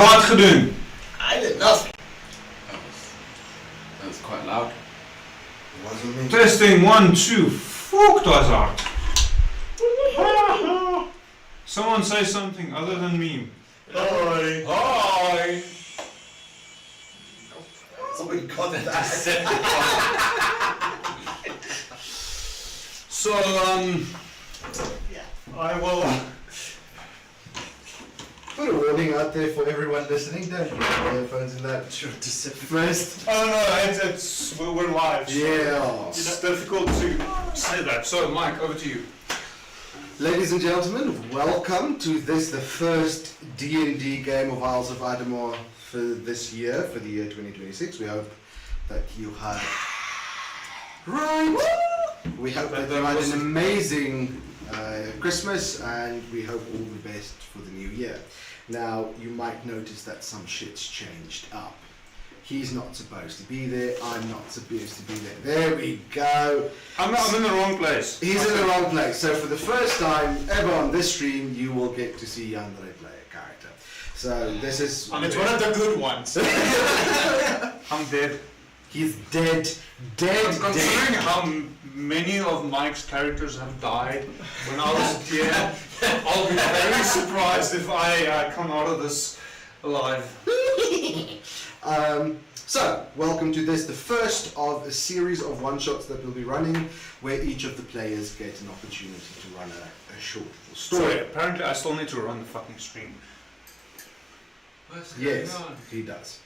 wat gedaan? I did nothing. That was quite loud. It wasn't me. Testing 1, 2. Fuck, dat is hard. Someone say something other than me. Hi. Hi! Somebody got that. So, I will... Put a warning out there for everyone listening. Don't put your earphones in that first. Oh no, we're live. So Yeah. it's difficult to say that. So, Mike, over to you. Ladies and gentlemen, welcome to this, the first D&D game of Isles of Adamar for this year, for the year 2026. We hope that you had... Right! We hope that you had an amazing Christmas, and we hope all the best for the new year. Now, you might notice that some shit's changed up. He's not supposed to be there, I'm not supposed to be there. There we go. I'm in the wrong place. He's in the wrong place. So for the first time ever on this stream, you will get to see Yandere play a character. So this is... And it's one of the good ones. I'm dead. He's dead. Dead. Considering how many of Mike's characters have died when I was a kid, I'll be very surprised if I come out of this alive. So, welcome to this, the first of a series of one-shots that we'll be running, where each of the players get an opportunity to run a short little story. Sorry, apparently I still need to run the fucking stream. What's going Yes, on? he does.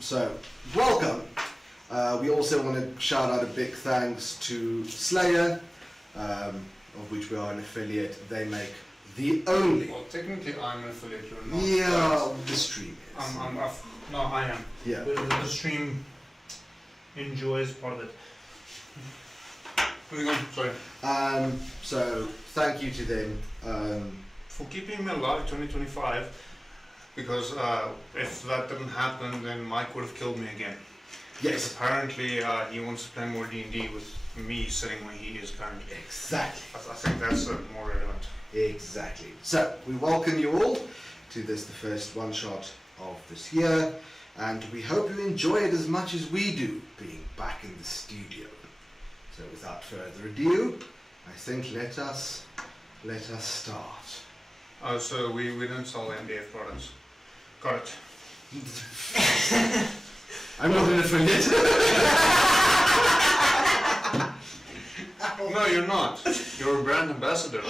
So, welcome. We also want to shout out a big thanks to Slayer, of which we are an affiliate. They make the only... Well, technically I'm an affiliate, you're not. Yeah, the stream is. No, I am. Yeah. The stream enjoys part of it. Moving on, sorry. So, thank you to them. For keeping me alive 2025, because if that didn't happen, then Mike would have killed me again. Yes. Apparently, he wants to play more D&D with me sitting where he is currently. Exactly. I think that's more relevant. Exactly. So, we welcome you all to this, the first one-shot of this year, and we hope you enjoy it as much as we do, being back in the studio. So, without further ado, I think let us start. Oh, so we don't sell MDF products. Got it. I'm not an affiliate. No, you're not. You're a brand ambassador.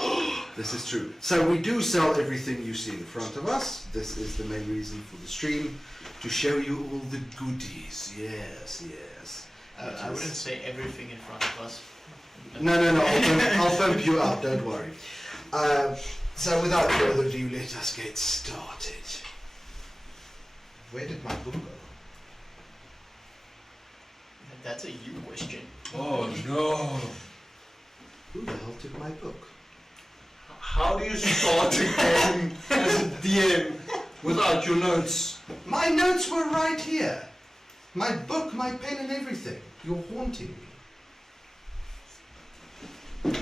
This is true. So we do sell everything you see in front of us. This is the main reason for the stream, to show you all the goodies. Yes. I wouldn't say everything in front of us. No. I'll bump you up. Don't worry. So without further ado, let us get started. Where did my book go? That's a you question. Oh no! Who the hell took my book? How do you start a game as a DM without your notes? My notes were right here. My book, my pen and everything. You're haunting me.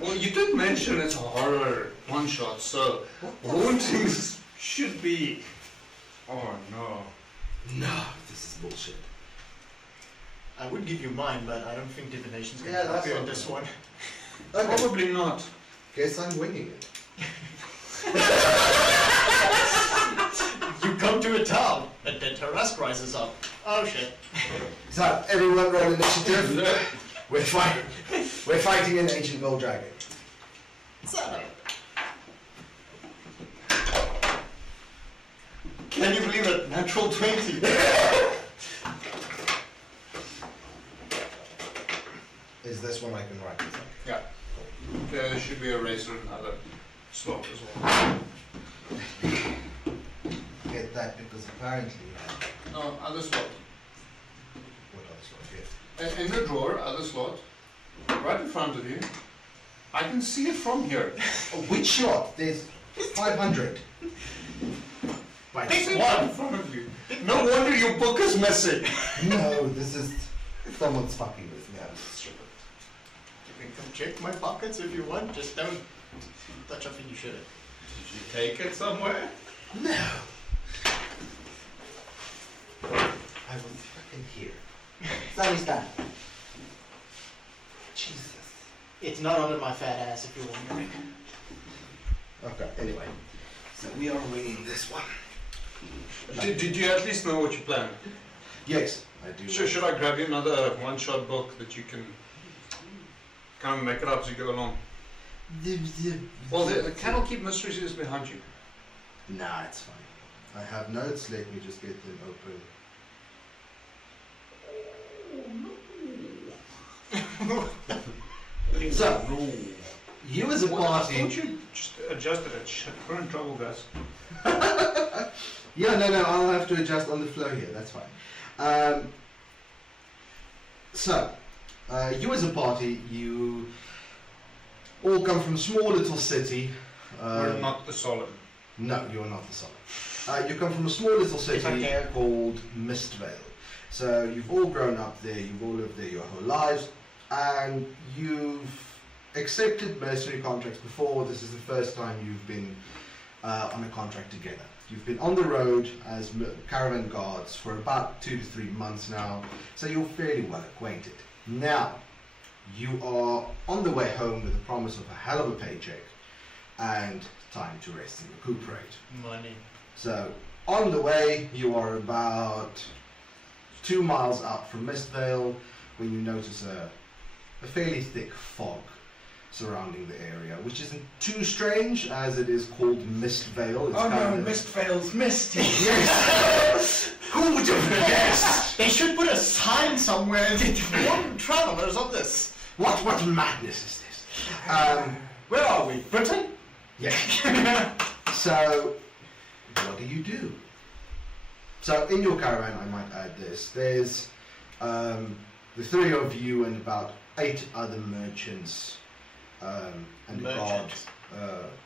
Well, you did mention it's a horror one-shot, so hauntings should be... Oh no. No, this is bullshit. I would give you mine, but I don't think divination's going Yeah, to help that's you on not this one. Okay. Probably not. Guess I'm winging it. You come to a town, and then Tarrasque rises up. Oh shit. So, everyone roll initiative. We're fighting an ancient gold dragon. So. Can you believe it? Natural 20. Is this one I can write? Yeah. There should be a razor in the other slot as well. Get that because apparently... No, other slot. What other slot here? In the drawer, other slot. Right in front of you. I can see it from here. Which slot? There's 500. Pick one in front of you. No wonder your book is missing. No, this is... Someone's fucking with me. I'm just stupid. You can come check my pockets if you want, just don't touch something you shouldn't. Did you take it somewhere? No. I will fucking hear. Stand, stand. Jesus. It's not under my fat ass if you're wondering. Okay, anyway. So we are winning this one. Did you at least know what you planned? Yes, I do. Should I grab you another one-shot book that you can kind of make it up as you go along? Well, the Candlekeep Mysteries is behind you. Nah, it's fine. I have notes, let me just get them open. So, you as a Well, I party... thought you just adjusted it. Shit, we're in trouble, guys. Yeah, no, I'll have to adjust on the flow here, that's fine. You as a party, you all come from a small little city. We're not the Solid. No, you're not the Solid. You come from a small little city called Mistvale. So you've all grown up there, you've all lived there your whole lives, and you've accepted mercenary contracts before. This is the first time you've been on a contract together. You've been on the road as caravan guards for about 2 to 3 months now, so you're fairly well acquainted. Now, you are on the way home with the promise of a hell of a paycheck and time to rest and recuperate. Money. So, on the way, you are about 2 miles out from Mistvale when you notice a fairly thick fog surrounding the area, which isn't too strange as it is called Mistvale. It's kind of... Mistvale's misty. Yes! Who would have guessed? They should put a sign somewhere that warn travelers of this. What madness is this? Where are we? Britain? Yes. So, what do? So, in your caravan, I might add this, there's the 3 of you and about 8 other merchants and a guard,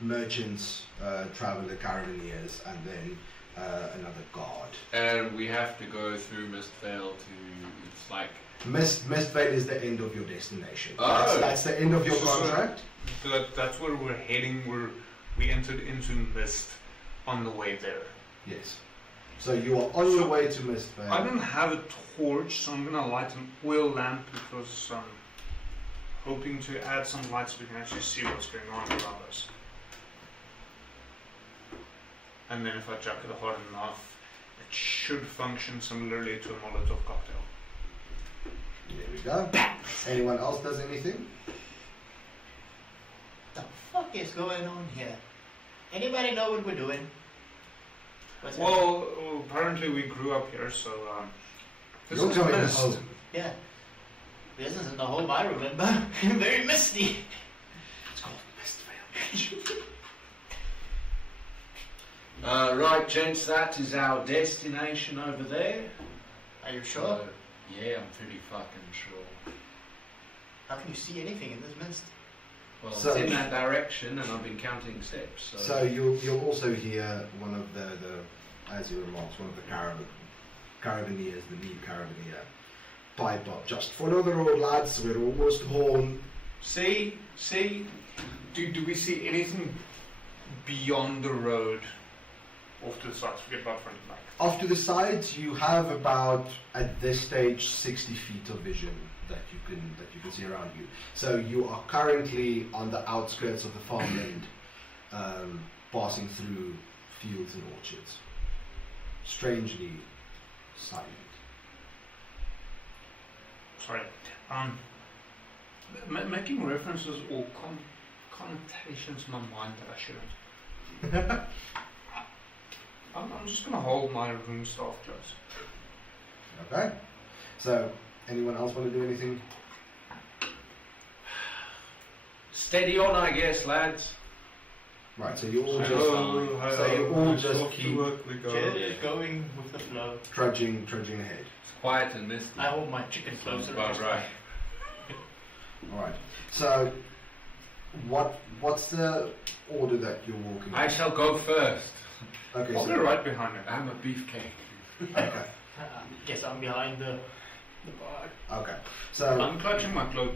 merchants, traveler, caravaneers, and then another guard. And we have to go through Mistvale to, it's like... Mistvale is the end of your destination. Oh. That's the end of your contract. So that's where we're heading. We entered into Mist on the way there. Yes. So you are on your way to Mistvale. I don't have a torch, so I'm gonna light an oil lamp because I'm hoping to add some light so we can actually see what's going on around us. And then if I chuck it hard enough, it should function similarly to a Molotov cocktail. There we go. Anyone else does anything? The fuck is going on here? Anybody know what we're doing? Well, apparently we grew up here, so this You're is going Mist. home. Yeah. This isn't the home I remember. Very misty. It's called Mistvale. Right, gents, that is our destination over there. Are you sure? So, yeah, I'm pretty fucking sure. How can you see anything in this mist? Well, So- it's in that direction, and I've been counting steps. So you'll also hear one of the as you remarked, one of the caravaneers, the lead caravaneer, pipe up. Just follow the road, lads. We're almost home. See, do we see anything beyond the road off to the sides? Forget about front and back. Off to the sides, you have about at this stage 60 feet of vision that you can see around you. So you are currently on the outskirts of the farmland, passing through fields and orchards. Strangely silent. Sorry. Making references or connotations in my mind that I shouldn't. I'm just gonna hold my room staff close. Okay. So, anyone else want to do anything? Steady on, I guess, lads. Right. So you all just keep Just going with the flow. trudging ahead. It's quiet and misty. I hold my chicken Sounds closer. about right. All right. So, what's the order that you're walking? I shall go first. Okay. I'll be So, right behind him. I'm a beefcake. okay. Guess I'm behind the bar. Okay. So I'm clutching my cloak.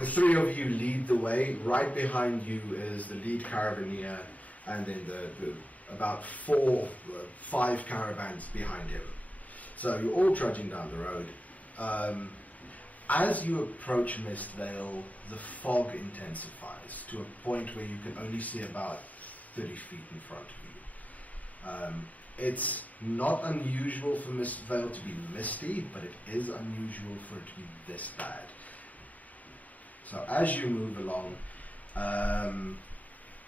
the 3 of you lead the way. Right behind you is the lead caravaneer, and then about 5 caravans behind him. So you're all trudging down the road. As you approach Mistvale, the fog intensifies to a point where you can only see about 30 feet in front of you. It's not unusual for Mistvale to be misty, but it is unusual for it to be this bad. So as you move along,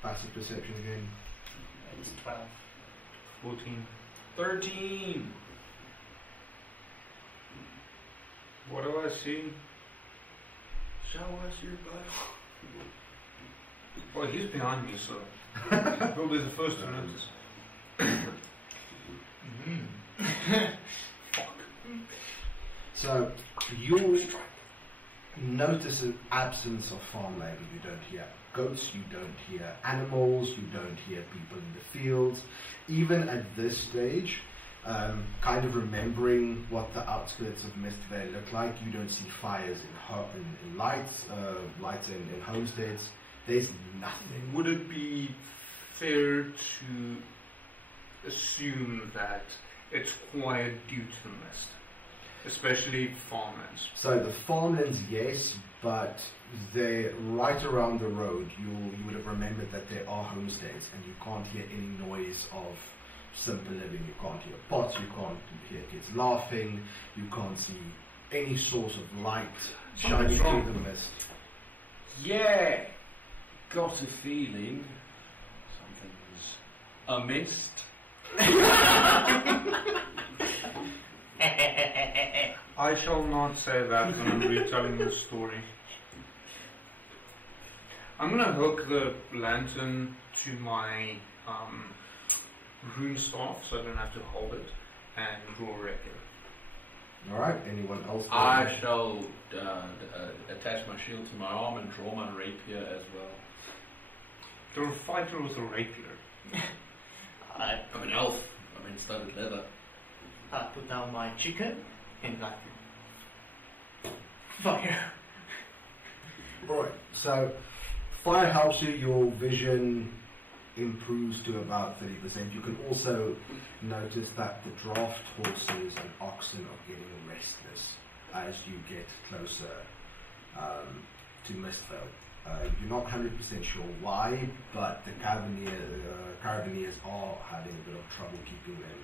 passive perception again. It's 12. 14. 13. What do I see? Show us your butt. Well, he's behind me, so he'll be the first to notice. So you'll notice an absence of farm labor. You don't hear goats, you don't hear animals, you don't hear people in the fields. Even at this stage, kind of remembering what the outskirts of Mistvale look like, you don't see fires in lights in homesteads. There's nothing. Would it be fair to assume that it's quiet due to the mist, especially farmlands? So the farmlands, yes, but they're right around the road. You would have remembered that there are homesteads, and you can't hear any noise of simple living. You can't hear pots, you can't hear kids laughing, you can't see any source of light shining through the mist. Yeah, got a feeling something's amiss. I shall not say that when I'm retelling the story. I'm gonna hook the lantern to my rune staff so I don't have to hold it and draw regular. Alright, anyone else? I shall attach my shield to my arm and draw my rapier as well. You're a fighter with a rapier. I'm an elf. I'm in studded leather. I put down my chicken and like fire. Right, so fire helps you, your vision improves to about 30%. You can also notice that the draft horses and oxen are getting restless as you get closer to Mistvale. You're not 100% sure why, but the Caravaneers are having a bit of trouble keeping them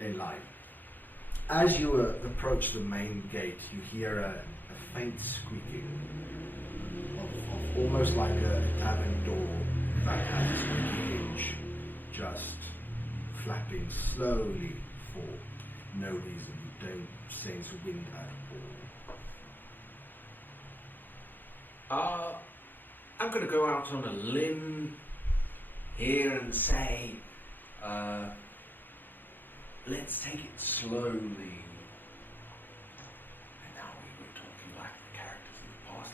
in line. As you approach the main gate, you hear a faint squeaking of almost like a tavern door that has a squeaky hinge just flapping slowly for no reason. You don't sense wind at all. I'm going to go out on a limb here and say, let's take it slowly. And now we were talking like the characters in the past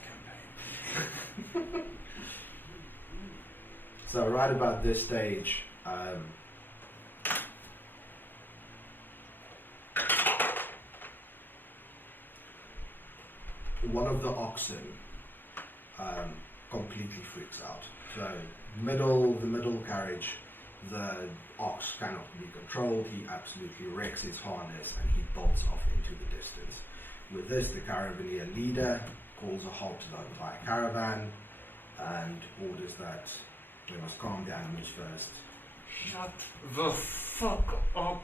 campaign. So right about this stage, one of the oxen completely freaks out. So the middle carriage, the ox cannot be controlled. He absolutely wrecks his harness and he bolts off into the distance. With this, the Caravaneer leader calls a halt to the entire caravan and orders that they must calm the animals first. Shut the fuck up.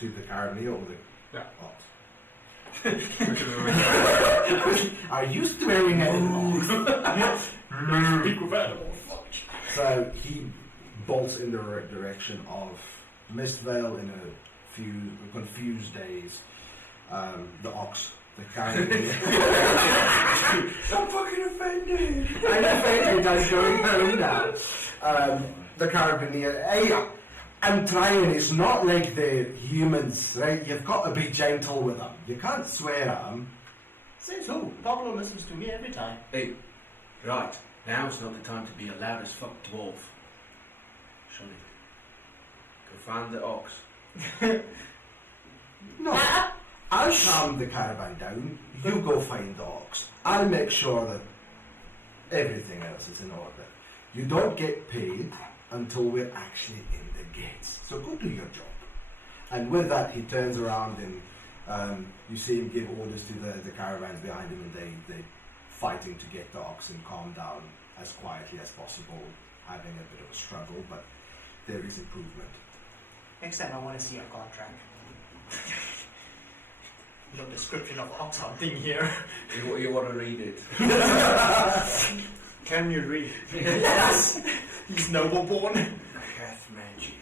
To the Caravaneer or the ox? Are you swearing at animals? Speak with animals. So he bolts in the direction of Mistvale in a few confused days. The ox, the Caravaneer. I'm fucking offended. I'm offended. I'm going home now. The Caravaneer. Hey, I'm trying. It's not like the humans, right? You've got to be gentle with them. You can't swear at them. Says who? Pablo listens to me every time. Hey, right. Now's not the time to be a loud as fuck dwarf. Sonny, go find the ox. No, I'll calm the caravan down. You go find the ox. I'll make sure that everything else is in order. You don't get paid until we're actually in the gates. So go do your job. And with that, he turns around and you see him give orders to the caravans behind him, and they're fighting to get the oxen calmed down as quietly as possible, having a bit of a struggle, but there is improvement. Next time I want to see a contract. No description of ox hunting here. You want to read it? Can you read? Yes! He's noble born. Half magic.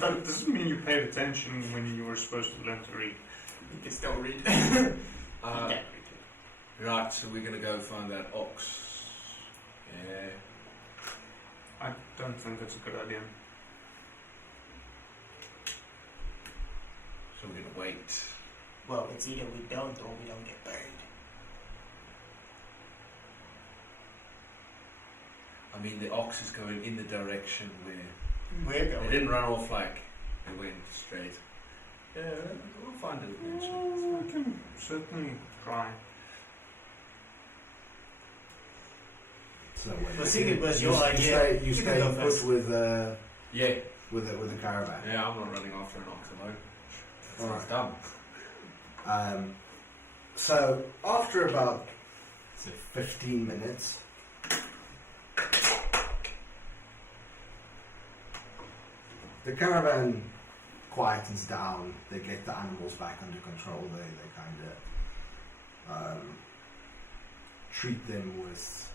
That doesn't mean you paid attention when you were supposed to learn to read. He can still read. Right, so we're going to go find that ox. Yeah. I don't think that's a good idea. So we're going to wait. Well, it's either we don't or we don't get paid. I mean, the ox is going in the direction where We're they going. didn't run off like they went straight. Yeah, we'll find it eventually. Well, I can certainly try. So I think it was your idea. You can stay go put first. with Yeah. the caravan. Yeah, I'm not running after an ox alone. Alright. It's dumb. So after about 15 minutes, the caravan quietens down. They get the animals back under control. They kind of treat them with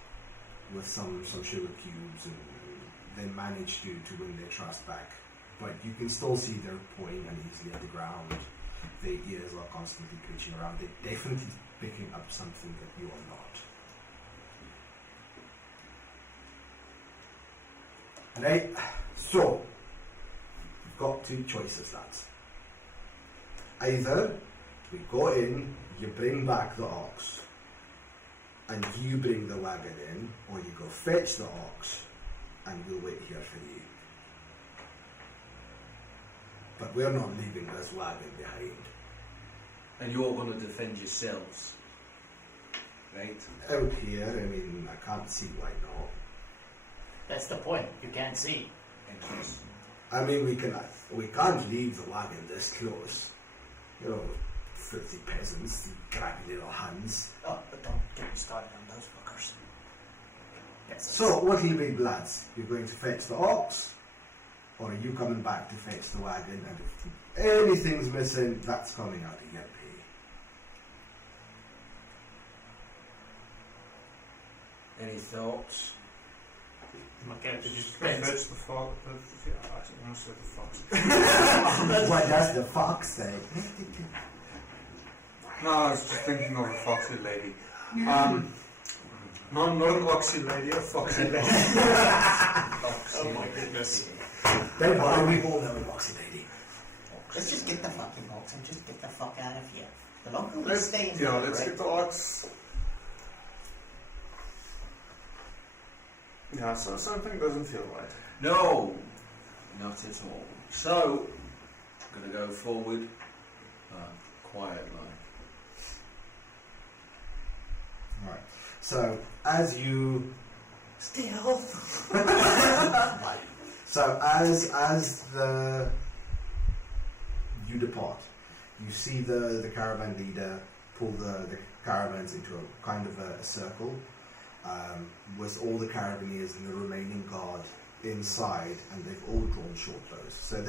some sugar cubes, and they manage to win their trust back. But you can still see they're pawing uneasily at the ground. Their ears are constantly twitching around. They're definitely picking up something that you are not. Right, so you've got two choices, lads. Either we go in, you bring back the ox, and you bring the wagon in, or you go fetch the ox, and we'll wait here for you. But we're not leaving this wagon behind. And you're going to defend yourselves, right? Out here, I mean, I can't see why not. That's the point. You can't see. Entrance. I mean, we can't leave the wagon this close. You know, filthy peasants, crappy little hands. Oh, but don't get me started on those fuckers. Yes, So, what'll you be, lads? You're going to fetch the ox? Or are you coming back to fetch the wagon? And if anything's missing, that's coming out of your pay. Any thoughts? My character just fetch the fox. I almost said the fox. What does the fox say? No, I was just thinking of a foxy lady. Not an oxy lady, a foxy lady. Oh my goodness. Don't worry, we all know a foxy lady. Let's just get the fucking ox and just get the fuck out of here. The longer we stay in Yeah, here, let's right? get the ox. Yeah, so something doesn't feel right. No, not at all. So, I'm going to go forward, quietly. Right. So, as you... Still. Right. So, as you depart, you see the caravan leader pull the caravans into a kind of a circle, with all the caravaneers and the remaining guard inside, and they've all drawn short bows. So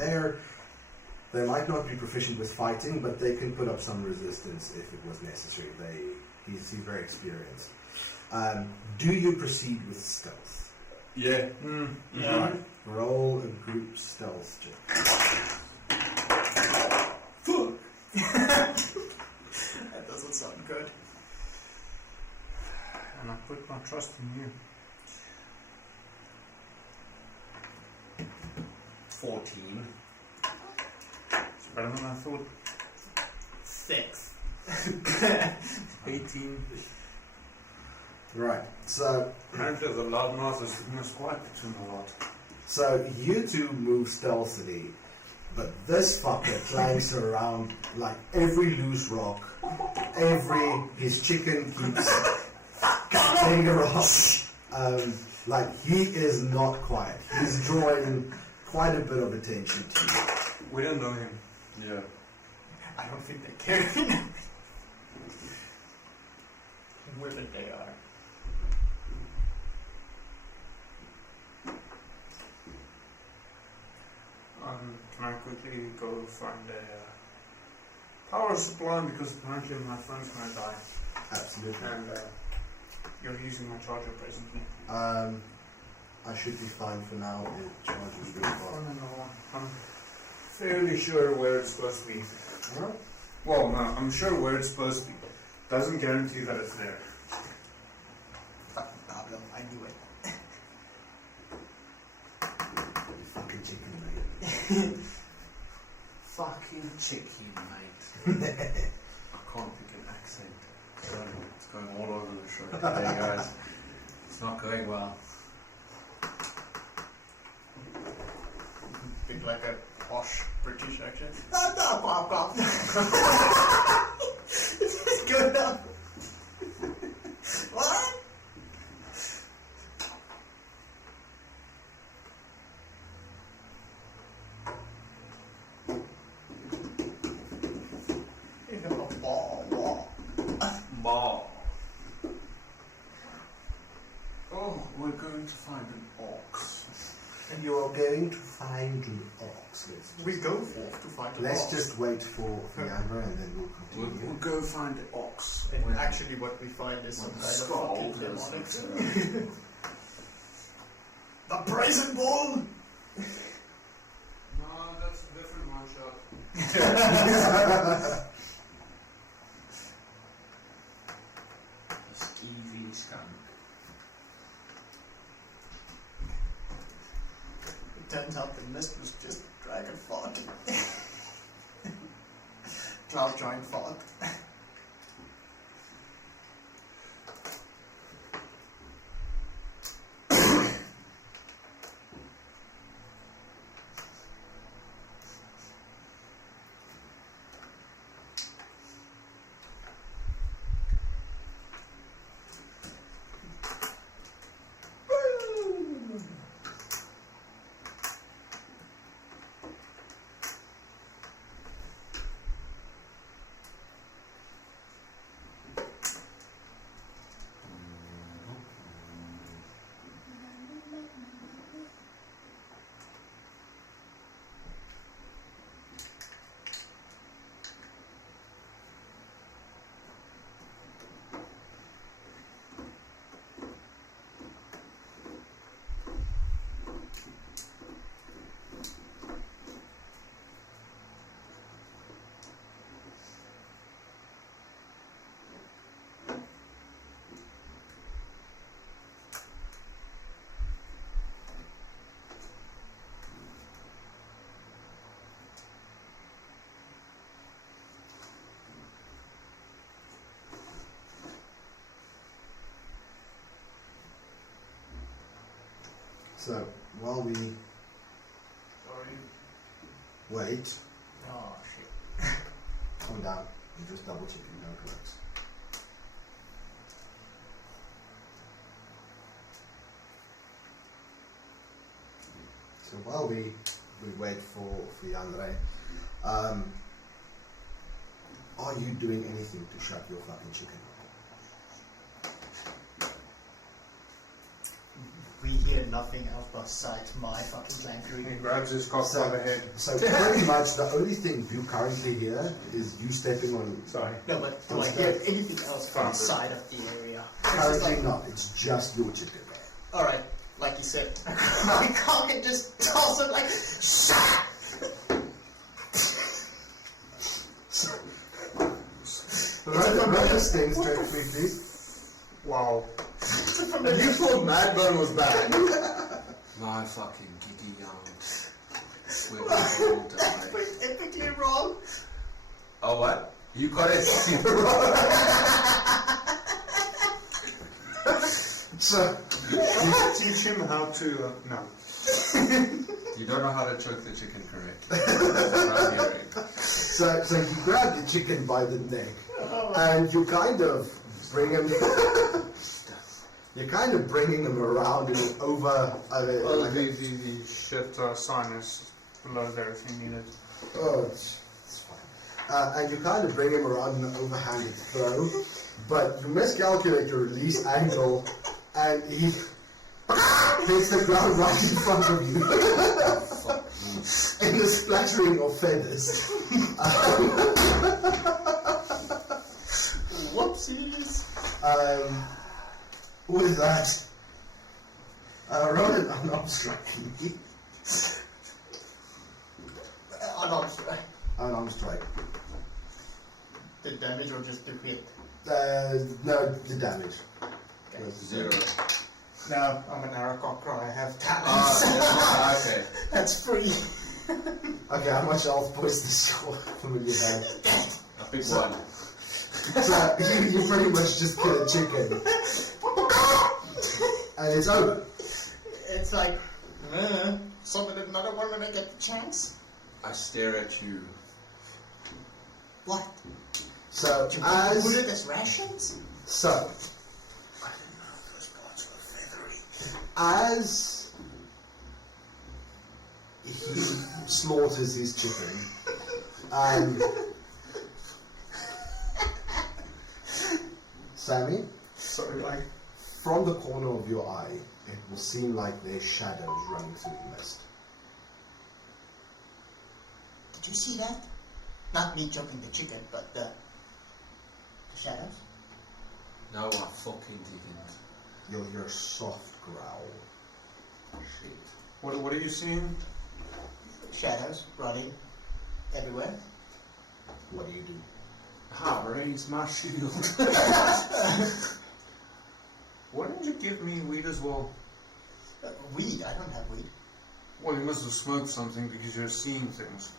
they might not be proficient with fighting, but they can put up some resistance if it was necessary. He's very experienced. Do you proceed with stealth? Yeah. Yeah. Right. Roll a group stealth check. That doesn't sound good. And I put my trust in you. 14. It's better than I thought. 6. 18. Right. So Apparently the loudmouth is in this quiet between a lot. So you two move stealthily, but this fucker clangs around like every loose rock, his chicken keeps cutting a rock. Like, he is not quiet. He's drawing quite a bit of attention to you. We don't know him. Yeah. I don't think they care enough. Whoever they are. Can I quickly go find a power supply because apparently my phone's gonna die. Absolutely. And you're using my charger presently. I should be fine for now. It charges really I fast. don't know. I'm fairly sure where it's supposed to be. Alright. Well, no, I'm sure where it's supposed to be. Doesn't guarantee that it's there. Fucking Goblin, I knew it. You fucking chicken, mate. Fucking chicken, mate. I can't pick an accent. It's going all over the show today, guys. It's not going well. Big like a posh British accent. It's just good enough. What? Ball. Oh, we're going to find an ox. And you are going to find an ox. We go forth to find a Let's ox. just wait for Fiamma and then we'll continue. We'll go find the ox. And actually what we find is some kind of fucking demonic thing. The brazen bull! No, that's a different one shot. Stevie skunk. It turns out the mist was just dragon fog. Cloud giant fog. So, while we Sorry. wait, Oh shit. calm down. I'm just double checking how it works. So while we wait for Andre, are you doing anything to shut your fucking chicken? We hear nothing else besides my fucking clankering. He grabs his cock by the head. So pretty much the only thing you currently hear is you stepping on. Sorry. No, but do I hear anything else outside of the area? Currently not. It's just your chicken. Alright, like you said, my cock can just toss it like, shut! Right, the first thing straight to me, please. Wow. You thought Madburn was bad. My fucking giddy young. We're all die. Epically wrong. Oh, what? You got it. So, Teach him how to. No. You don't know how to choke the chicken correctly. That's what I'm hearing. so you grab the chicken by the neck and you kind of bring him. You're kind of bringing him around in an over. The shit sign is below there if you need it. Oh, it's fine. And you kind of bring him around in an overhanded throw, but you miscalculate the release angle, and he hits the ground right in front of you. In the splattering of feathers. Whoopsies. With that, roll an unarmed strike. Unarmed strike. Unarmed strike. The damage or just the hit? No, the damage. Okay. Was 0. No, I'm an Aarakocra. I have talents. Ah, okay. That's free. Okay, how much health points does your familiar have? A big one. So you pretty much just kill a chicken. And it's over. It's like, summon another one when I get the chance. I stare at you. What? So To as put it as rations? so as he slaughters his chicken, Sammy, Sorry, like. from the corner of your eye, it will seem like there's shadows running through the mist. Did you see that? Not me choking the chicken, but the shadows. No, I fucking didn't. You'll hear a soft growl. Shit. What are you seeing? Shadows running everywhere. What do you do? Ah, raise my shield. Why didn't you give me weed as well? Weed? I don't have weed. Well, you must have smoked something because you're seeing things.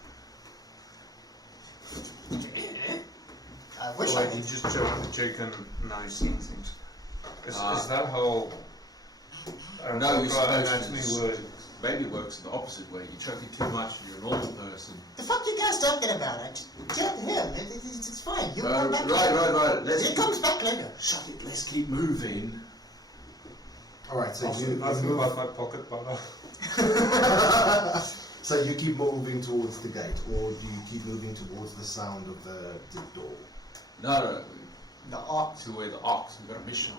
I wish Like I you did. just choked the chicken, now you're seeing things. Is Ah. that how No, you're supposed to anatomy just- would? Maybe it works the opposite way. You choke it too much and you're a normal person. The fuck you guys talking about? I just killed him. It's fine. He'll come back Right. later. He comes back later. Shut it, let's keep moving. Alright, so you Nothing move. about my pocket butter. So you keep moving towards the gate, or do you keep moving towards the sound of the door? No, The ox. to where the ox, we've got a mission.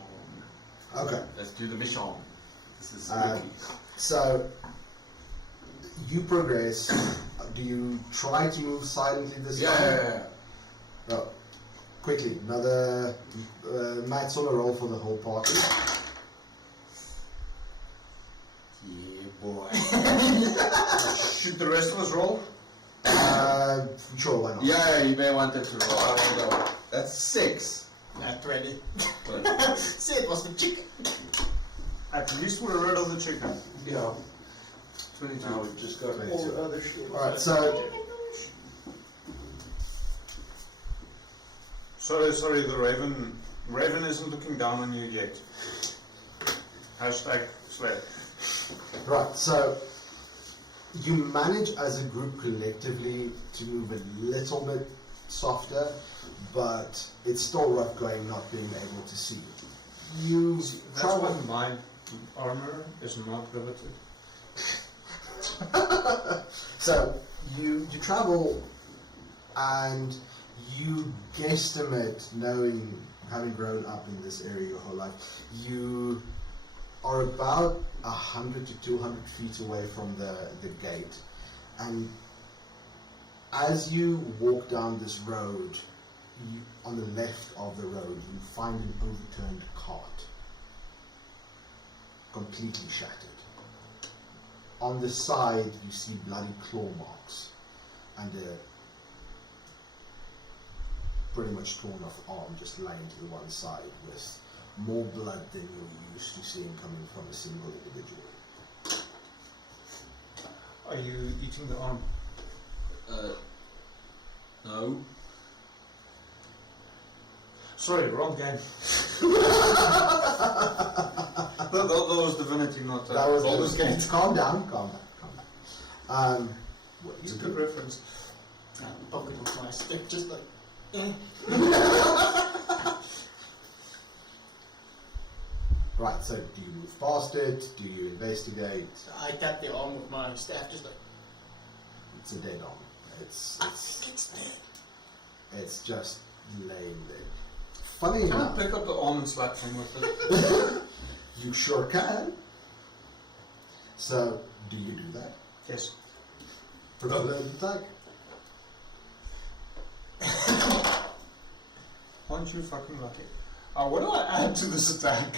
Okay. Let's do the mission. This is Um, spooky. So you progress. Do you try to move silently this time? Yeah. Oh, quickly, another Matt's on a roll for the whole party. Yeah, boy. Should the rest of us roll? Sure, why not? Yeah, you may want them to roll. I don't know. That's 6. Not ready. But, See, it was the chicken. At least we're rid of the chicken. yeah. 22. Now we've just got all the other shit. Alright, so Sorry, the Raven isn't looking down on you yet. Hashtag slay. right, so you manage as a group collectively to move a little bit softer, but it's still rough going not being able to see. You That's travel. why my armor is not riveted. So you travel and you guesstimate, having grown up in this area your whole life, you are about 100 to 200 feet away from the gate, and as you walk down this road, on the left of the road you find an overturned cart, completely shattered. On the side, you see bloody claw marks and a pretty much torn off arm just lying to the one side with more blood than you're used to seeing coming from a single individual. Are you eating the arm? No. Sorry, wrong game. that was Divinity, not That was Baldur's Gate. Calm down. What It's a you good do? reference. Pocket with my stick, just like. Right, so do you move past it? Do you investigate? I tap the arm with my staff, just like, It's a dead arm. I think it's dead. It's just laying there. Funny Can I enough, pick up the arm and slap him with it? you sure can. So, do you do that? Yes. Roll an attack. Aren't you fucking lucky? What do I add to this attack?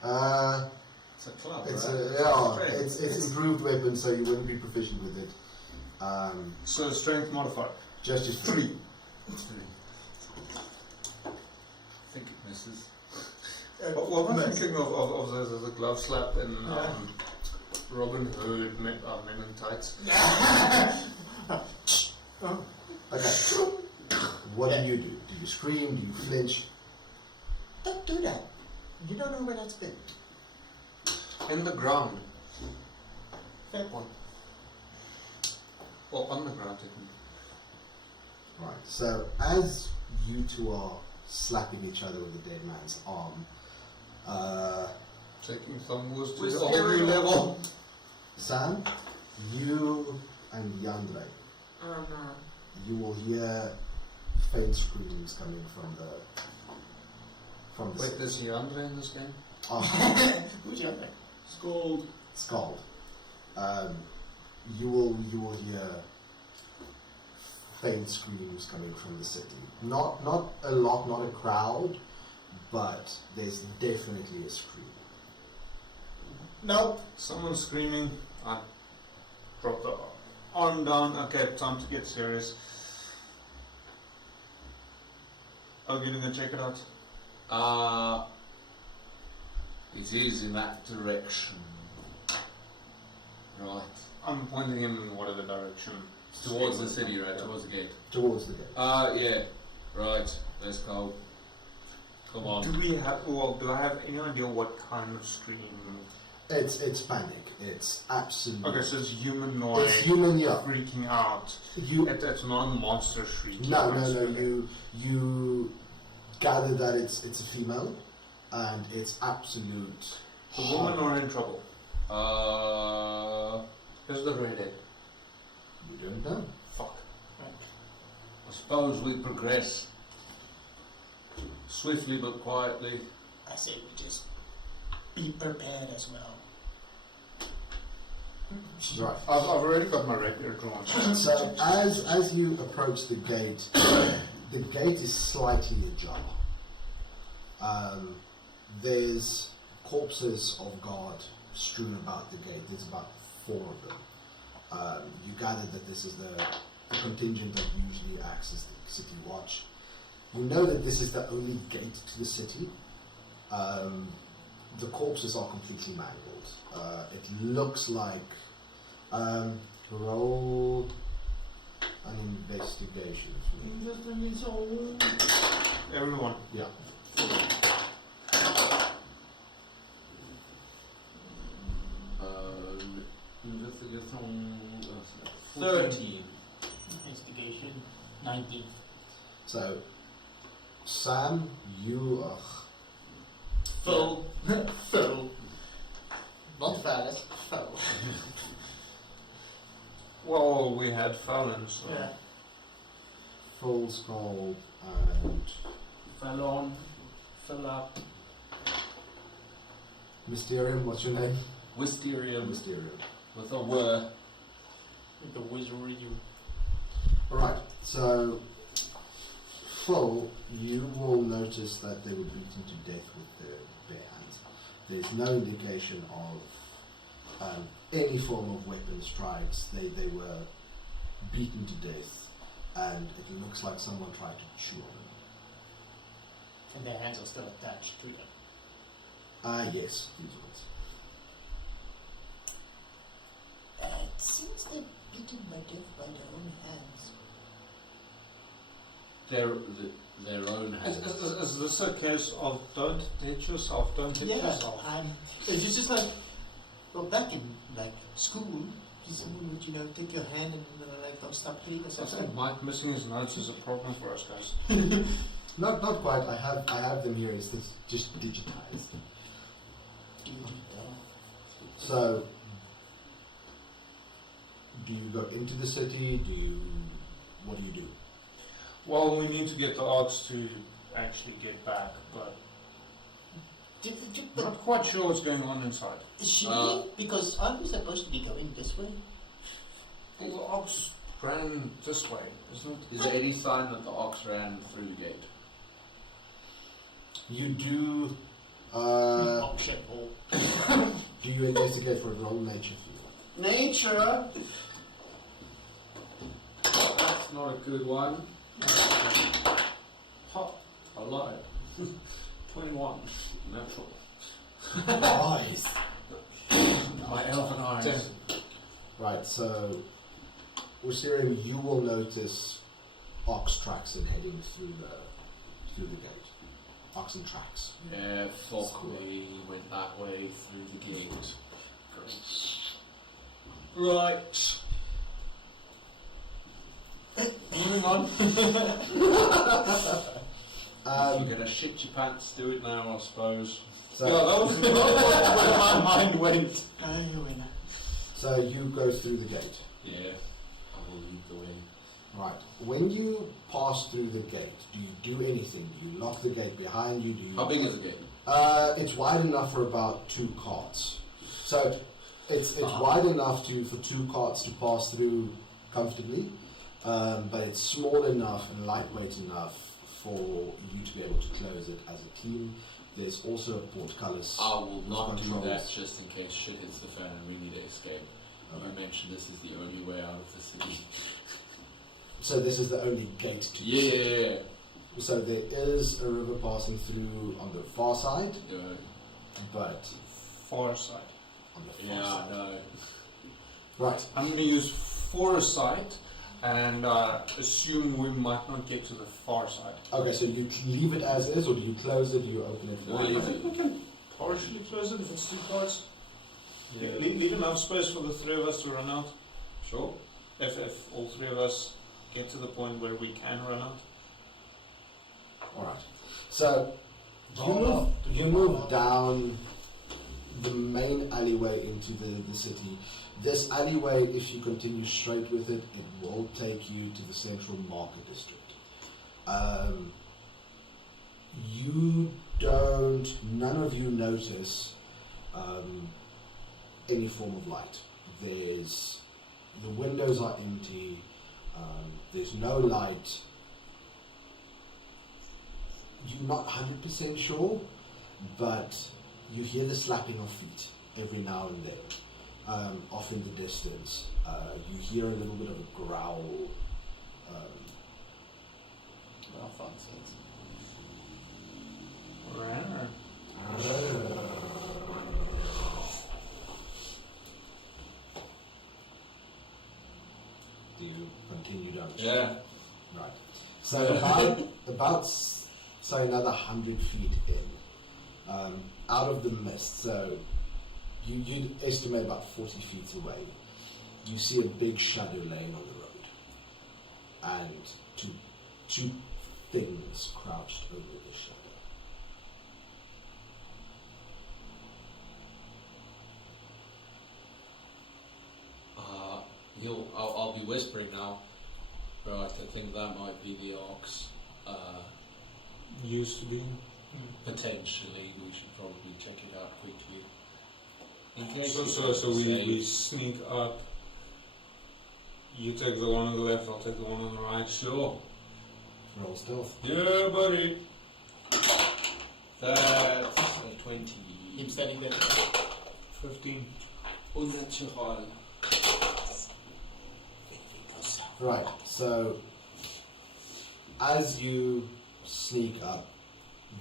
It's a club, It's right? it's improved weapon, so you wouldn't be proficient with it. So strength modifier. Just as 3. I think it misses. What am I thinking of the glove slap in Robin Hood Men in Tights? Okay. What do you do? Do you scream? Do you flinch? Don't do that. You don't know where that's been. In the ground. Fair point. Well, on the ground, technically. Right. So as you two are slapping each other with the dead man's arm, Taking thumb wars to With a whole new level. Sam, you and Yandre, you will hear faint screams coming from the Wait, city. there's Yandre in this game? Who's the other? Scald. You will hear faint screams coming from the city. Not a lot, not a crowd, but there's definitely a scream. No. Someone's screaming. I drop the arm down. Okay, time to get serious. Are you gonna check it out? It is in that direction. Right. I'm pointing him in whatever direction. Towards the city, right? Towards the gate. Towards the gate. Yeah. Right. Let's go. Come on. Do I have any idea what kind of scream? It's panic. It's absolute. Okay, so it's humanoid. It's human, yeah. Freaking out. It's not a monster shrieking. No. You gather that it's a female, and it's absolute. The women are in trouble. Here's the redhead. You don't know. Fuck. I suppose we progress swiftly but quietly. I say we just be prepared as well. Right. I've already got my rapier drawn. So as you approach the gate is slightly ajar. There's corpses of guard strewn about the gate. There's about 4 of them. You gather that this is the contingent that usually acts as the city watch. You know that this is the only gate to the city. The corpses are completely mangled. It looks like roll an investigation. Everyone. Yeah. Investigation. 13. Investigation. 19. So, Sam, you are. Phil. Not Phallus. Phil. Well, we had Fallon, so. Yeah. Full Skull and Fallon. Fill up. Mysterium. What's your name? Wisterium Mysterium. with a whir. With the wizardry. Alright, so Full, you will notice that they were beaten to death with their bare hands. There's no indication of any form of weapon strikes. They were beaten to death, and it looks like someone tried to chew on them. And their hands are still attached to them. Yes, these ones. It seems they're beaten by death by their own hands. Their own hands. Is this a case of don't hit yourself, don't hit yourself? It's just like, well, back in like school, someone would take your hand and like don't stop hitting or I something. think Mike missing his notes is a problem for us guys. Not quite. I have them here. It's just digitized. So, do you go into the city? What do you do? Well, we need to get the ox to actually get back, but not quite sure what's going on inside. Should we? Because aren't we supposed to be going this way? Well, the ox ran this way, isn't it? Is there any sign that the ox ran through the gate? You do. Option or Do you investigate for a roll nature? nature? That's not a good one. Hop, I lied. 21. Natural. Nice. My elfin eyes. Right. So, Usirim, you will notice ox tracks and heading through the gate. Oxen tracks. Yeah, thought we went that way through the gate. Right. Moving on. If you're gonna shit your pants, do it now, I suppose. So, Yeah, that was where my mind went. so you go through the gate. Yeah, I will lead the way. Right. When you pass through the gate, do you do anything? Do you lock the gate behind you? Do you? How big is the gate? It's wide enough for about 2 carts. So it's wide enough for 2 carts to pass through comfortably, but it's small enough and lightweight enough for you to be able to close it as a team. There's also a portcullis. I will not do controls. that just in case shit hits the fan and we need to escape. You mentioned this is the only way out of the city. So this is the only gate to the city. Yeah. So there is a river passing through on the far side, but Far side. on the far Yeah, I side. know. Right. I'm going to use foresight and assume we might not get to the far side. Okay, so you leave it as is, or do you close it? Do you open it? No, leave I think we can partially close it if it's 2 cards. Yeah. Leave enough space for the 3 of us to run out. Sure. If all 3 of us get to the point where we can run out. Alright. So you move down the main alleyway into the city. This alleyway, if you continue straight with it, it will take you to the central market district. None of you notice any form of light. The windows are empty, there's no light. You're not 100% sure, but you hear the slapping of feet every now and then, off in the distance. You hear a little bit of a growl. Do you continue down the street? Yeah. Right. So about say another 100 feet in, out of the mist. So you'd estimate about 40 feet away. You see a big shadow laying on the road, and two things crouched over the shadow. I'll be whispering now. Right, I think that might be the ox. Used to be. Potentially, we should probably check it out quickly. In case So we sneak up. You take the one on the left, I'll take the one on the right. Sure. Roll stealth. Yeah, buddy. That's a 20. Him standing there. 15. Unnatural. Right, so as you sneak up,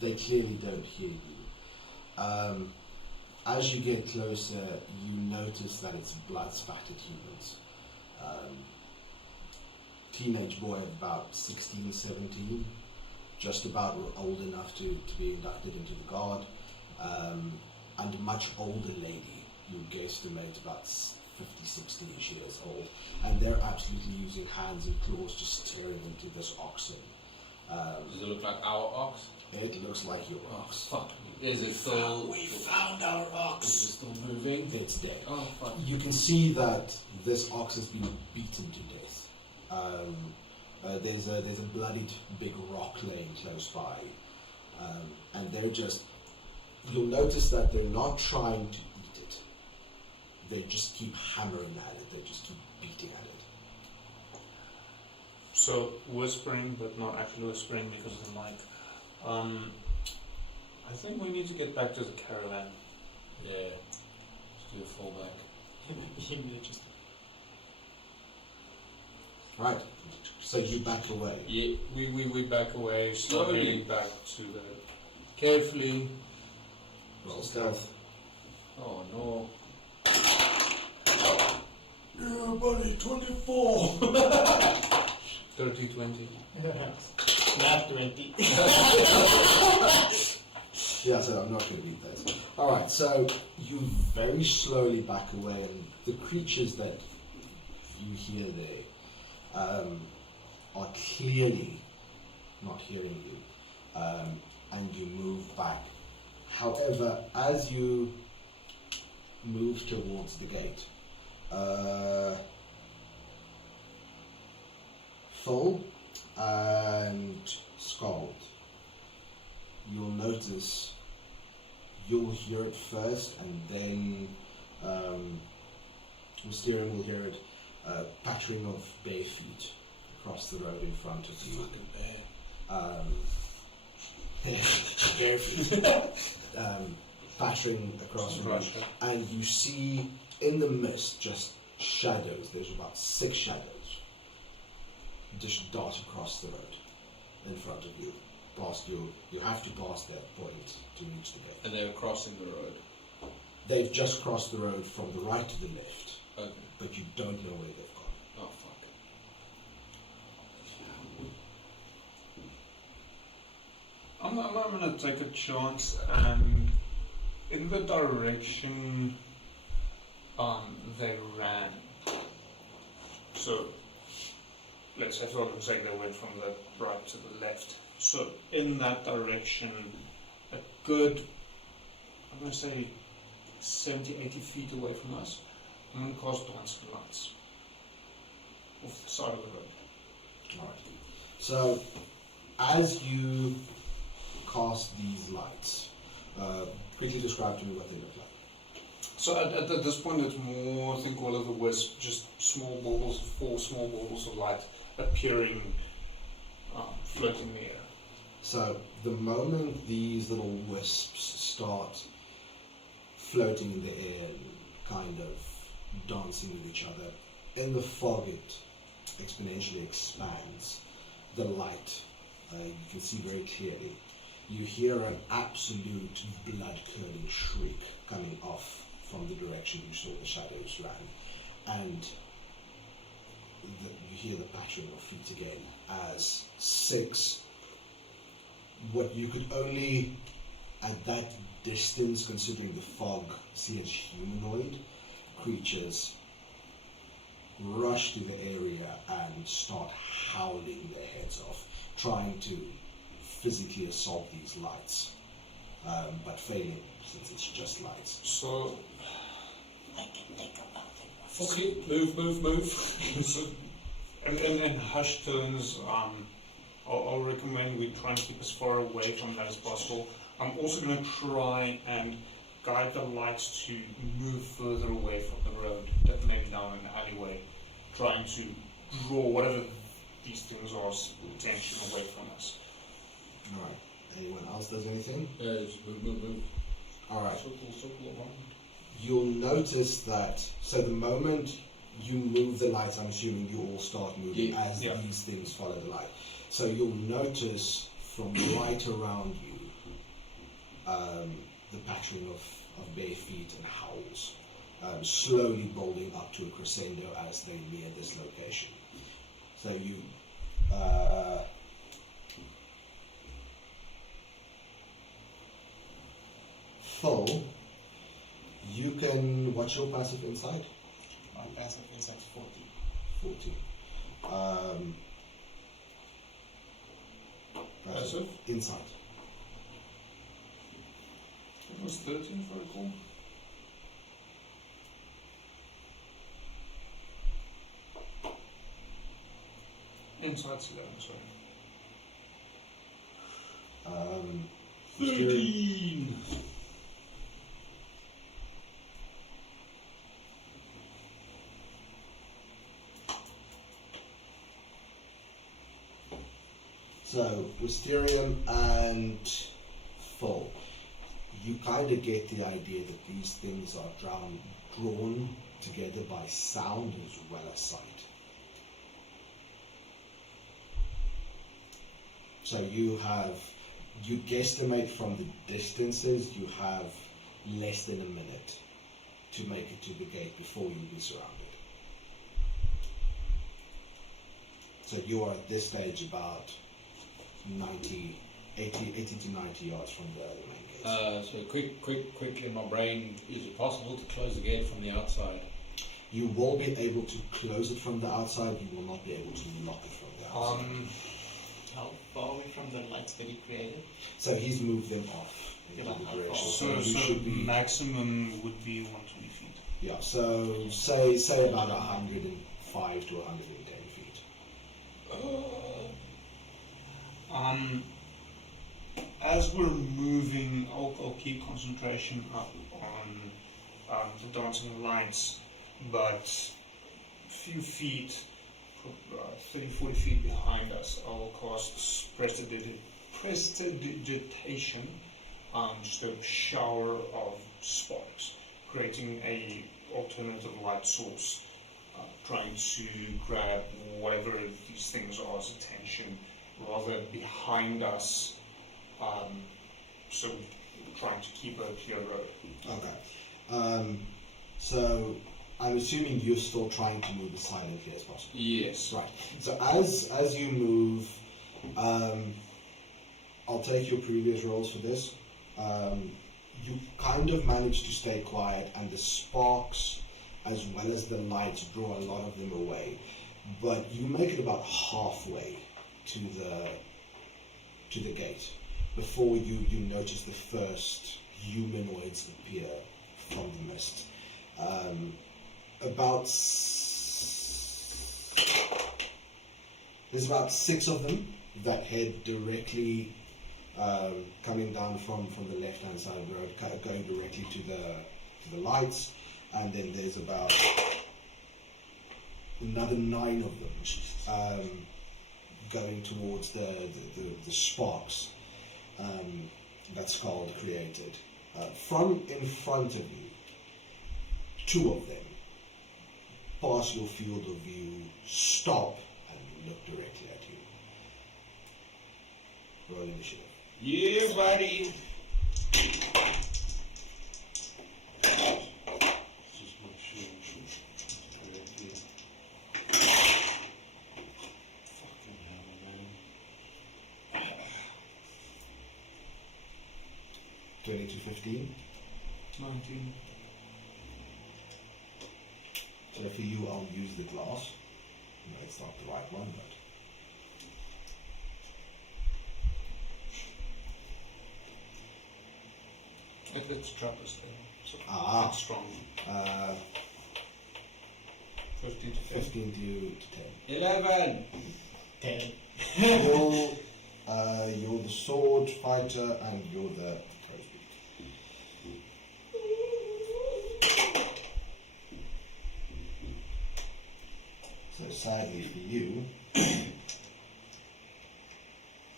they clearly don't hear you. As you get closer, you notice that it's blood-spattered humans. Teenage boy of about 16, 17, just about old enough to be inducted into the guard, and a much older lady, you guesstimate about 50, 60-ish years old, and they're absolutely using hands and claws just tearing into this oxen. Does it look like our ox? It looks like your ox. Fuck. Is it still... We found our Is it ox. still moving? It's dead. Oh, fuck. You can see that this ox has been beaten to death. There's a bloodied big rock laying close by, and they're just. You'll notice that they're not trying to eat it. They just keep hammering at it. They just keep beating at it. So whispering, but not actually whispering because of the mic. I think we need to get back to the caravan. Yeah. Just do a fallback. Just Right. So you back away. Yeah. We back away, start Slowly. heading back to the... Carefully. Roll stealth. Oh no. Everybody, 24. 30, 20. not 20. Yeah, so I'm not going to beat that. Alright, so you very slowly back away, and the creatures that you hear there are clearly not hearing you, and you move back. However, as you move towards the gate, Thol and Scald, you'll notice you'll hear it first, and then Mysterium will hear it pattering of bare feet across the road in front of you. Bare feet. Pattering across the road, and you see in the mist just shadows. There's about 6 shadows just dart across the road in front of you. Past you, you have to pass that point to reach the gate. And they were crossing the road. They've just crossed the road from the right to the left, Okay. but you don't know where they've gone. Oh fuck. I'm gonna take a chance and in the direction they ran. So let's say for argument's sake they went from the right to the left. So in that direction, a good, I'm gonna say 70, 80 feet away from us, I'm gonna cast dancing lights off the side of the road. Alright. So as you cast these lights, quickly describe to me what they look like. So at this point it's more, I think, all of the wisp, just small baubles, 4 small baubles of light appearing, floating in the air. So the moment these little wisps start floating in the air and kind of dancing with each other, in the fog it exponentially expands. The light, you can see very clearly. You hear an absolute blood-curdling shriek coming off from the direction you saw the shadows ran, and you hear the pattering of feet again as 6, what you could only at that distance, considering the fog, see as humanoid creatures rush to the area and start howling their heads off, trying to physically assault these lights, but failing since it's just lights. So, I can think about it. fuck it, move. So, and in hushed tones, I'll recommend we try and keep as far away from that as possible. I'm also going to try and guide the lights to move further away from the road, that maybe down an alleyway, trying to draw whatever these things are attention away from us. Alright, anyone else does anything? Yeah, just move. Alright, Circle around. you'll notice that, so the moment you move the lights, I'm assuming you all start moving as Yeah. these things follow the light. So you'll notice from right around you the pattering of bare feet and howls, slowly building up to a crescendo as they near this location. So you Full, you can, what's your passive insight? My passive is at 40. 40. Passive? Insight. It was 13 if I recall. Insight's 11, sorry. 13! So, Mysterium and Full, you kind of get the idea that these things are drawn together by sound as well as sight. So you guesstimate from the distances, you have less than a minute to make it to the gate before you'll be surrounded. So you are at this stage about 80 to 90 yards from the main gate. So quick in my brain, is it possible to close the gate from the outside? You will be able to close it from the outside, you will not be able to lock it from the outside. How far are we from the lights that he created? So he's moved them off into the direction. So you should be, maximum would be 120 feet. yeah, so say about 105 to 110 feet. As we're moving, I'll keep concentration up on the dancing lights, but a few feet, 30-40 feet behind us, I'll cast prestidigitation, just a shower of sparks, creating a alternative light source, trying to grab whatever these things are's attention, rather behind us, so trying to keep a clear road. Okay. So I'm assuming you're still trying to move as silently as possible. Yes. Right. So as you move, I'll take your previous rolls for this. You kind of manage to stay quiet, and the sparks, as well as the lights, draw a lot of them away. But you make it about halfway to the gate before you notice the first humanoids appear from the mist. There's about 6 of them that head directly, coming down from the left hand side of the road, going directly to the lights, and then there's about another 9 of them going towards the sparks that Skald created. From in front of you, 2 of them pass your field of view, stop, and look directly at you. Roll initiative. Yeah, buddy. Just make sure correctly. Fucking hell, man. 20 to 15. 19. So for you, I'll use the glass. No, it's not the right one, but. It's trappers there, so Ah. it's strong. 15 to 15 to 10. 11! 10. You're the sword fighter, and you're the crow's beak. So sadly for you,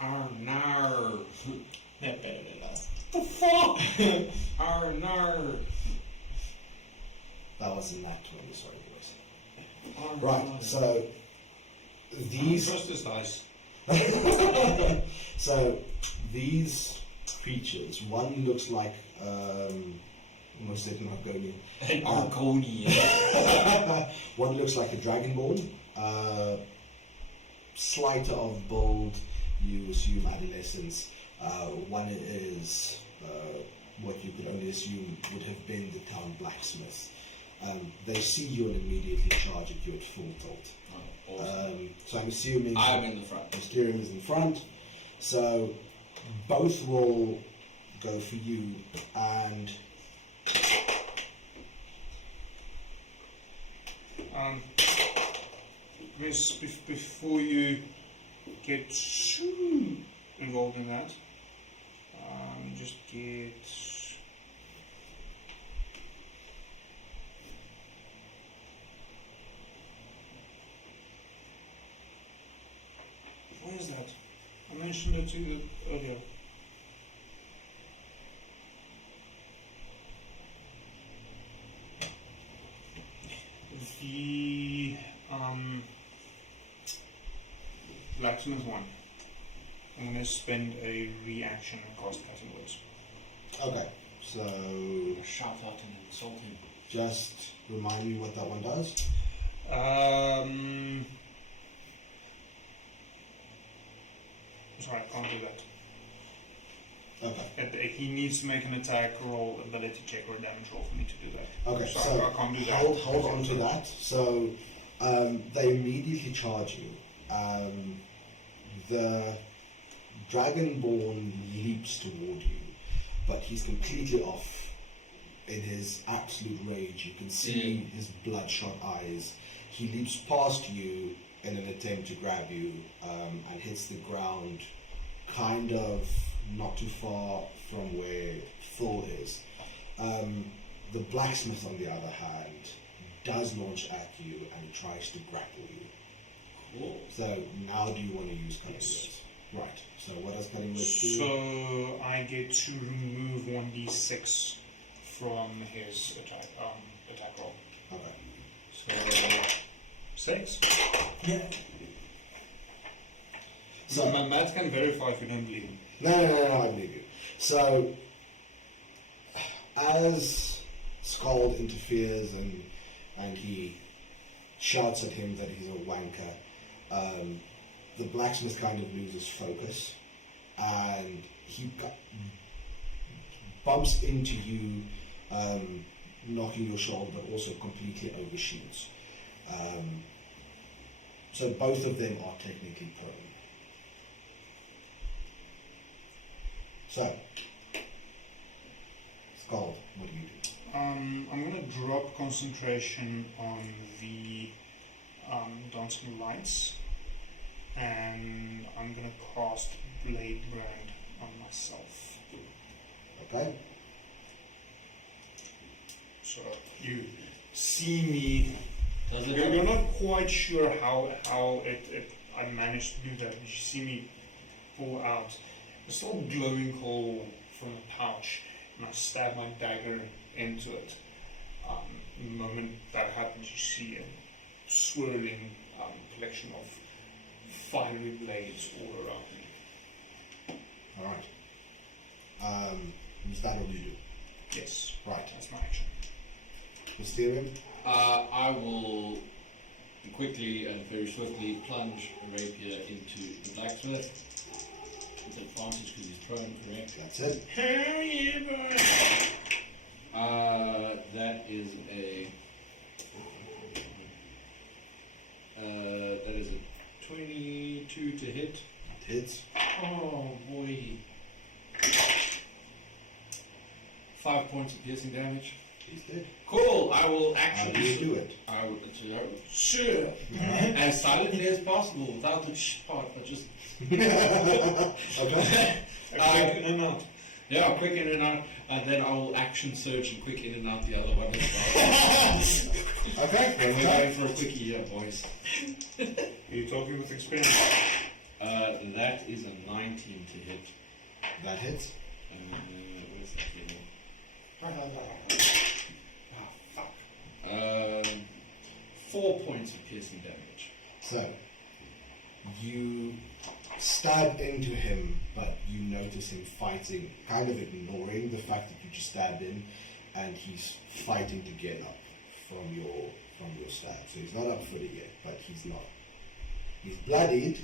Oh no! They're better than us. The fuck? Oh no! that wasn't that one, sorry boys. Oh, Right, no. so these Trust this dice. so these creatures, one looks like almost said an Argonian. An Argonian. One looks like a dragonborn, slighter of build, you assume adolescence. One is what you could only assume would have been the town blacksmith. They see you and immediately charge at you at full tilt. Oh, awesome. So I'm assuming I'm in the front. Mysterium is in front. So both will go for you, and Miss, before you get too involved in that, just get. What is that? I mentioned it to you earlier. The blacksmith one. I'm going to spend a reaction and cast cutting words. okay. So Shout out and insult him. just remind me what that one does. Sorry, I can't do that. Okay. He needs to make an attack roll, ability check, or a damage roll for me to do that. Okay. Sorry, So I can't do that. hold on to that. So they immediately charge you. The Dragonborn leaps toward you, but he's completely off in his absolute rage. You can see his bloodshot eyes. He leaps past you in an attempt to grab you, and hits the ground kind of not too far from where Thor is. The blacksmith, on the other hand, does launch at you and tries to grapple you. Cool. So now do you want to use cutting words? Right. So what does cutting words do? So I get to remove 1d6 from his attack roll. Okay. So 6. Yeah. So Matt can verify if you don't believe him. No, I believe you. So, as Skald interferes and he shouts at him that he's a wanker, the blacksmith kind of loses focus, and he bumps into you, knocking your shoulder, but also completely overshoots. So both of them are technically prone. So, Skald, what do you do? I'm going to drop concentration on the dancing lights, and I'm going to cast Blade Brand on myself. Okay. So you see me. Does it You're not quite sure how I managed to do that. You see me pull out a sort of glowing hole from the pouch, and I stab my dagger into it. The moment that happens, you see a swirling collection of fiery blades all around me. Alright. Is that all you do? Yes, Right. that's my action. Mysterium? I will quickly and very swiftly plunge a rapier into the blacksmith. With advantage because he's prone, correct? That's it. Hell yeah, boy! That is a 22 to hit. It hits. Oh boy. 5 points of piercing damage. He's dead. Cool. I will How do actually you do it? I will sure as silently as possible without the part, but just Okay. Quick in and out. yeah, quick in and out, and then I will action surge and quick in and out the other one as well. Okay. And we're going for a quickie here, boys. Are you talking with experience? That is a 19 to hit. That hits. Where's that hit? Oh, fuck. 4 points of piercing damage. So, you stab into him, but you notice him fighting, kind of ignoring the fact that you just stabbed him, and he's fighting to get up from your stab. So he's not up footed yet, but he's not. He's bloodied,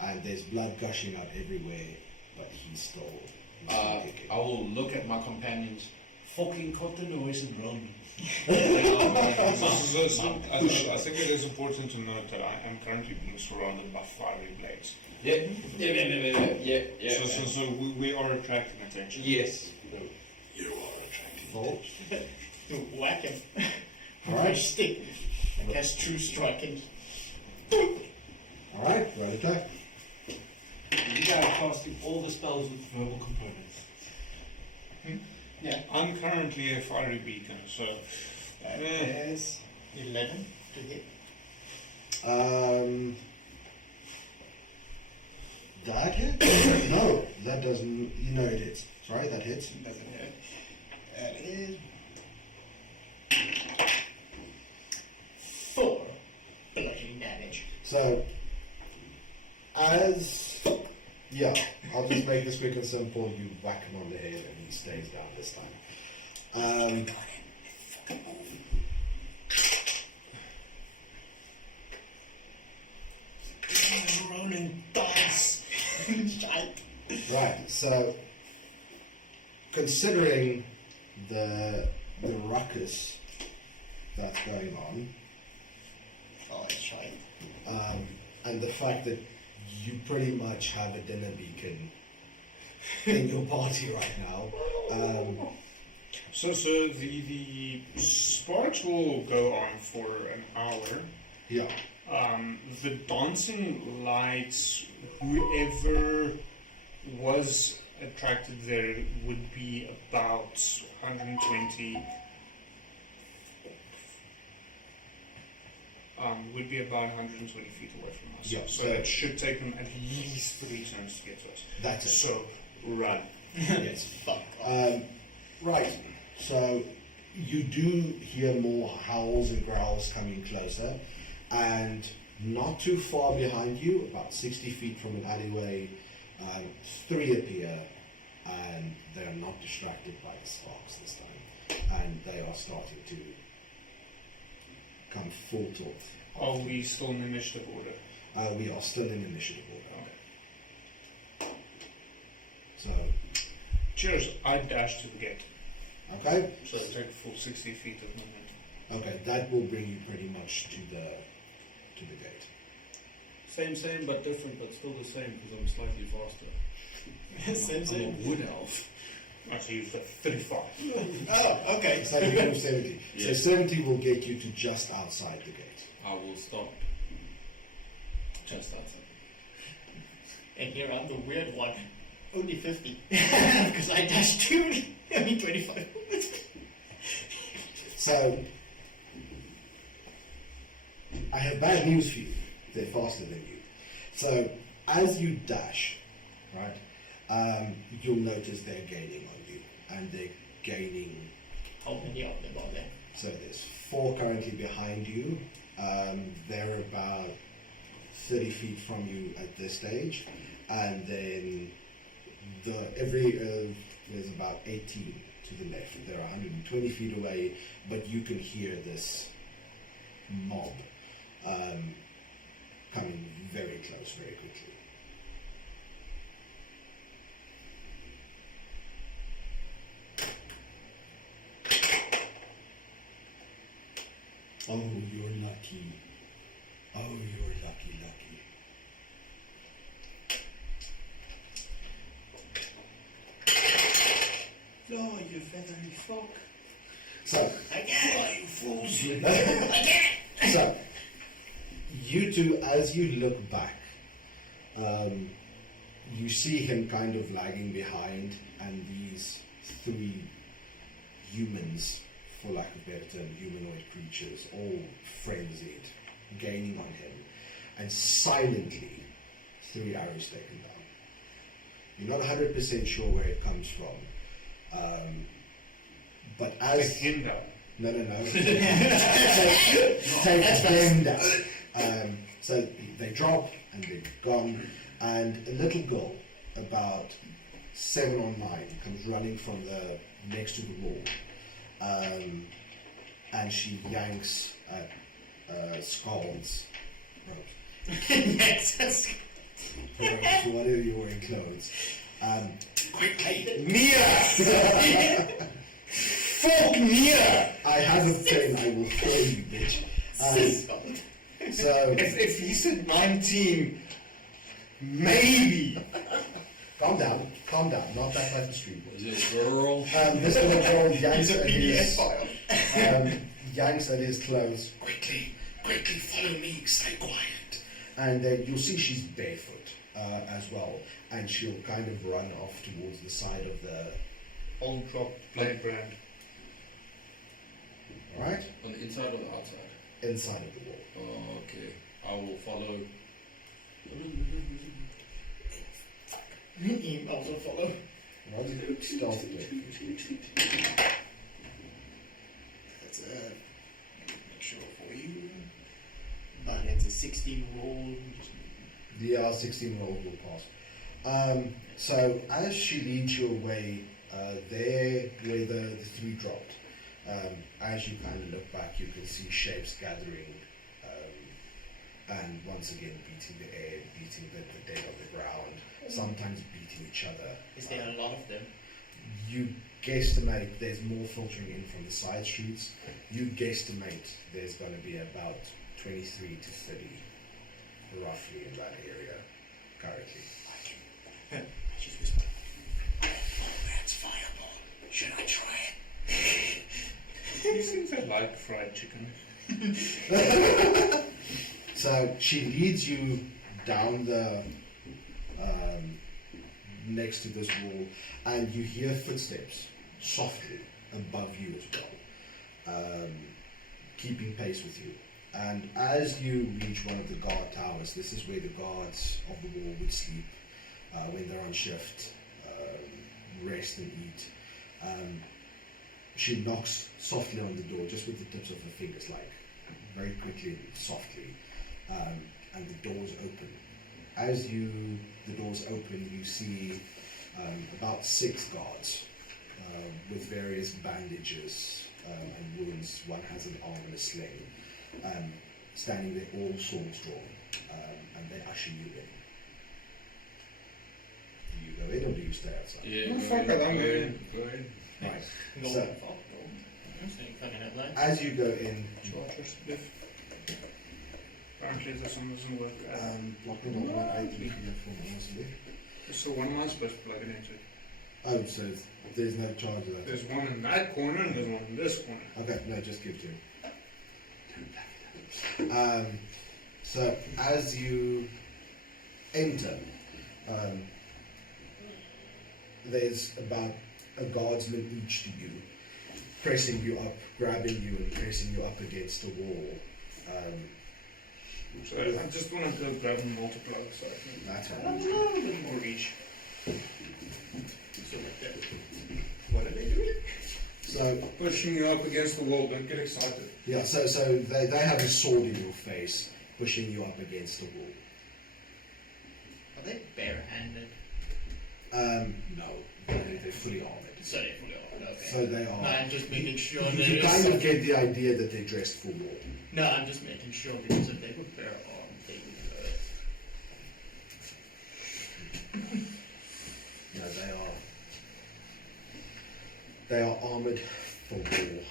and there's blood gushing out everywhere, but he's still kicking. I will look at my companions. Fucking cut the noise and run. I think it is important to note that I am currently being surrounded by fiery blades. Yeah. So we are attracting attention. Yes. You are attracting Four. Whack him. Alright. Stick. I guess true striking. Alright, roll attack. You guys are casting all the spells with verbal components. Yeah. I'm currently a fiery beacon, so That is 11 to hit. That hits? No, that doesn't. You know it hits. Sorry, that hits. Doesn't hit. That is 4 bludgeoning damage. So, I'll just make this quick and simple. You whack him on the head and he stays down this time. Rolling dice. Shite. Right, so considering the ruckus that's going on, Oh, it's shite. and the fact that you pretty much have a dinner beacon in your party right now, So the sparks will go on for an hour. yeah, The dancing lights, whoever was attracted there would be about 120. Would be about 120 feet away from us. Yeah, So so- it should take them at least 3 turns to get to us. that's it. So run. Yes. Fuck. Right, so you do hear more howls and growls coming closer, and not too far behind you, about 60 feet from an alleyway, 3 appear, and they are not distracted by the sparks this time, and they are starting to come full tilt. Are we still in initiative order? We are still in initiative order. Okay. So, Cheers. I dash to the gate. okay, So I take full 60 feet of movement. okay, that will bring you pretty much to the gate. Same, but different, but still the same because I'm slightly faster. Same. I'm a wood elf. Actually, you've got 35. Oh, okay. So you go 70. So Yeah. 70 will get you to just outside the gate. I will stop just outside. And here I'm the weird one. Only 50. Because I dashed 2. I mean 25. So I have bad news for you. They're faster than you. So as you dash, right, you'll notice they're gaining on you, and they're gaining. How many of them are there? So there's 4 currently behind you. They're about 30 feet from you at this stage, and then there's about 18 to the left. They're 120 feet away, but you can hear this mob coming very close, very quickly. Oh, you're lucky. Oh, you're lucky. Oh, you feathery fuck. So, Again. you fools. So, you two, as you look back, you see him kind of lagging behind, and these 3 humans, for lack of a better term, humanoid creatures, all frenzied, gaining on him, and silently 3 arrows taken down. You're not 100% sure where it comes from, but as Take him down. no. Take them down. So they drop and they're gone, and a little girl, about 7 or 9, comes running from the next to the wall, and she yanks at Skull's rope. Yes. So whatever you're wearing clothes. Quickly. Mia! Faulkner! I have a pen, I will kill you, bitch. So, If he said 19, maybe. calm down, not that type of street. Is it a girl? This little girl yanks He's a at PDF his, file. yanks at his clothes. Quickly, follow me, stay quiet. And you'll see she's barefoot as well, and she'll kind of run off towards the side of the. I'll drop blade brand. Alright? On the inside or the outside? Inside of the wall. Okay, I will follow. He also follow. Right? Stealth blade. That's make sure for you. And it's a 16 roll. The R16 roll will pass. So as she leads you away, there where the three dropped, as you kind of look back, you can see shapes gathering, and once again beating the air, beating the dead on the ground, sometimes beating each other. Is there a lot of them? You guesstimate there's more filtering in from the side streets. You guesstimate there's going to be about 23 to 30 roughly in that area currently. I just whisper. That's fireball. Should I try it? He seems to like fried chicken. So she leads you down the next to this wall, and you hear footsteps softly above you as well, keeping pace with you. And as you reach one of the guard towers, this is where the guards of the wall would sleep when they're on shift, rest and eat. She knocks softly on the door, just with the tips of her fingers, like very quickly and softly, and the doors open. As the doors open, you see about 6 guards with various bandages and wounds. One has an arm and a sling, standing there, all swords drawn, and they usher you in. Do you go in or do you stay outside? Yeah, No, fuck it, I'm going. Go in. Right. No, So, fuck, no. I'm saying fucking out loud. as you go in, Chargers. Apparently this one doesn't work. lock it on one item here for honestly. So what am I supposed to plug it into? Oh, so there's no charge of that. There's one in that corner and there's one in this corner. Okay, no, just give it to him. So as you enter, there's about a guardsman each to you, pressing you up, grabbing you and pressing you up against the wall. So I just want to go grab and multiply so I can That's a right. little bit more reach. So like that. What are they doing? So Pushing you up against the wall, don't get excited. yeah, so they have a sword in your face, pushing you up against the wall. Are they barehanded? No, they're fully armored. So they're fully armored, okay. So they are. No, I'm just making sure You there is kind of some- get the idea that they're dressed for war. No, I'm just making sure because if they were bare armed, they would No, they are armored for war.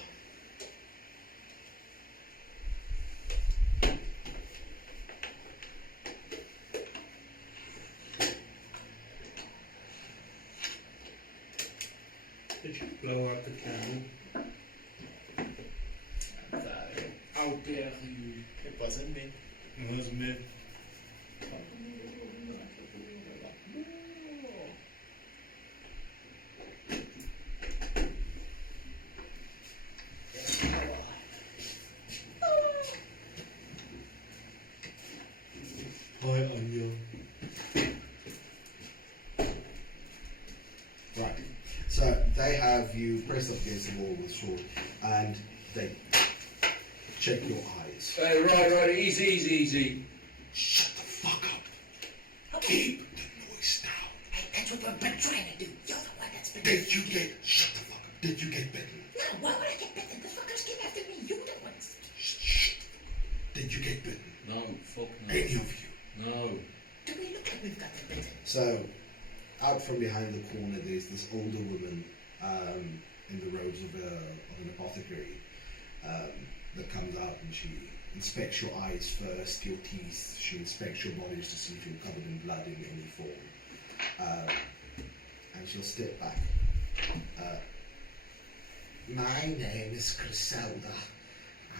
Did you blow out the candle? How dare you? It wasn't me. It was me. Hi, Anya. Right. So they have you pressed up against the wall with sword, and they check your eyes. Hey, right, easy. Shut the fuck up. Keep the noise down. That's what I've been trying to do. You're the one that's been... Shut the fuck up. Did you get bitten? No, why would I get bitten? The fuckers came after me. You the ones. Shh. Did you get bitten? No, fuck no. Any of you? No. Do we look like we've gotten bitten? So, out from behind the corner, there's this older woman, in the robes of an apothecary that comes out, and she inspects your eyes first, your teeth. She inspects your bodies to see if you're covered in blood in any form. And she'll step back. My name is Griselda.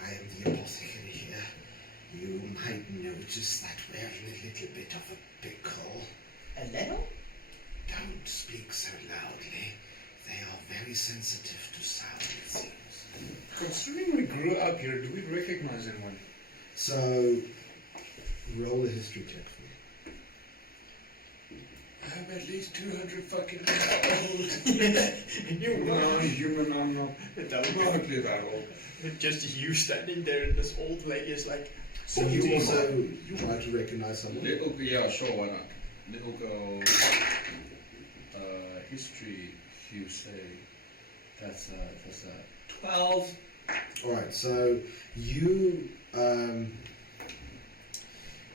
I am the apothecary here. You might notice that we're in a little bit of a pickle. A little? Don't speak so loudly. They are very sensitive to sound, it seems. Considering we grew up here, do we recognize anyone? So, roll a history check for me. I'm at least 200 fucking years old. No, I'm human, I'm not. That would Probably that old. be just you standing there, and this old lady is like. So you also try to recognize someone? Yeah, sure, why not? Little girl, history, you say, that's a 12. Alright, so you,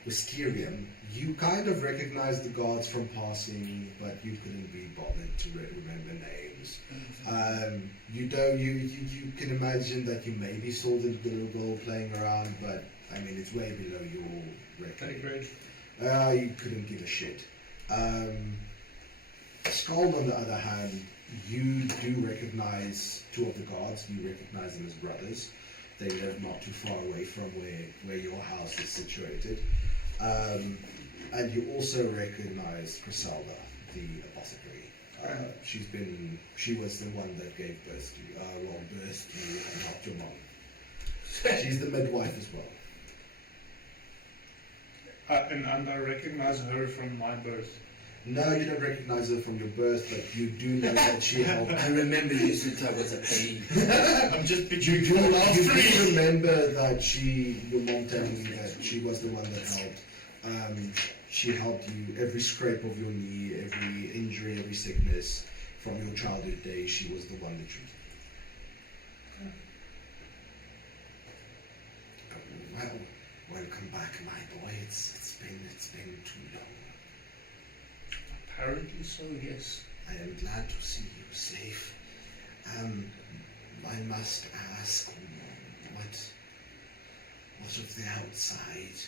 Mysterium, you kind of recognize the guards from passing, but you couldn't be bothered to remember names. You can imagine that you maybe saw the little girl playing around, but I mean, it's way below your record. Grade. You couldn't give a shit. Skull, on the other hand, you do recognize two of the guards. You recognize them as brothers. They live not too far away from where your house is situated. And you also recognize Griselda, the apothecary. She was the one that gave birth to you, and helped your mom. She's the midwife as well. And I recognize her from my birth. No, you don't recognize her from your birth, but you do know that she helped. I remember you since I was a baby. I'm just You picturing do, full off you three. do remember that your mom telling you that she was the one that helped. She helped you every scrape of your knee, every injury, every sickness from your childhood days. She was the one that treated you. Well, welcome back, my boy. It's been too long. Apparently so, yes. I am glad to see you safe. I must ask, what of the outside?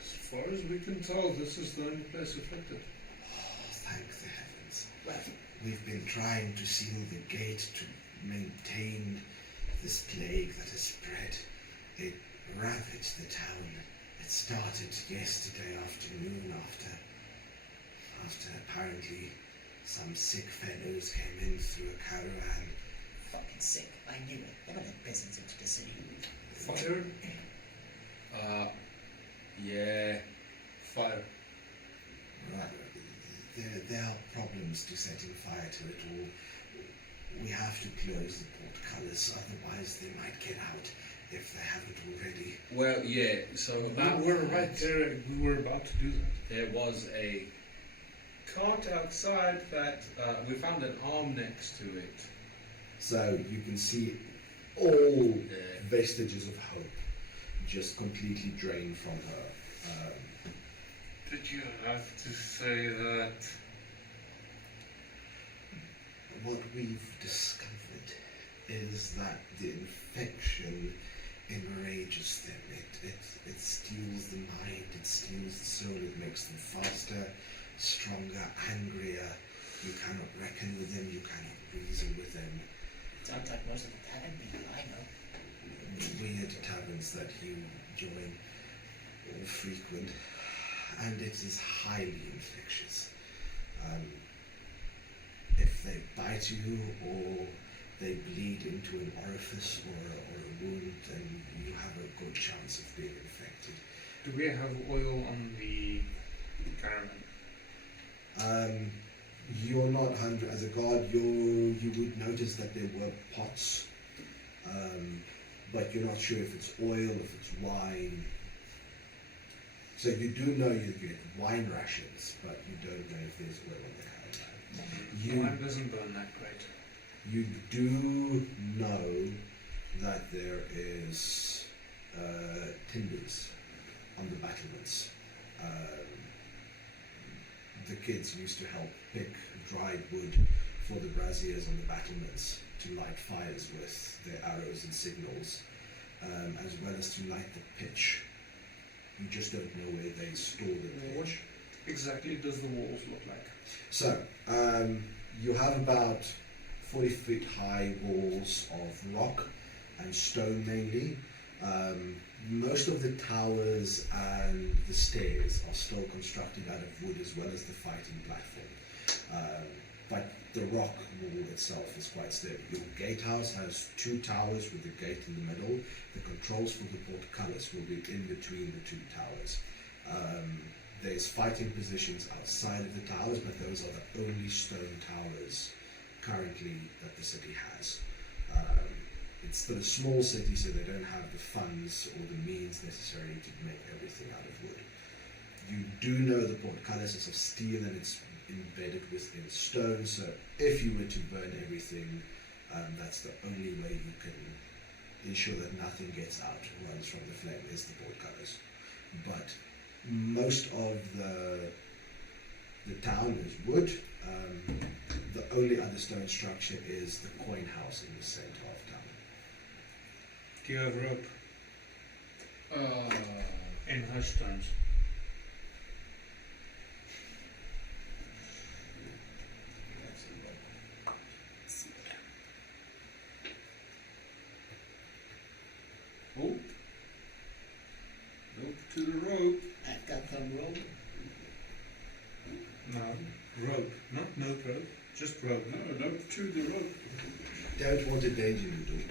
As far as we can tell, this is the only place affected. Oh, thank the heavens. Well, we've been trying to seal the gate to maintain this plague that has spread. It ravaged the town. It started yesterday afternoon after apparently some sick fellows came in through a caravan. Fucking sick. I knew it. They don't let peasants into the city. Fire? Yeah, fire. Right. There are problems to setting fire to it all. We have to close the portcullis, otherwise they might get out if they haven't already. Well, yeah, so that We were right there, we were about to do that. there was a cart outside that we found an arm next to it. So you can see all vestiges of hope just completely drained from her. Did you have to say that? What we've discovered is that the infection enrages them. It steals the mind, it steals the soul, it makes them faster, stronger, angrier. You cannot reckon with them, you cannot reason with them. Sounds like most of the tavern people I know. Weird taverns that you join or frequent, and it is highly infectious. If they bite you or they bleed into an orifice or a wound, then you have a good chance of being infected. Do we have oil on the caravan? You're not 100 as a guard. You would notice that there were pots, but you're not sure if it's oil, if it's wine. So you do know you get wine rations, but you don't know if there's oil on the caravan. Wine doesn't burn that great. You do know that there is timbers on the battlements. The kids used to help pick dried wood for the braziers on the battlements to light fires with their arrows and signals, as well as to light the pitch. You just don't know where they store the What pitch. exactly does the walls look like? So, you have about 40 feet high walls of rock and stone mainly. Most of the towers and the stairs are still constructed out of wood as well as the fighting platform. But the rock wall itself is quite sturdy. Your gatehouse has 2 towers with the gate in the middle. The controls for the portcullis will be in between the 2 towers. There's fighting positions outside of the towers, but those are the only stone towers currently that the city has. It's still a small city, so they don't have the funds or the means necessary to make everything out of wood. You do know the portcullis is of steel and it's embedded within stone, so if you were to burn everything, that's the only way you can ensure that nothing gets out, runs from the flame, is the portcullis. But most of the town is wood. The only other stone structure is the coin house in the center of town. Do you have rope in her stones? Oh. Rope to the rope. I've got some rope. No. Rope. Not no rope. Just rope. No, rope to the rope. Don't want a danger noodle.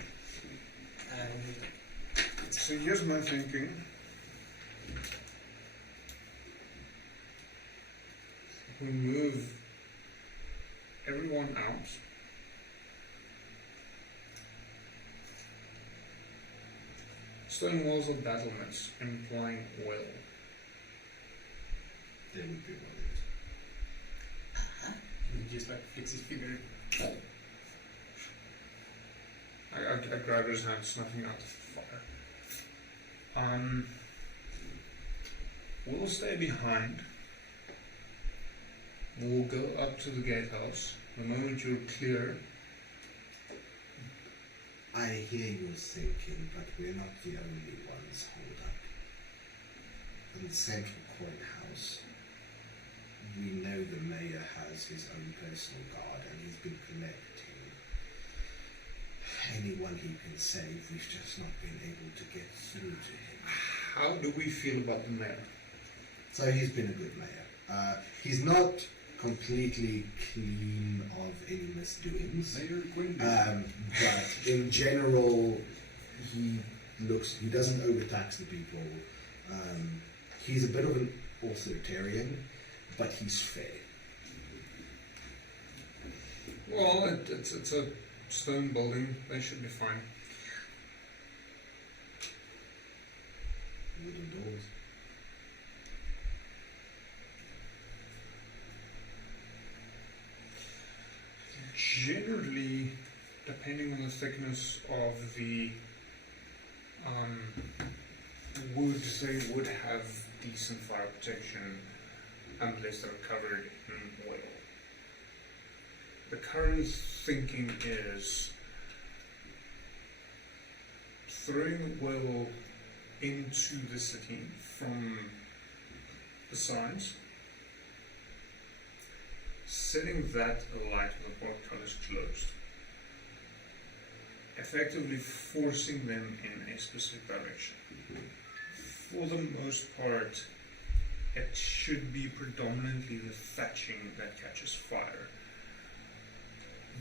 So here's my thinking. We move everyone out. Stone walls of battlements implying oil. There would be one of He just like flicks his finger. I grab his hand, snuffing out the fire. We'll stay behind. We'll go up to the gatehouse. The moment you're clear, I hear your thinking, but we're not the only ones holed up. In the central coin house, we know the mayor has his own personal guard and he's been collecting anyone he can save. We've just not been able to get through to him. how do we feel about the mayor? So he's been a good mayor. He's not completely clean of any misdoings. Mayor Quinn. But in general, he doesn't overtax the people. He's a bit of an authoritarian, but he's fair. Well, it's a stone building. They should be fine. Wooden doors. Generally, depending on the thickness of the wood, they would have decent fire protection unless they're covered in oil. The current thinking is throwing oil into the city from the sides, setting that alight with the portcullis closed, effectively forcing them in a specific direction. For the most part, it should be predominantly the thatching that catches fire.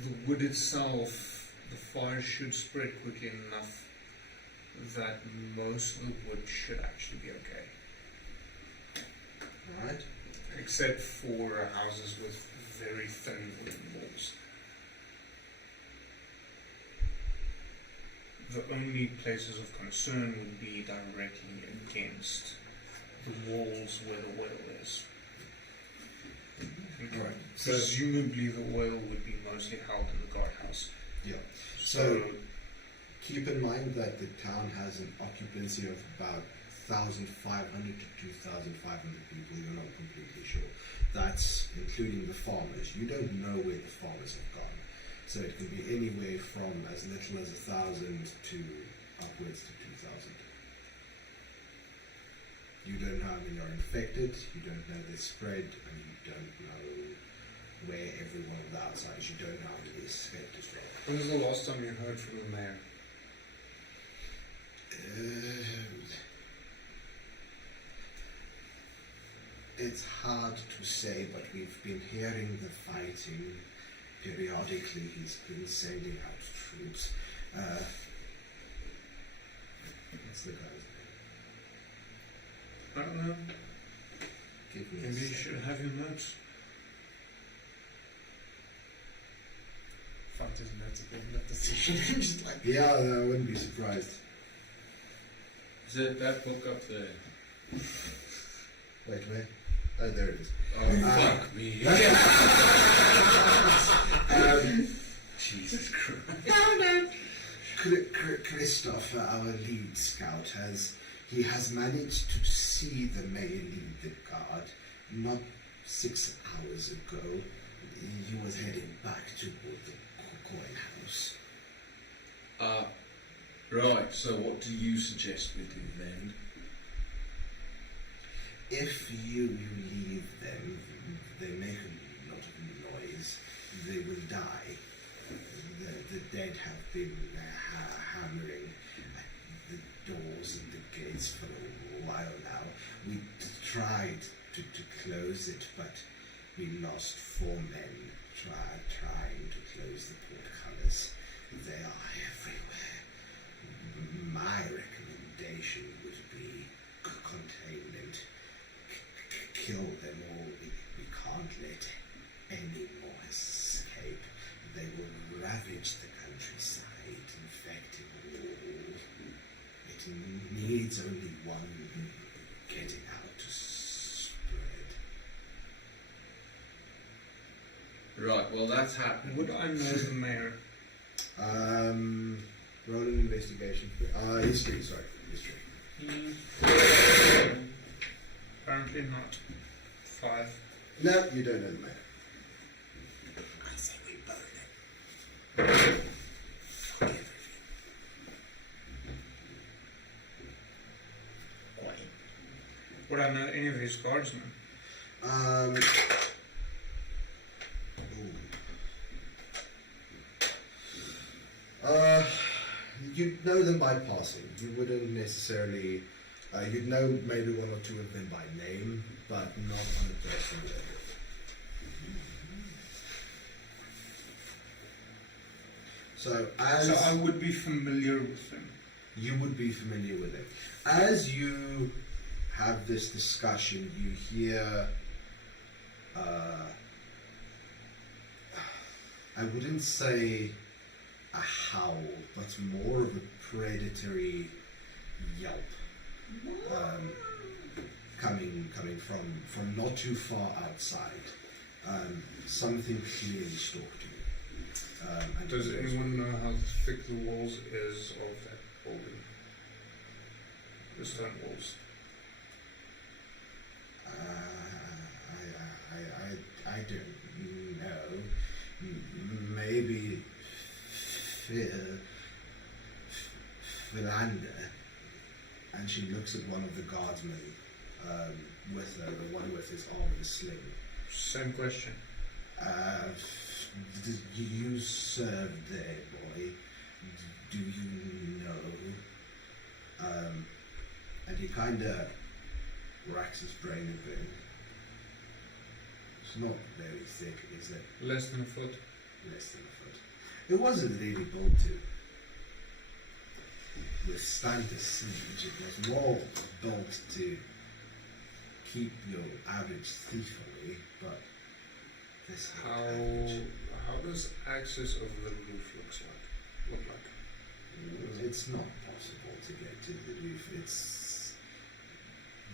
The wood itself, the fire should spread quickly enough that most of the wood should actually be okay. Alright. Except for houses with very thin wooden walls. The only places of concern would be directly against the walls where the oil is. Alright. So, Presumably the oil would be mostly held in the guardhouse. yeah. So keep in mind that the town has an occupancy of about 1,500 to 2,500 people. You're not completely sure. That's including the farmers. You don't know where the farmers have gone. So it can be anywhere from as little as 1,000 to upwards to 2,000. You don't know how many are infected, you don't know their spread, and you don't know where everyone on the outside is. You don't know how many escaped as well. When was the last time you heard from the mayor? It's hard to say, but we've been hearing the fighting periodically. He's been sending out troops. What's the guy's name? I don't know. Give me a Maybe you second. should have your notes. Fact is, that's a good enough decision. Just like, Yeah, I wouldn't be surprised. Is it that book up there? Wait, where? Oh, there it is. Oh, fuck me. Jesus Christ. Christopher, our lead scout, he has managed to see the mayor lead the guard. Not 6 hours ago, he was heading back toward the coin house. Right, so what do you suggest we do then? If you leave them, they make a lot of noise. They will die. The dead have been hammering at the doors and the gates for a while now. We tried to close it, but we lost 4 men trying to close the portcullis. They are everywhere. My recommendation would be containment. Kill them all. We can't let any more escape. They will ravage the countryside, infecting all. It needs only one getting out to spread. Right, well that's happened. Would I know the mayor? Roll an investigation. History, sorry. History. Apparently not. 5. No, you don't know the man. I say we burn it. Fuck everything. quiet. Would I know any of his guardsmen? You'd know them by passing. You wouldn't necessarily. You'd know maybe 1 or 2 of them by name, but not on a personal level. So So I would be familiar with them. you would be familiar with them. As you have this discussion, you hear. I wouldn't say a howl, but more of a predatory yelp, coming from not too far outside. Something clearly stalked you. And Does anyone know how thick the walls is of that building? The stone walls. I don't know. Maybe Philander, and she looks at one of the guardsmen with the one with his arm in a sling. Same question. You served there, boy. Do you know? And he kind of racks his brain a bit. It's not very thick, is it? Less than a foot. Less than a foot. It wasn't really built to withstand a siege. It was more built to keep your average thief away, but this How does access over the roof look like? It's not possible to get to the roof.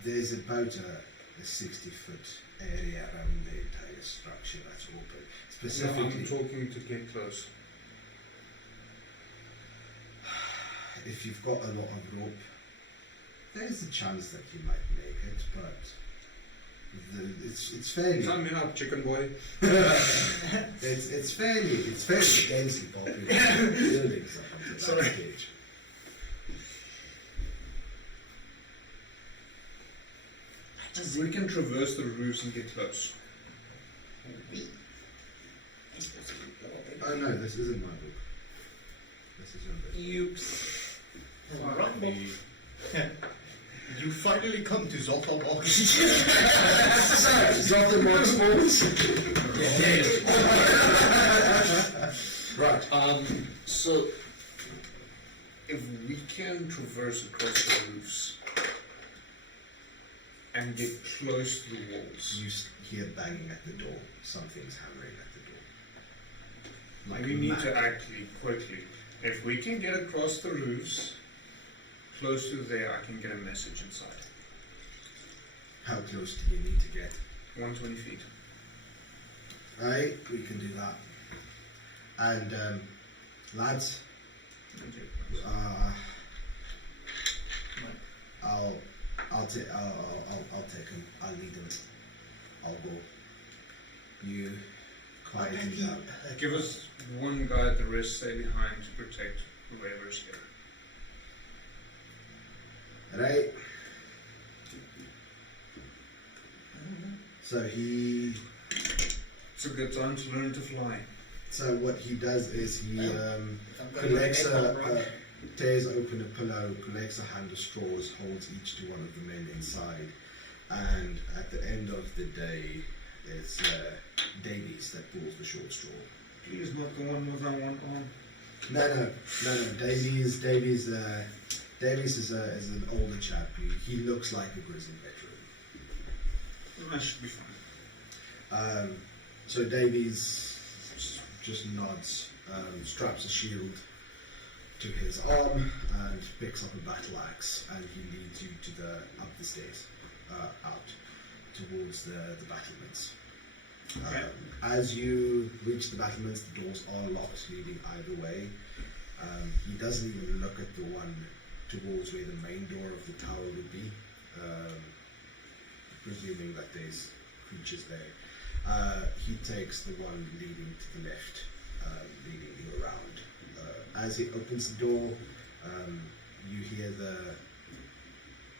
There's about a 60-foot area around the entire structure that's open. No, Specifically, I'm talking to get close. if you've got a lot of rope, There's a chance that you might make it, but it's fairly. Sign me up, chicken boy. it's fairly densely populated buildings up until that Sorry. stage. We can traverse the roofs and get close. Oh no, this isn't my book. This is your book. Oops. Rumble. You finally come to Zotobok. Zothamog Sports. Right. So if we can traverse across the roofs and get close to the walls, You hear banging at the door. Something's hammering at the door. we a need man. to act quickly. If we can get across the roofs, close to there, I can get a message inside. How close do you need to get? 120 feet. Right, we can do that. And lads, I'll take him. I'll lead him. I'll go. You quiet him down. Give us one guide, the rest stay behind to protect whoever's here. Right. So he. It's a good time to learn to fly. So what he does is he I'm going collects to tears open a pillow, collects a hand of straws, holds each to one of the men inside, and at the end of the day, it's Davies that pulls the short straw. Please, not the one with that one on. No. Davies is an older chap. He looks like a grizzled veteran. That should be fine. So Davies just nods, straps a shield to his arm, and picks up a battle axe, and he leads you to up the stairs, out towards the battlements. Okay. As you reach the battlements, the doors are locked, leading either way. He doesn't even look at the one towards where the main door of the tower would be, presuming that there's creatures there. He takes the one leading to the left, leading you around. As he opens the door, you hear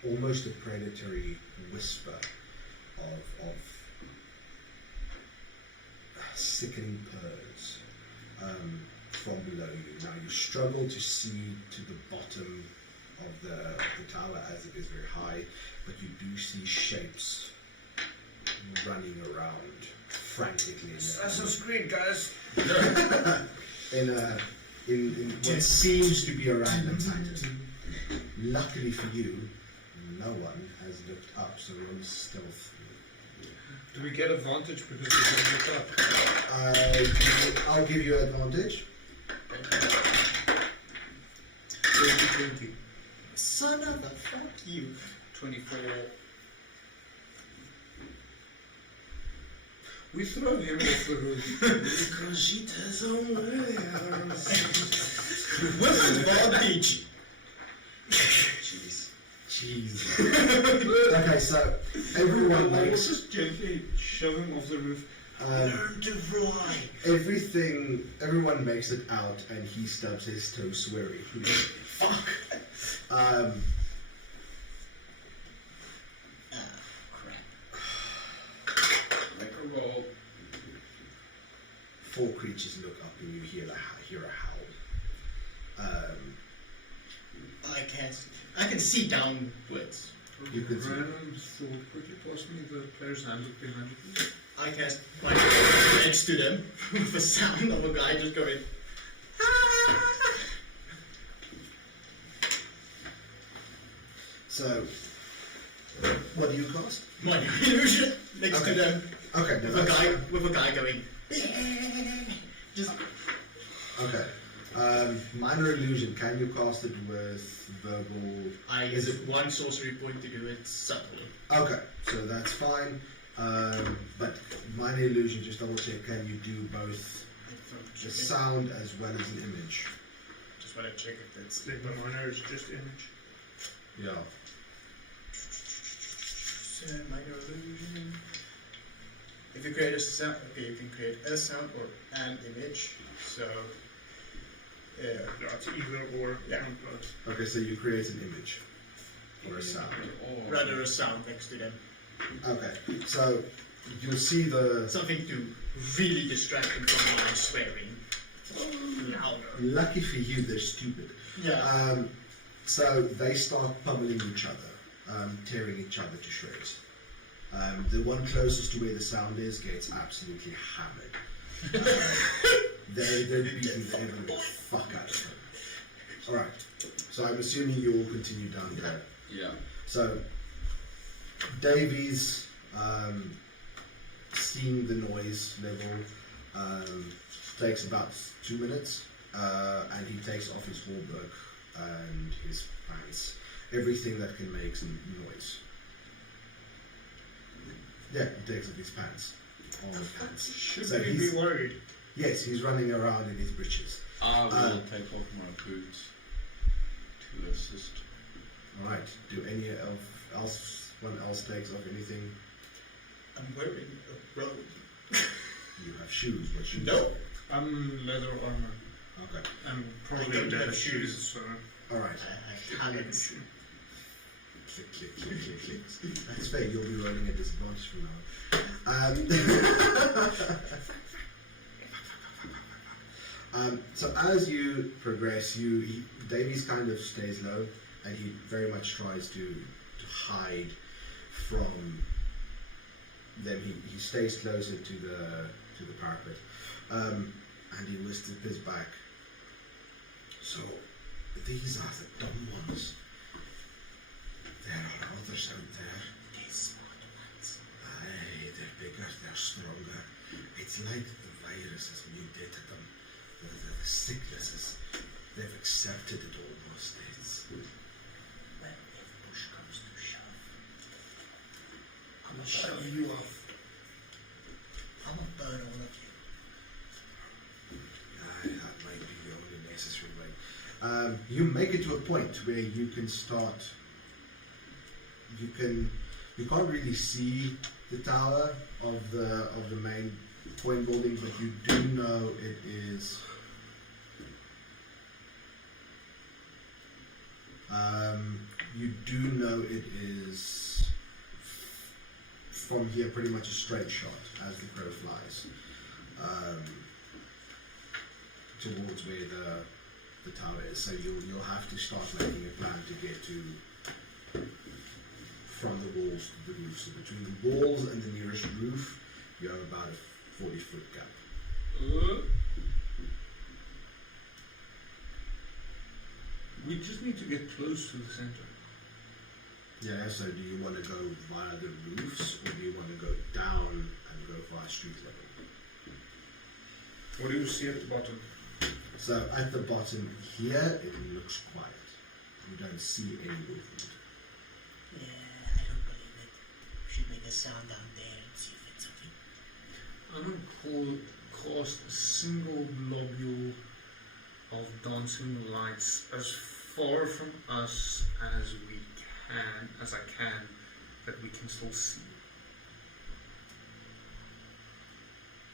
almost a predatory whisper of sickening purrs from below you. Now you struggle to see to the bottom of the tower as it is very high, but you do see shapes running around frantically. Assassin's Creed, guys. in what seems to be a random pattern. Luckily for you, no one has looked up, so roll stealth. Do we get advantage because we didn't look up? I'll give you advantage. 20. Son of a fuck you. 24. We throw him off the roof. Because she doesn't wear with advantage. Jeez. Okay, so everyone We'll makes just gently shove him off the roof. Learn to fly. everyone makes it out, and he stubs his toe swearing. Fuck. Um, Crap. Make a roll. 4 creatures look up, and you hear a howl. I can see downwards. You can see. Random thought, quickly pass me the player's handbook behind you, please. I cast my next to them with the sound of a guy just going. So, what do you cast? My illusion next to Okay. them Okay, no, with a guy going. Just okay. Minor illusion. Can you cast it with verbal? I use one sorcery point to do it subtly. Okay, so that's fine. But minor illusion. Just double check. Can you do both the sound as well as an image? Just want to check if that's. The minor is just image. Yeah. So, minor illusion. If you create a sound, okay, you can create a sound or an image. So, That's either or. Yeah. one plus. Okay, so you create an image or a sound. rather a sound next to them. Okay, so you'll see the. Something to really distract them from what I'm swearing. Louder. Lucky for you, they're stupid. Yeah. So they start pummeling each other, tearing each other to shreds. The one closest to where the sound is gets absolutely hammered. They're beating the living fuck out of them. Alright, so I'm assuming you all continue down there. Yeah. So, Davies, seeing the noise level, takes about 2 minutes, and he takes off his hauberk and his pants. Everything that can make some noise. Yeah, he takes off his pants. All his pants. Should So we he's- be worried? Yes, he's running around in his breeches. I will take off my boots to assist. Alright, do one else takes off anything? I'm wearing a robe. You have shoes, what shoes? No. I'm leather armor. Okay, And I probably don't leather have shoes, shoes. so. alright. I have talents. Click, click, click, click, click. That's fair, you'll be rolling at disadvantage from now on. So as you progress, Davies kind of stays low, and he very much tries to hide from them. He stays closer to the parapet, and he whispers back. So these are the dumb ones. There are others out there. They're smart ones. Aye, they're bigger, they're stronger. It's like the virus has mutated them. The sicknesses. They've accepted it almost. It's... Well, if push comes to shove, I'm gonna shove you off. I'm gonna burn all of you. Aye, that might be the only necessary way. You make it to a point where you can start. You can't really see the tower of the main point building, but you do know it is. You do know it is from here pretty much a straight shot as the crow flies towards where the tower is. So you'll have to start making a plan to get to. From the walls to the roof. So between the walls and the nearest roof, you have about a 40-foot gap. We just need to get close to the center. Yeah, so do you want to go via the roofs, or do you want to go down and go via street level? What do you see at the bottom? So at the bottom here, it looks quiet. You don't see any movement. Yeah, I don't believe it. We should make a sound down there and see if it's something. I'm gonna cast a single globule of dancing lights as far from us as I can, that we can still see.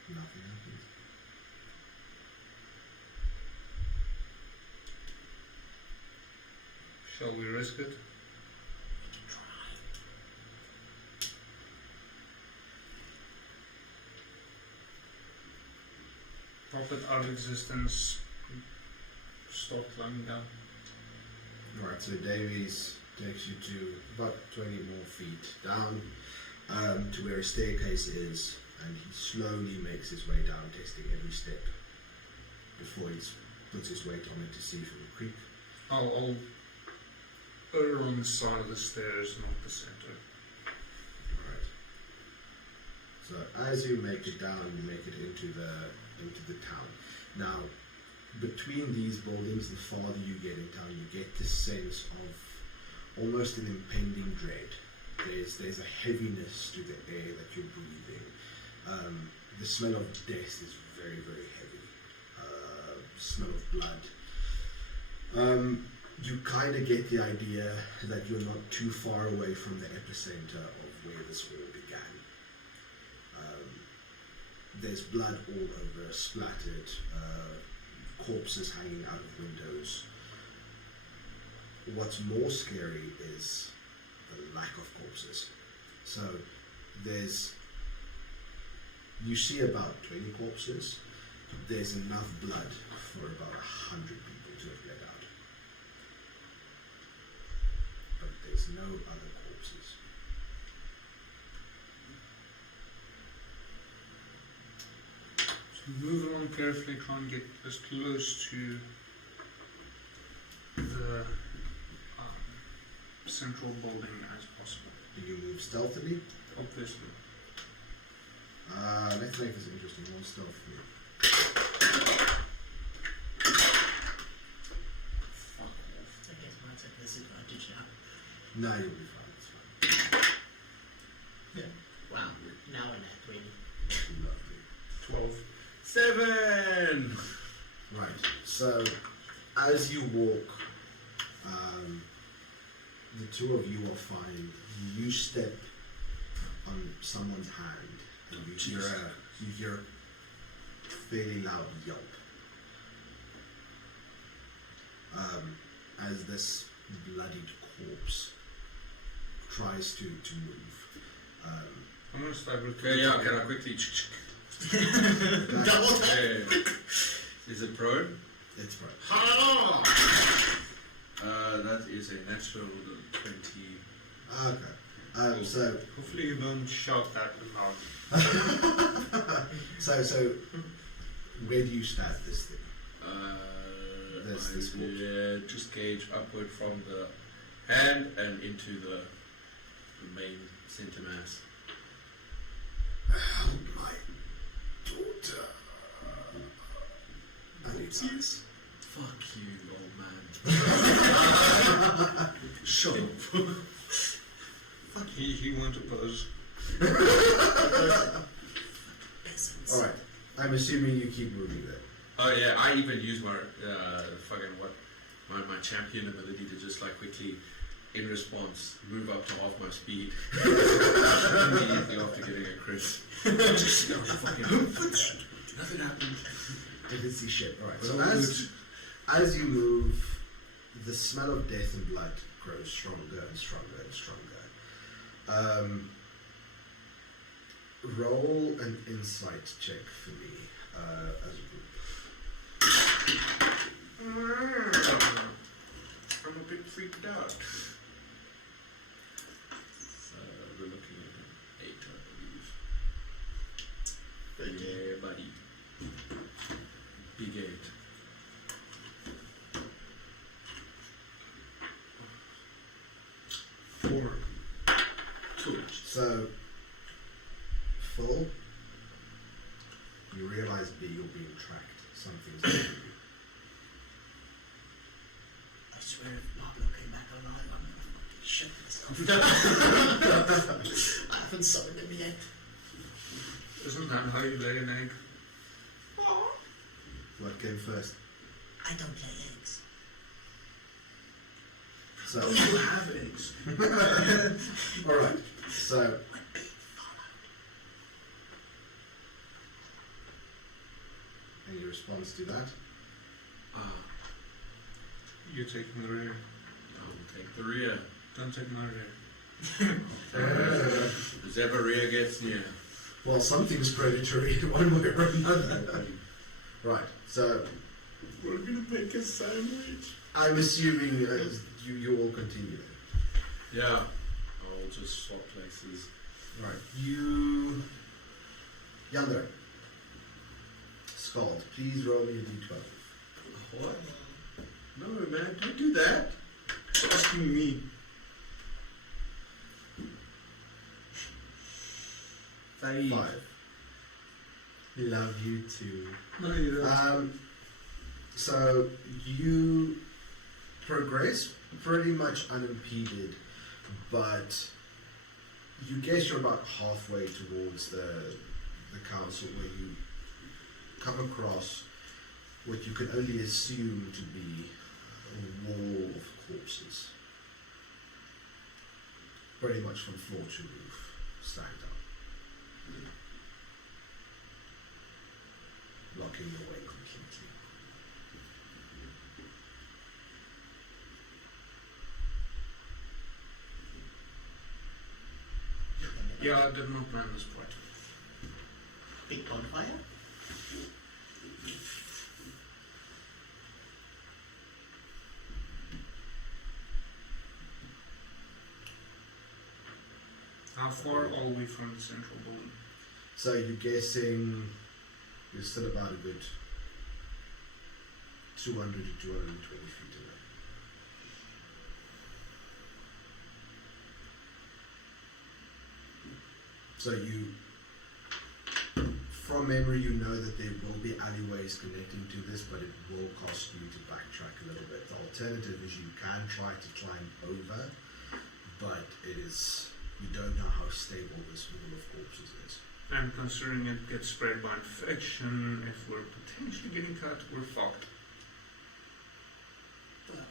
Nothing happens. Shall we risk it? We can try. Pop it out of existence. Start climbing down. Alright, so Davies takes you to about 20 more feet down to where a staircase is, and he slowly makes his way down, testing every step before he puts his weight on it to see if it will creak. I'll err on the side of the stairs, not the center. Alright. So as you make it down, you make it into the town. Now, between these buildings, the farther you get in town, you get this sense of almost an impending dread. There's a heaviness to the air that you're breathing. The smell of death is very, very heavy. Smell of blood. You kind of get the idea that you're not too far away from the epicenter of where this all began. There's blood all over, splattered, corpses hanging out of windows. What's more scary is the lack of corpses. So you see about 20 corpses. There's enough blood for about 100 people to have bled out. But there's no other corpses. So move along carefully, try and get as close to the central building as possible. Do you move stealthily? Obviously. Let's make this interesting. One stealthily. I guess mine's at disadvantage now. No, you'll be fine. It's fine. Wow, now we're at 20. Lovely. 12. 7! Right. So, as you walk, the two of you are fine. You step on someone's hand, and you hear a fairly loud yelp. As this bloodied corpse tries to move. I'm gonna start with. Okay, yeah, can I quickly? Double tap. Is it prone? It's right. That is a natural 20. Okay. So Hopefully you don't shout that loud. so where do you stab this thing? This Yeah, just gauge upward from the hand and into the main center mass. Oh, my daughter. And he dies. Fuck you, old man. Shut up. Fuck, he won't oppose. Peasants. Alright. I'm assuming you keep moving there. Oh yeah, I even use my my champion ability to just like quickly, in response, move up to half my speed immediately after getting a crit. Just nothing happened. Didn't see shit. Alright. So as you move, the smell of death and blood grows stronger and stronger and stronger. Roll an insight check for me as a group. I'm a bit freaked out. We're looking at an 8, I believe. Yeah, buddy. Big 8. 4. Two. So, full, you realize B, you're being tracked. Something's after you. I swear if Pablo came back alive, I'm gonna shit myself. I haven't summoned him yet. Isn't that how you lay an egg? What came first? I don't lay eggs. So, You have eggs. alright. So, We're being followed. any response to that? You're taking the rear. I'll take the rear. Don't take my rear. As ever rear gets near. Well, something's predatory one way or another. Right, so We're gonna make a sandwich. I'm assuming you all continue then. Yeah. I'll just swap places. Right, you... Yandere. Scald, please roll me a d12. What? No, man, don't do that. It's asking me. 5. Love you too. No, you don't. So you progress pretty much unimpeded, but you guess you're about halfway towards the council where you come across what you can only assume to be wall of corpses, pretty much from floor to roof, stacked up, blocking the way completely. Yeah, I did not plan this part. Big bonfire? How far are we from the central building? So you're guessing you're still about a good 200 to 220 feet away. So you, from memory, you know that there will be alleyways connecting to this, but it will cost you to backtrack a little bit. The alternative is you can try to climb over, but it is, you don't know how stable this wall of corpses is. And considering it gets spread by infection, if we're potentially getting cut, we're fucked. Well,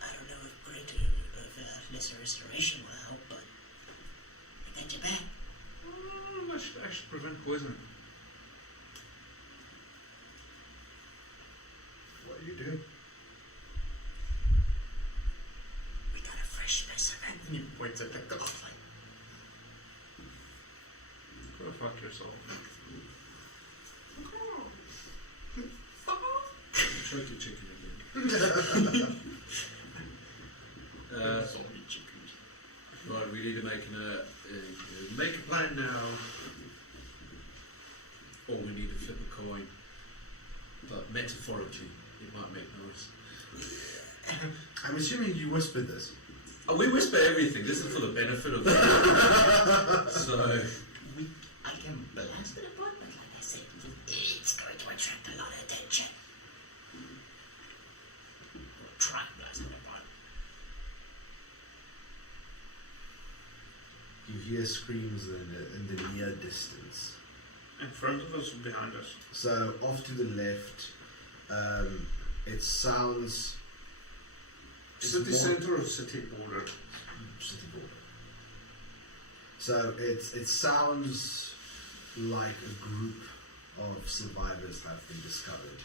I don't know if greater of lesser restoration will help, but I got your back. That should actually prevent poison. What do you do? We got a fresh specimen. And he points at the goblin. Go fuck yourself. Choke your chicken again. Zombie chickens. Right, we need to make a plan now. Or we need to flip a coin. But metaphorically, it might make noise. I'm assuming you whispered this. Oh, we whisper everything. This is for the benefit of So, I can blast it apart, but like I said, it's going to attract a lot of attention. We'll try and blast it apart. You hear screams in the near distance. In front of us or behind us? So off to the left, it sounds. City more- center or city border? City border. So it sounds like a group of survivors have been discovered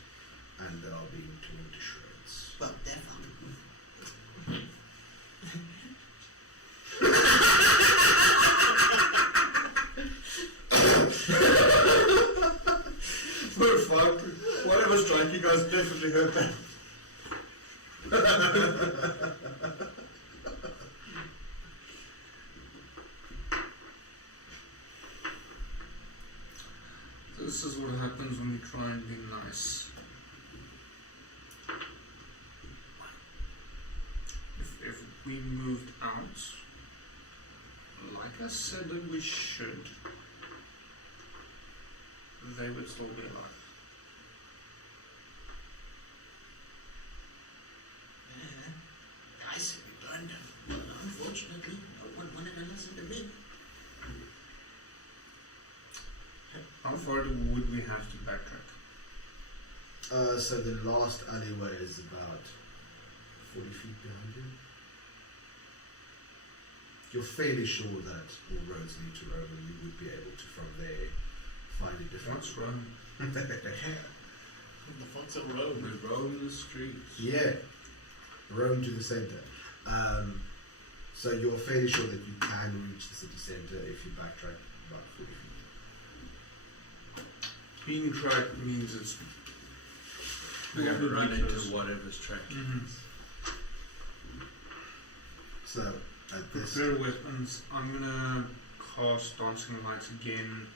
and they are being torn to shreds. Well, they're fucked. We're fucked. Whatever's striking us definitely hurt them. This is what happens when you try and be nice. If we moved out, like I said that we should, they would still be alive. I said we burned them. But unfortunately, no one wanted to listen to me. How far would we have to backtrack? So the last alleyway is about 40 feet behind you. You're fairly sure that all roads lead to Rome and you would be able to from there find a different. What's Rome? What the fuck's a road? we roam the streets. Yeah, Rome to the center. So you're fairly sure that you can reach the city center if you backtrack about 40 feet. Being tracked means it's We're going to run meters. into whatever's tracking. Mm-hmm. So at this, Prepare weapons. I'm gonna cast Dancing Lights again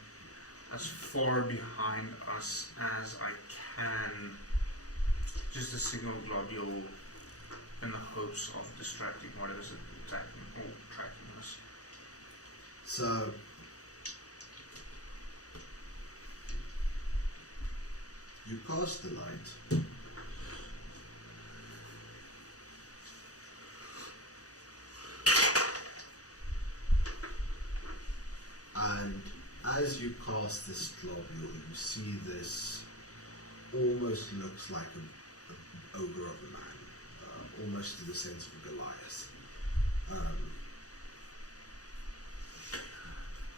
as far behind us as I can. Just a single globule in the hopes of distracting whatever's attacking or tracking us. so you cast the light. And as you cast this globule, you see this almost looks like an ogre of a man, almost to the sense of Goliath.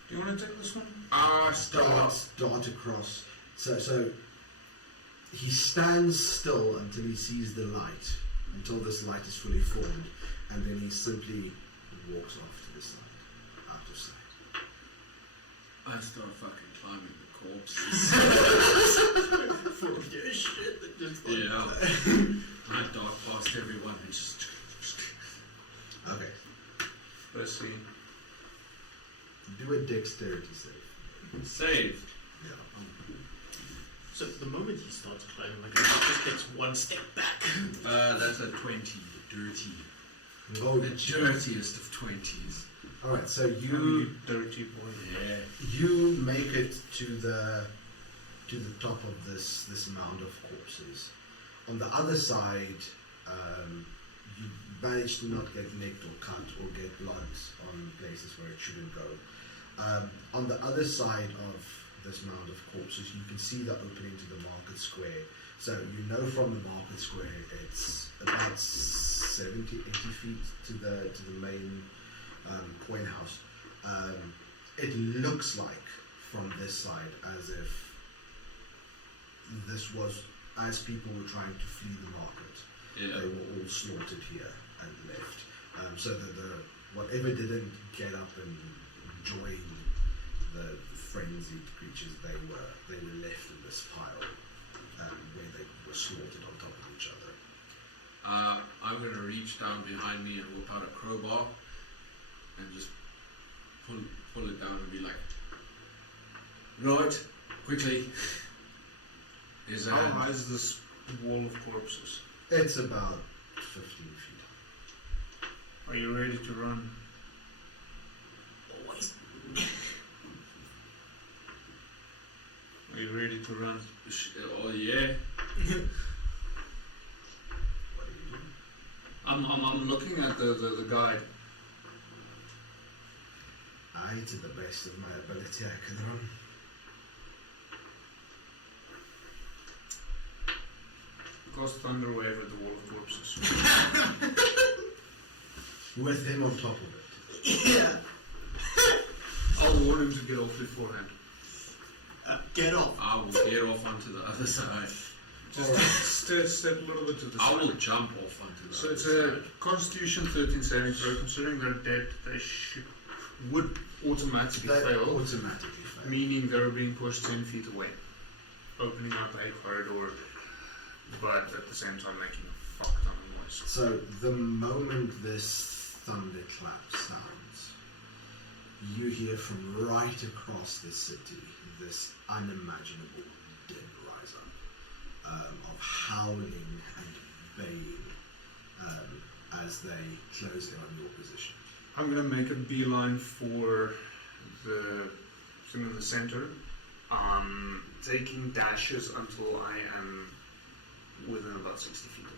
Do you want to take this one? Dart across. So he stands still until he sees the light, until this light is fully formed, and then he simply walks off to the side, out of sight. I start fucking climbing the corpses. Full of your shit that just Yeah. I dart past everyone and just. Okay. Let's see. Do a dexterity save. Saved. Yeah. So the moment he starts climbing, like he just takes one step back. That's a 20. Dirty. Oh, The dirtiest of 20s. alright, so You dirty boy. Yeah. you make it to the top of this mound of corpses. On the other side, you manage to not get nicked or cut or get blood on places where it shouldn't go. On the other side of this mound of corpses, you can see the opening to the market square. So you know from the market square it's about 70, 80 feet to the main coin house. It looks like from this side as if this was as people were trying to flee the market. Yeah. They were all slaughtered here and left. So the whatever didn't get up and join the frenzied creatures, they were left in this pile where they were slaughtered on top of each other. I'm going to reach down behind me and whip out a crowbar and just pull it down and be like, right, quickly. How high is this wall of corpses? It's about 15 feet. Are you ready to run? Always. Are you ready to run? Oh yeah. What are you doing? I'm looking at the guide. To the best of my ability, I can run. Cast thunder wave at the wall of corpses. With him on top of it. Yeah. I'll warn him to get off beforehand. Get off. I will get off onto the other side. Just step a little bit to the I side. will jump off onto the So other it's side. a Constitution 13 saving throw. Considering they're dead, they would automatically They fail, automatically fail. meaning they're being pushed 10 feet away, opening up a corridor, but at the same time making a fuck ton of noise. So the moment this thunderclap sounds, you hear from right across the city this unimaginable din rise up of howling and baying as they close in on your position. I'm gonna make a beeline for the thing in the center, taking dashes until I am within about 60 feet of it.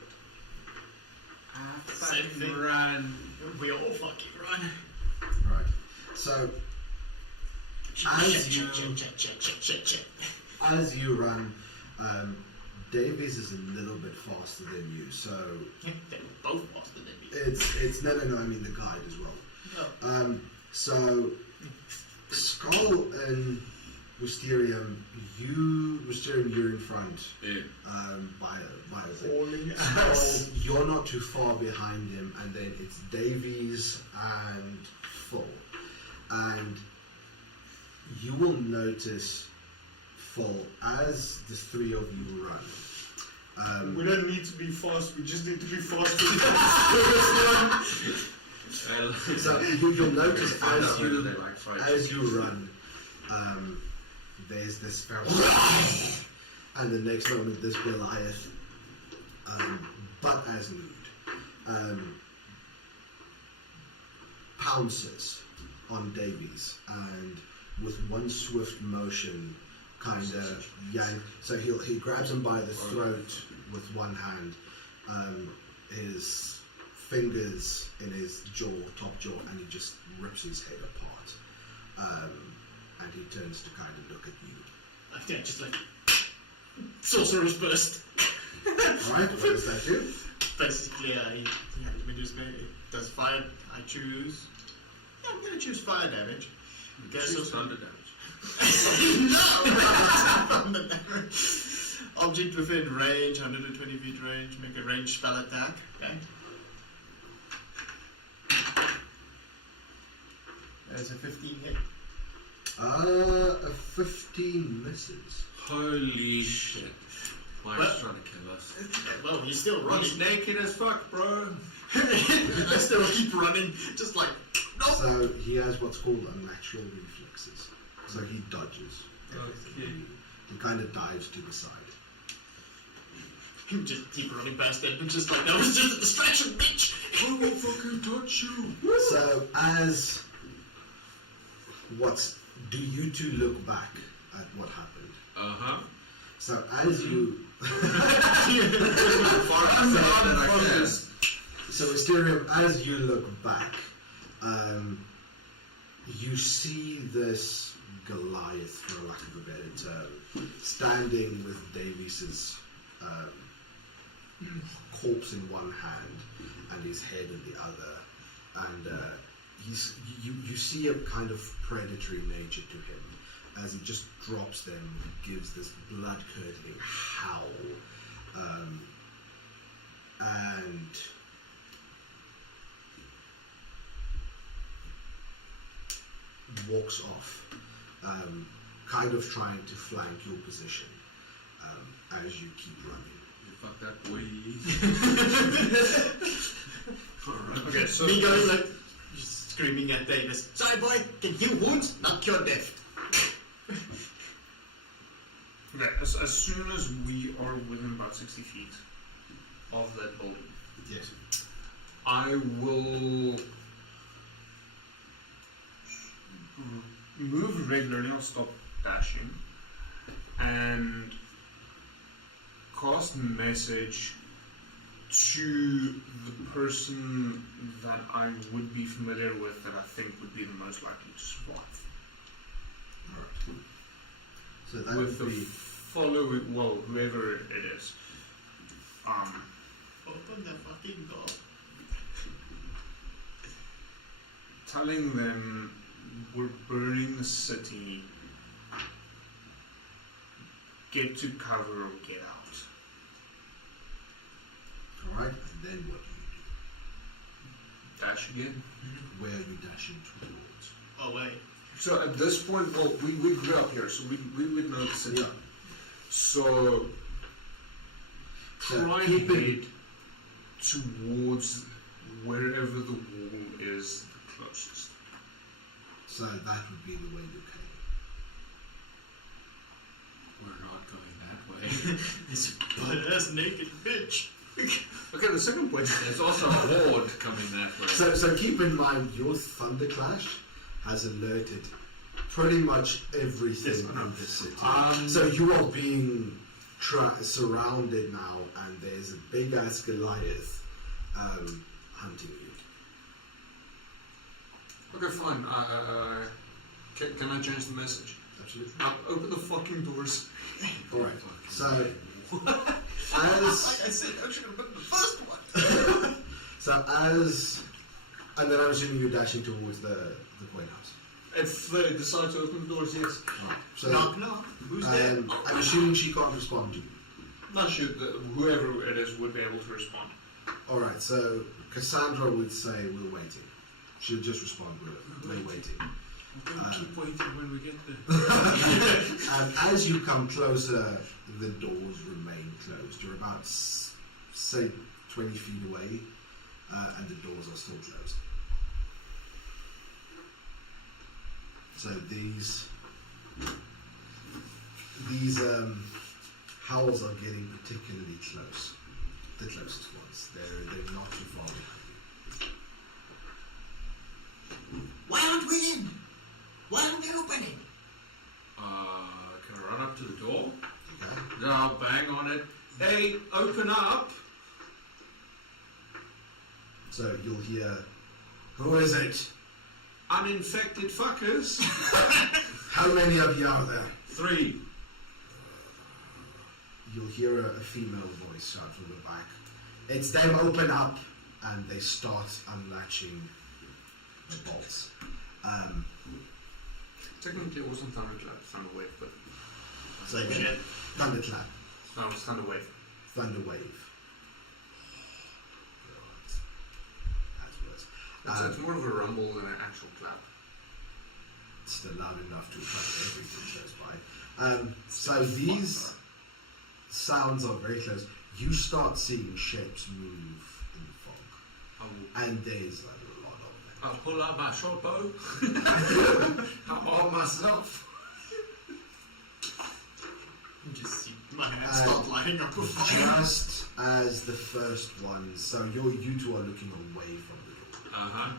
Same thing. Run. We all fucking run. Right. So as you as you run, Davies is a little bit faster than you. So They're both faster than me. it's no. I mean the guide as well. Oh. So Skull and Wisterium, you're in front. Yeah. By a bit. Falling Skull, you're not too far behind him, and then it's Davies and Full, and you will notice Full as the three of you run. We don't need to be fast, we just need to be faster. So you'll notice Find out whether they like fighting. as you run, there's this feral, and the next moment this Goliath, but as nude, pounces on Davies, and with one swift motion, kind of yank. So he grabs him by the throat with one hand, his fingers in his top jaw, and he just rips his head apart. And he turns to kind of look at you. Yeah, just like sorcerer's burst. Alright, what does that do? Basically, let me just it does fire. I choose. Yeah, I'm gonna choose fire damage. Choose thunder damage. Thunder damage. Object within range, 120 feet range. Make a ranged spell attack. Okay. There's a 15 hit. A 15 misses. Holy shit. Mike's trying to kill us. Well, he's still He's running. naked as fuck, bro. Let's still keep running. Just like, no. So he has what's called unnatural reflexes. So he dodges. Okay. He kind of dives to the side. Just keep running past it. Just like, that was just a distraction, bitch. I will fucking touch you. So do you two look back at what happened? Uh-huh. So as you So Mysterium, as you look back, you see this Goliath, for lack of a better term, standing with Davies's corpse in one hand and his head in the other, and you see a kind of predatory nature to him as he just drops them, gives this blood-curdling howl, and walks off, kind of trying to flank your position as you keep running. Fuck that boy. Okay, so me going like screaming at Davis. Sorry, boy, can heal wounds, not cure death. Okay, as soon as we are within about 60 feet of that building, Yes. I will move regularly. I'll stop dashing and cast message to the person that I would be familiar with that I think would be the most likely to survive. Alright. So that With would the be following, well, whoever it is. Open the fucking door. Telling them we're burning the city. Get to cover or get out. alright, and then what do you Dash again. do? Where are you dashing towards? Oh wait. So at this point, well, we grew up here, so we would know the city. Yeah. So So try keep and it- head towards wherever the wall is the closest. So that would be the way you came. We're not going that way. This butt-ass naked bitch. Okay, the second point. There's also a horde coming that way. So keep in mind, your Thunderclash has alerted pretty much everything Yes, I know. in the city. So you are being surrounded now, and there's a big ass Goliath hunting you. Okay, fine. Can I change the message? Absolutely. Open the fucking doors. Alright. So Like I said, I should have been the first one. and then I'm assuming you're dashing towards the White House. If they decide to open the doors, yes. Alright. So Knock knock. Who's there? I'm assuming she can't respond to you. Not sure that whoever it is would be able to respond. Alright, so Cassandra would say we're waiting. She'll just respond with we're waiting. We're gonna keep waiting when we get there. And as you come closer, the doors remain closed. You're about, say, 20 feet away, and the doors are still closed. So these howls are getting particularly close. The closest ones. They're not too far behind you. Why aren't we in? Why aren't they opening? Can I run up to the door? Okay? Then I'll bang on it. Hey, open up! So you'll hear, who is it? Uninfected fuckers! How many of you are there? 3. You'll hear a female voice shout from the back. It's them open up and they start unlatching the bolts. Technically, it wasn't Thunderclap, Thunderwave, but So again, Thunderclap, no, it's Thunderwave. Thunderwave. That's worse. It's more of a rumble than an actual clap. It's still loud enough to attract everything close by. So these sounds are very close. You start seeing shapes move in the fog, and there's a lot of them. I'll pull out my short bow. I'll arm myself. You just see my hands start lighting up with fire. Just as the first one, so you two are looking away from the door.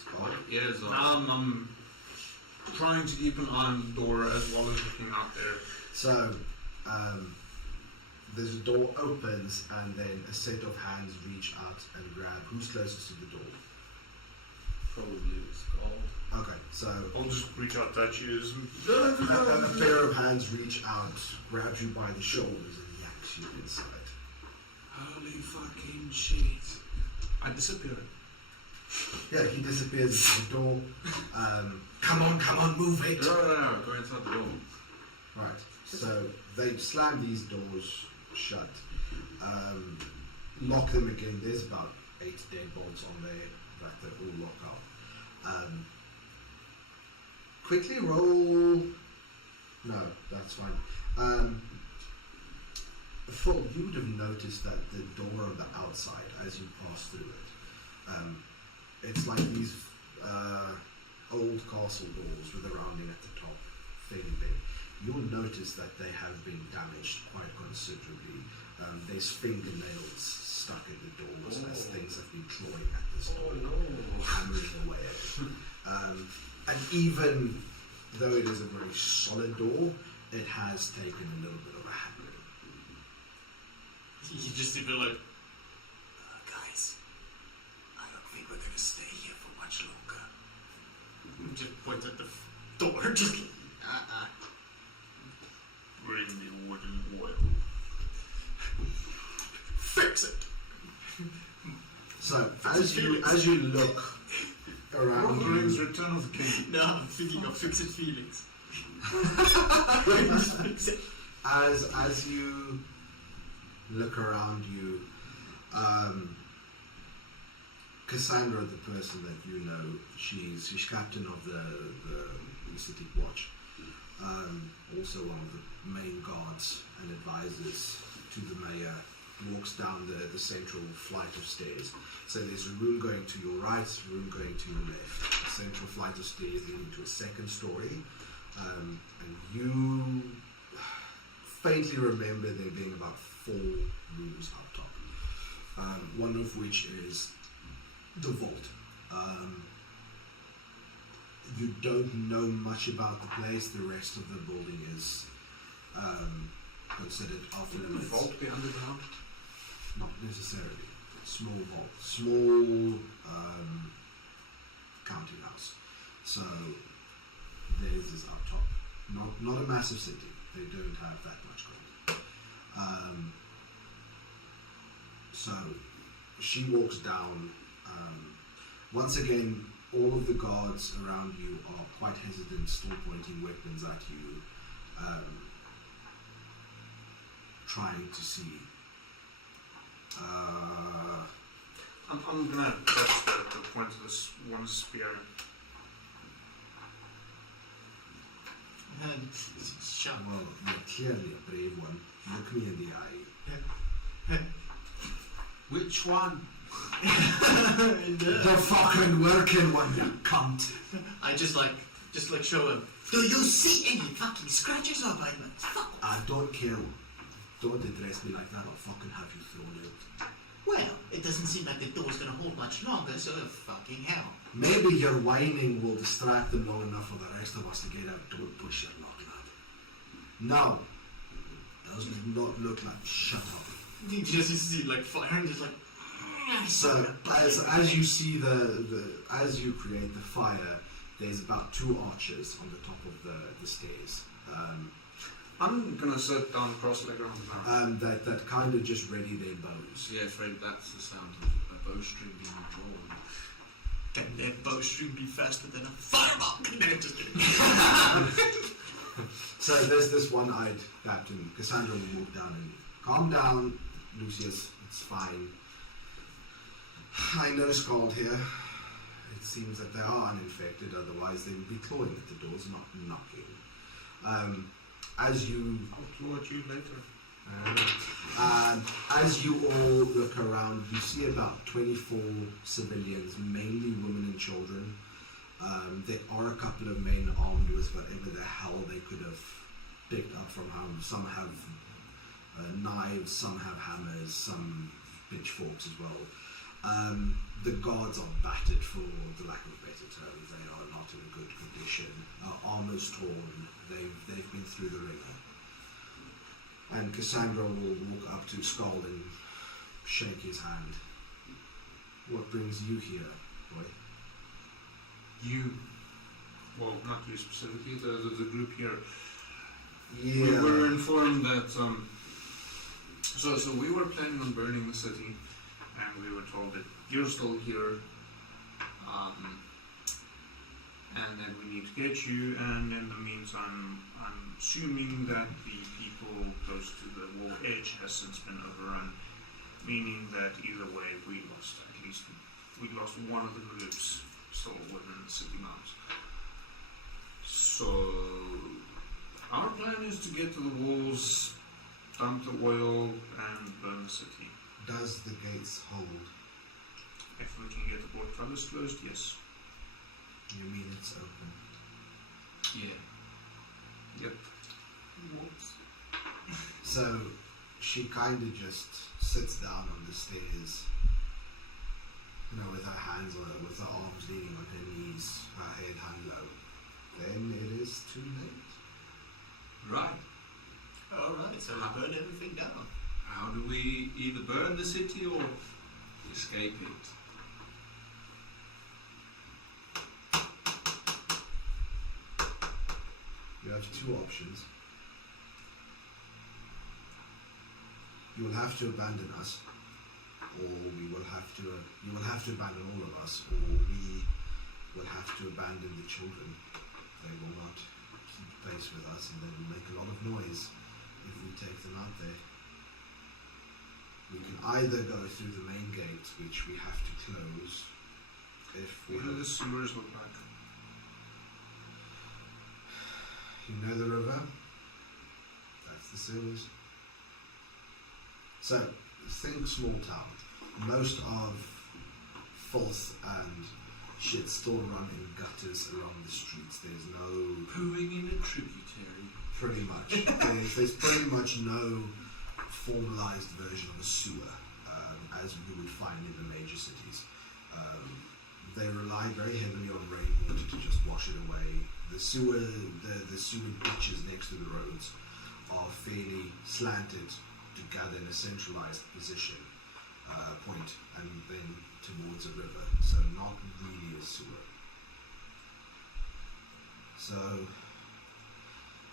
Skull. Ears on. I'm trying to keep an eye on the door as well as looking out there. So, the door opens and then a set of hands reach out and grab. Who's closest to the door? Probably the skull. Okay, so I'll just reach out, touch you. a pair of hands reach out, grabs you by the shoulders and yanks you inside. Holy fucking shit. I disappeared. Yeah, he disappears into the door. Come on, move it! No, go inside the door. Right, so they slam these doors shut, lock them again. There's about 8 deadbolts on there that they all lock up. Quickly roll. No, that's fine. Phil, you would have noticed that the door on the outside, as you pass through it, it's like these old castle doors with a rounding at the top, fairly big. You'll notice that they have been damaged quite considerably. There's fingernails stuck in the doors as things have been clawing at this door, hammering away at it. And even though it is a very solid door, it has taken a little bit of a hammering. You just see the like, Guys, I don't think we're gonna stay here for much longer. just point at the door, just Bring me wooden oil. fix it. So as you look around, Lord of the Rings, Return of the King. No, I'm thinking of fix it feelings. Just fix it. as you look around you, Cassandra, the person that you know, she's captain of the city watch, also one of the main guards and advisors to the mayor, walks down the central flight of stairs. So there's a room going to your right, a room going to your left. A central flight of stairs leading to a second story, and you faintly remember there being about 4 rooms up top, one of which is the vault. You don't know much about the place. The rest of the building is considered off Wouldn't the limits. vault be underground? Not necessarily. Small vault. Small counting house. So theirs is up top. Not a massive city. They don't have that much gold. So she walks down. Once again, all of the guards around you are quite hesitant, still pointing weapons at you, trying to see. I'm gonna touch the point of this one spear. And shut. Well, you're clearly a brave one. Look me in the eye. Which one? The fucking working one, you cunt. I just like show him. Do you see any fucking scratches or violence? Fuck. I don't care. Don't address me like that, I'll fucking have you thrown out. Well, it doesn't seem like the door's gonna hold much longer, so fucking hell. Maybe your whining will distract them long enough for the rest of us to get out. Don't push your luck, lad. No. Does not look like. Shut up. You just see like fire and just like. So as you see as you create the fire, there's about 2 arches on the top of the stairs. I'm gonna sit down cross-legged on the ground. that kind of just ready their bows. Yeah, Fred, that's the sound of a bowstring being drawn. Can that bowstring be faster than a fireball? Just kidding. So there's this one-eyed captain. Cassandra will walk down and calm down, Lucius. It's fine. I know Scald here. It seems that they are uninfected. Otherwise, they would be clawing at the doors, not knocking. As you I'll claw at you later. As you all look around, you see about 24 civilians, mainly women and children. There are a couple of men armed with whatever the hell they could have picked up from home. Some have knives, some have hammers, some pitchforks as well. The guards are battered, for the lack of a better term. They are not in a good condition. Armor's torn. They've been through the ringer. And Cassandra will walk up to Scald and shake his hand. What brings you here, boy? You. Well, not you specifically, the group here. Yeah. We were informed that, so we were planning on burning the city, and we were told that you're still here, and that we need to get you, and in the meantime, I'm assuming that the people close to the wall edge has since been overrun, meaning that either way we lost one of the groups still within the city mounds. So our plan is to get to the walls, dump the oil, and burn the city. Does the gates hold? If we can get the portcullis closed, yes. You mean it's open? Yeah. Yep. Whoops. So she kind of just sits down on the stairs, with her hands on her, with her arms leaning on her knees, her head hung low. Then it is too late. Right. Alright, so we burn everything down. How do we either burn the city or escape it? You have two options. You will have to abandon us, or you will have to abandon all of us, or we will have to abandon the children. They will not keep pace with us, and they will make a lot of noise if we take them out there. We can either go through the main gate, which we have to close. What do the sewers look like? You know the river? That's the sewers. So, think small town. Most of filth and shit still run in gutters along the streets. There's no... Pooing in a tributary. Pretty much. There's pretty much no formalized version of a sewer, as you would find in the major cities. They rely very heavily on rainwater to just wash it away. The sewer ditches next to the roads are fairly slanted to gather in a centralized position point and then towards a river, so not really a sewer. So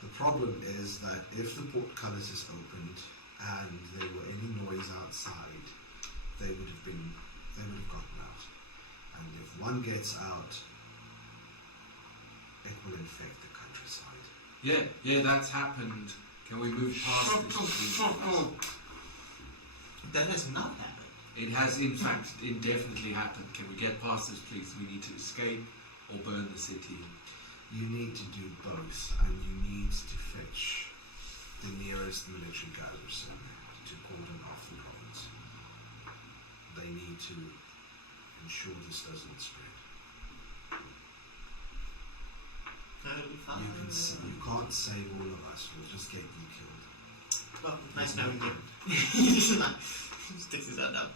the problem is that if the portcullis is opened and there were any noise outside, they would have gotten out. And if one gets out, it will infect the countryside. Yeah, that's happened. Can we move past this? That has not happened. It has, in fact, indefinitely happened. Can we get past this, please? We need to escape or burn the city. You need to do both, and you need to fetch the nearest military garrison to cordon off the province. They need to ensure this doesn't spread. That'll be fine. You can't save all of us, we'll just get you killed. Well, nice knowing you. Sticks his head up.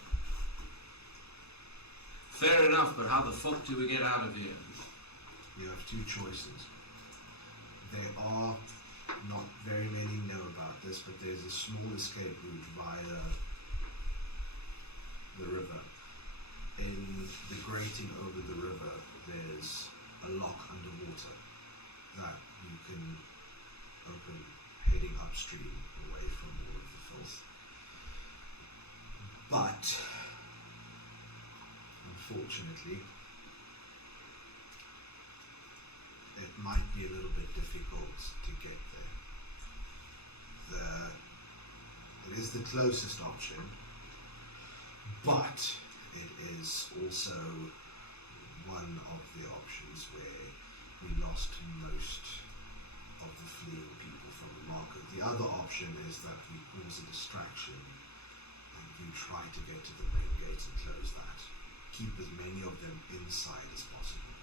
Fair enough, but how the fuck do we get out of here? You have two choices. There are, not very many know about this, but there's a small escape route via the river. In the grating over the river, there's a lock underwater that you can open heading up upstream, away from all of the filth. But, unfortunately, it might be a little bit difficult to get there. It is the closest option, but it is also one of the options where we lost most of the fleeing people from the market. The other option is that we cause a distraction and we try to get to the main gate and close that. Keep as many of them inside as possible.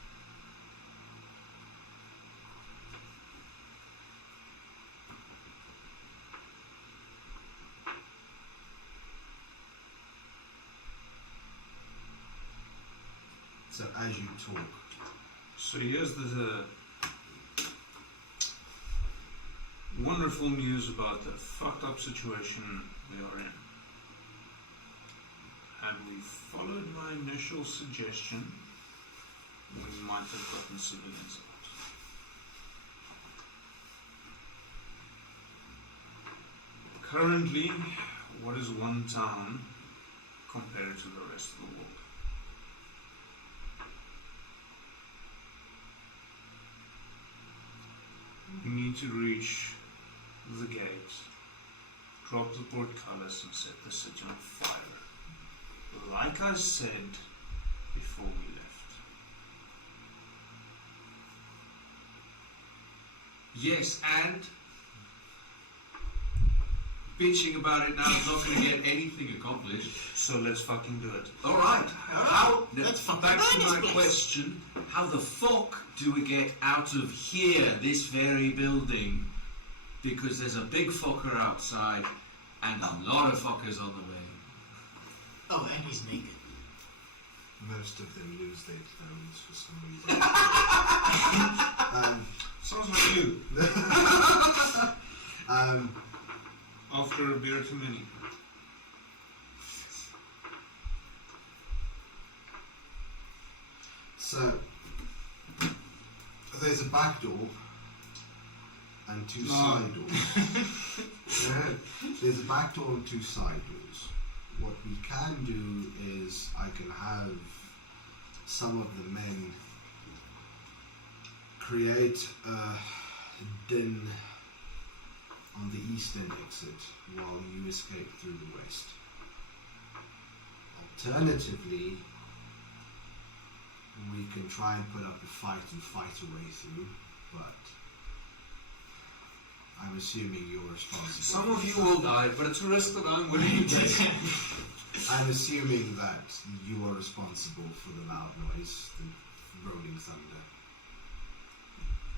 So as you talk, So here's the wonderful news about the fucked up situation we are in. Had we followed my initial suggestion, we might have gotten civilians out. Currently, what is one town compared to the rest of the world? We need to reach the gate, drop the portcullis and set the city on fire. Like I said before we left. Yes, and bitching about it now is not going to get anything accomplished. So let's fucking do it. All right. How? Let's fucking Back to burn my this place. question: how the fuck do we get out of here, this very building? Because there's a big fucker outside, and a lot of fuckers on the way. Oh, and he's naked. most of them lose their clothes for some reason. Sounds like you. After a beer too many. So, there's a back door and two side doors. Yeah, there's a back door and two side doors. What we can do is I can have some of the men create a den on the eastern exit while you escape through the west. Alternatively, we can try and put up a fight and fight a way through, but I'm assuming you're responsible. Some of you will die, but it's a risk that I'm willing to take. I'm assuming that you are responsible for the loud noise, the rolling thunder.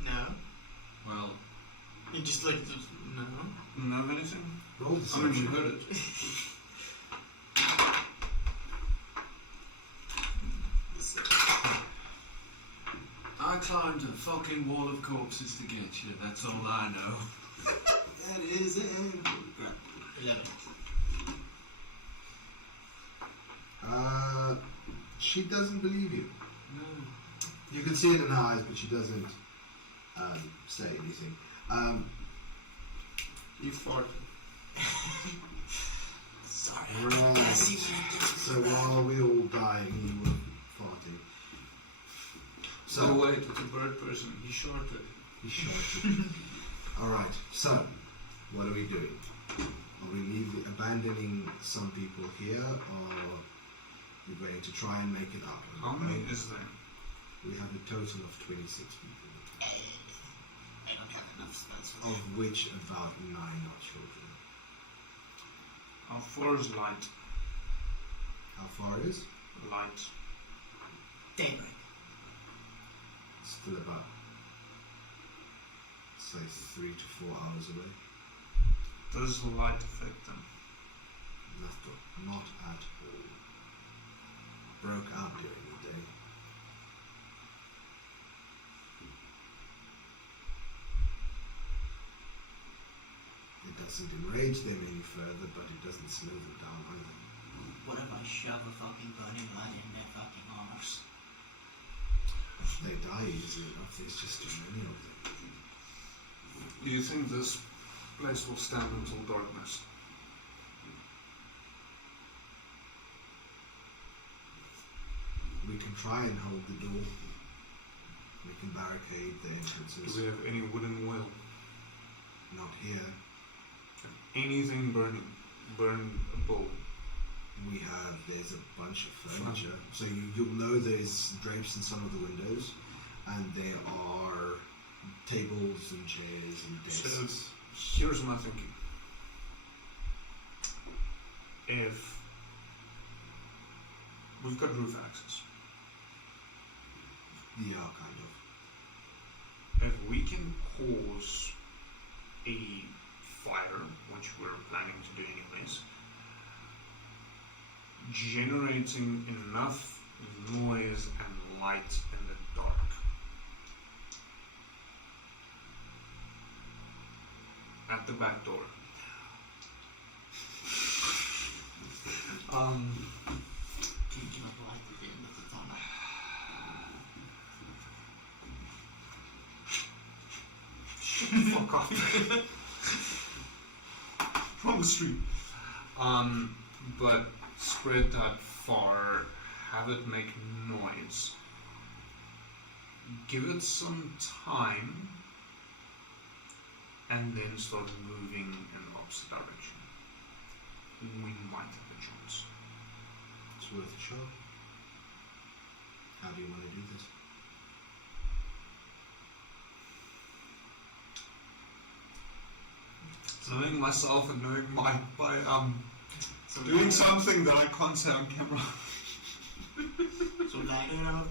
No. Well, You just like the no. Know anything? Roll the I mean, you deception. heard it. I climbed a fucking wall of corpses to get you, that's all I know. That is it. 11. She doesn't believe you. No. You can see it in her eyes, but she doesn't say anything. You farted. Sorry. Right. I see what I did. So while we all dying, you were farting. So Oh wait, it's a bird person. He shorted. he shot you. Alright, so what are we doing? Are we abandoning some people here, or we're going to try and make it up? How many is there? We have a total of 26 people, I don't have enough spells for of that. which about 9 are children. How far is light? How far is? Light. Daybreak. Still about, say, 3 to 4 hours away. Does light affect them? Not at all. Broke out during the day. It doesn't enrage them any further, but it doesn't slow them down either. What if I shove a fucking burning light in their fucking arms? They die easily enough, there's just too many of them. Do you think this place will stand until darkness. We can try and hold the door. We can barricade the Do entrances. we have any wooden oil? Not here. Anything burnable? There's a bunch of furniture. So you'll know there's drapes in some of the windows, and there are tables and chairs and desks. So here's my thinking. If we've got roof access, Yeah, kind of. if we can cause a fire, which we're planning to do anyways, generating enough noise and light in the dark. At the back door. Can you give a light at the end of the tunnel? Fuck off. Wrong street. But spread that far, have it make noise. Give it some time, and then start moving in the opposite direction. We might have a chance. It's worth a shot. How do you want to do this? Knowing myself and knowing my doing something that I can't say on camera. So light it up.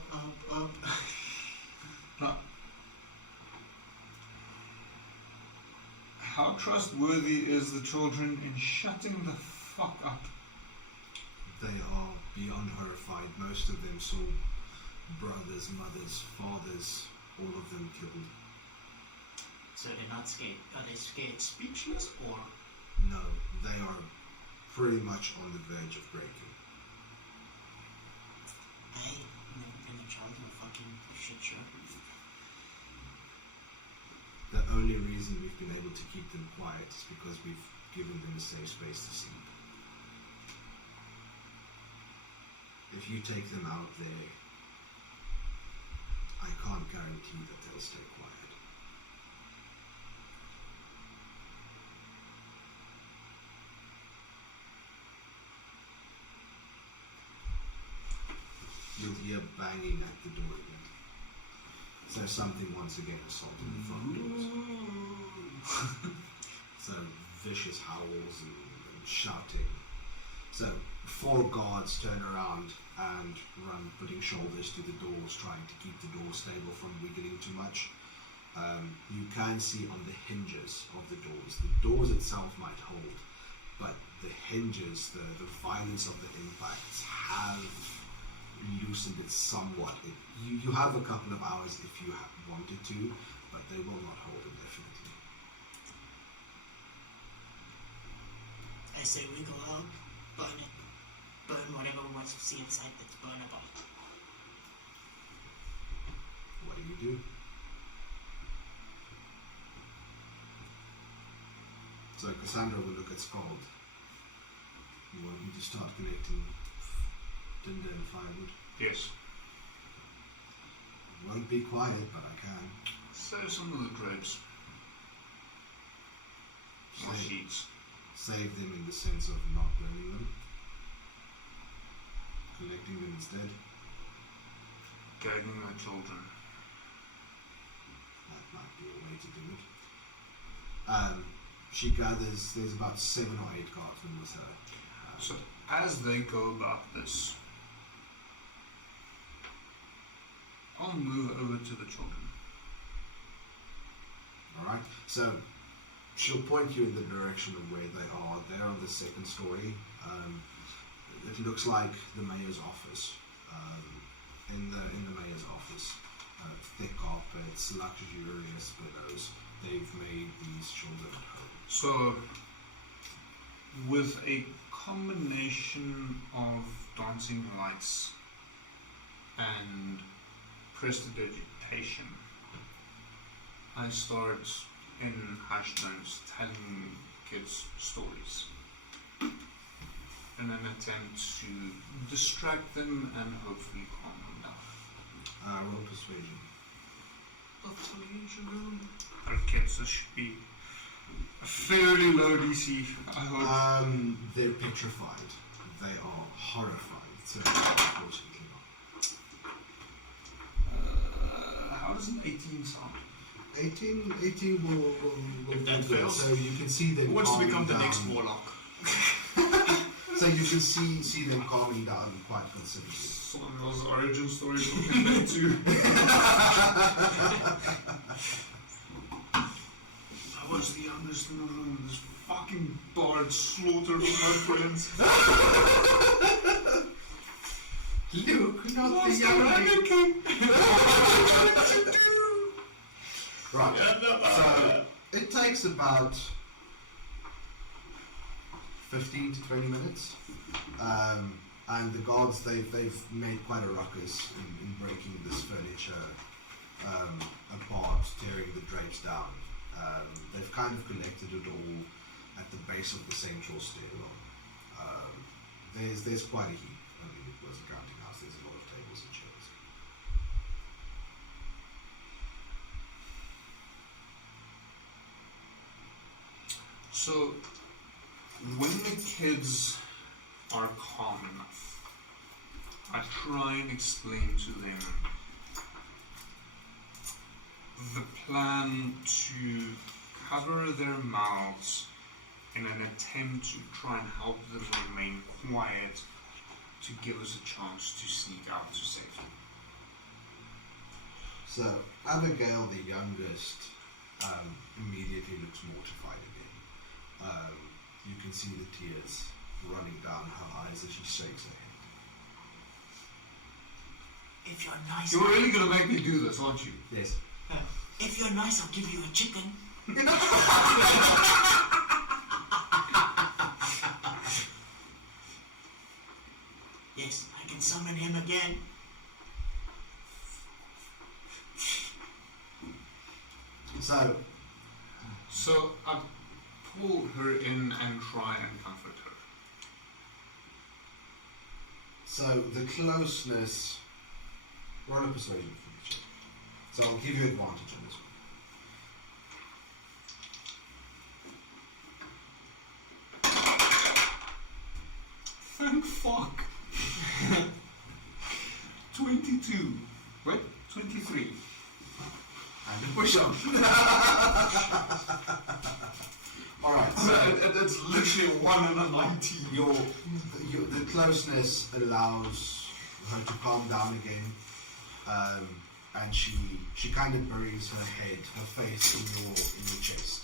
No. How trustworthy is the children in shutting the fuck up? They are beyond horrified. Most of them saw brothers, mothers, fathers, all of them killed. So they're not scared. Are they scared speechless or? No, they are pretty much on the verge of breaking. Hey, never been a child in a fucking shit show. The only reason we've been able to keep them quiet is because we've given them a safe space to sleep. If you take them out there, I can't guarantee that they'll stay quiet. You'll hear banging at the door again. So something once again assaulted the front doors. So vicious howls and shouting. So 4 guards turn around and run, putting shoulders to the doors, trying to keep the door stable from wiggling too much. You can see on the hinges of the doors itself might hold, but the hinges, the violence of the impacts have loosened it somewhat. You have a couple of hours if you wanted to, but they will not hold indefinitely. I say we go out, burn it. Burn whatever we want to see inside that's burnable. What do you do? So Cassandra will look at Scald. You want me to start connecting tinder and firewood? Yes. Won't be quiet, but I can. Save some of the drapes. Or Save, sheets. save them in the sense of not burning them. Collecting them instead. Gagging the children. That might be a way to do it. She gathers, there's about 7 or 8 guardsmen with her. So, as they go about this, I'll move over to the children. Alright, so she'll point you in the direction of where they are. They're on the 2nd story. It looks like the mayor's office. In the mayor's office, thick carpets, luxurious pillows. They've made these children at home. So, with a combination of dancing lights and prestidigitation, I start in Ashlands telling kids stories in an attempt to distract them and hopefully calm them down. Roll persuasion. Okay, so it should be a fairly low DC, I hope. They're petrified. They are horrified. So unfortunately not. How does an 18 sound? 18 will If that do good. fails, So you can see them Who wants to calming become the down. next warlock? So you can see them calming down quite considerably. Someone's origin story from there too. I was the youngest in the room. This fucking bard slaughtered all my friends. Luke, not Lost the young Anakin. Right. So it takes about 15 to 20 minutes. And the guards, they've made quite a ruckus in breaking this furniture apart, tearing the drapes down. They've kind of collected it all at the base of the central stairwell. There's quite a heap. I mean, it was a counting house. There's a lot of tables and chairs. So, when the kids are calm enough, I try and explain to them the plan to cover their mouths in an attempt to try and help them remain quiet to give us a chance to sneak out to safety. So Abigail, the youngest, immediately looks mortified again. You can see the tears running down her eyes as she shakes her head. If you're nice, You're really gonna make me do this, aren't you? Yes. if you're nice, I'll give you a chicken. Yes, I can summon him again. So I pull her in and try and comfort her. So the closeness. Roll a persuasion for me, check. So I'll give you advantage on this one. Thank fuck. 22. Wait, 23. And a push up. Alright, so It's literally 1 in a 19. the closeness allows her to calm down again. And she kind of buries her head, her face in your chest,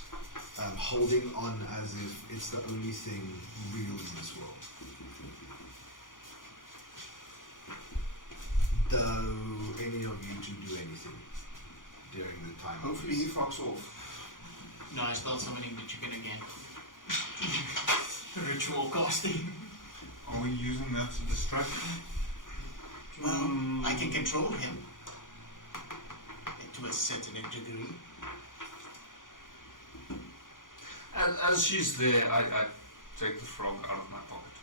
holding on as if it's the only thing real in this world. Though any of you two do anything during the time. Hopefully he fucks off. No, I spelled summoning the chicken again. Ritual casting. Are we using that to distract him? Well, I can control him to a certain degree. As she's there, I take the frog out of my pocket.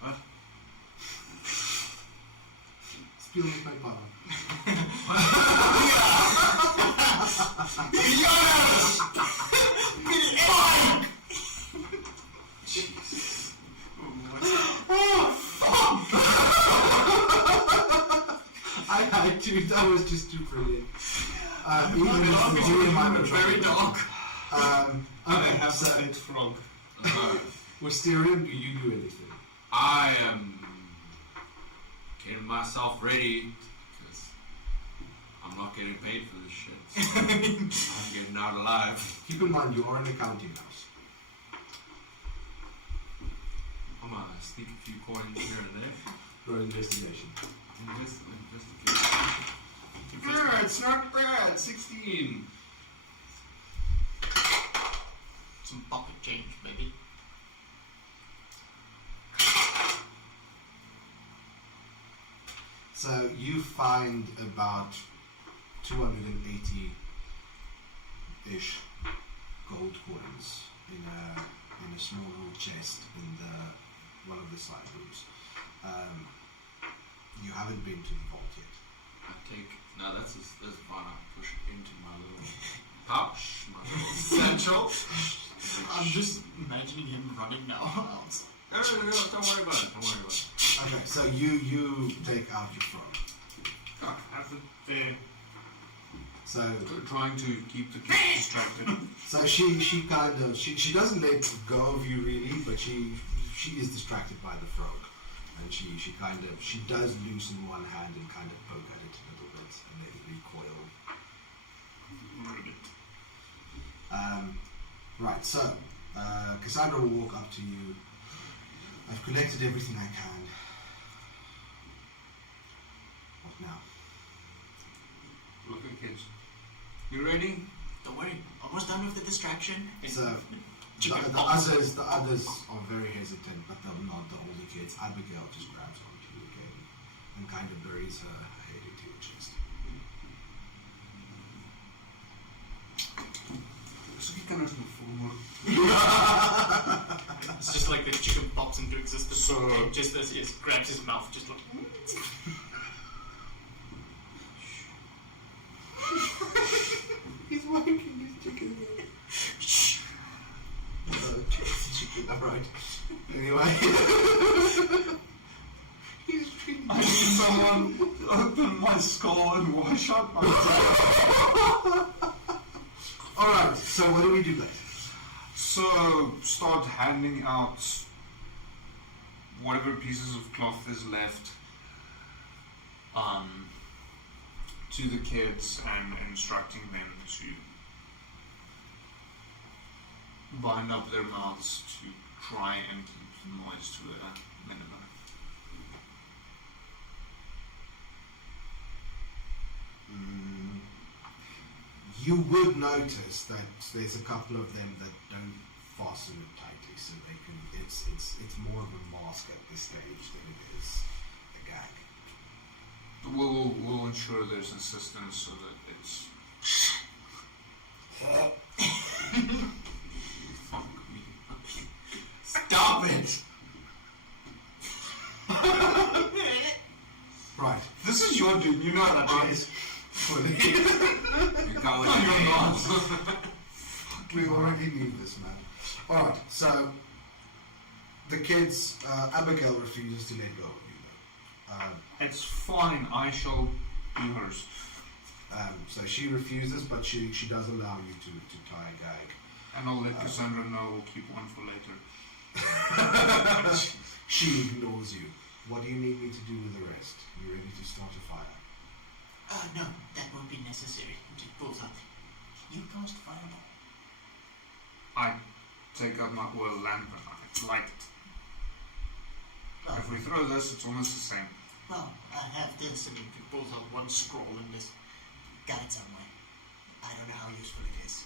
What? Spill my power. I had to. That was just too brilliant. Even if you were Very dark. I have so, said frog. Wisteria, do you do anything? I am getting myself ready because I'm not getting paid for this shit. So I'm getting out alive. Keep in mind, you are in a counting house. I'm gonna sneak a few coins here and there. Roll investigation. Investigation. Yeah, it's not bad. 16. Some pocket change, maybe. So you find about 280 200-ish gold coins in a small little chest in one of the side rooms. You haven't been to the vault yet. That's fine. I push it into my little pouch, my little satchel. I'm just imagining him running now. No, don't worry about it. Okay, so you take out your phone. I have it there. So Trying to keep the kids distracted. So she doesn't let go of you really, but she is distracted by the frog, and she does loosen one hand and kind of poke at it a little bit, and then recoil. Right. So Cassandra will walk up to you. I've collected everything I can. What now? Look at kids. You ready? Don't worry, almost done with the distraction. So the others are very hesitant, but they'll nod. The older kids. Abigail just grabs onto you again and kind of buries her head into your chest. So you can ask me for more. It's just like the chicken pops into existence. So- just as he grabs his mouth, just like. He's wagging his chicken. Chicken, alright. Anyway. He's treating I need someone to open my skull and wash out my brain. Alright, so what do we do next? So start handing out whatever pieces of cloth is left to the kids and instructing them to bind up their mouths to try and keep the noise to a minimum. You would notice that there's a couple of them that don't fasten it tightly, so they can. It's more of a mask at this stage than it is a gag. We'll ensure there's assistance so that it's. Fuck me. Stop it! Right. This is your doom, you know that, right? Fully. You can't let me not. We already knew this, man. Alright, so the kids, Abigail refuses to let go of you, though. It's fine, I shall do hers. So she refuses, but she does allow you to tie a gag. And I'll let Cassandra know we'll keep one for later. She ignores you. What do you need me to do with the rest? You ready to start a fire? No, that won't be necessary. Just pulls out. You cast fireball. I take out my oil lamp and I light it. Well, If we throw this, it's almost the same. well, I have this, and it pulls out one scroll and this. Got it somewhere. I don't know how useful it is.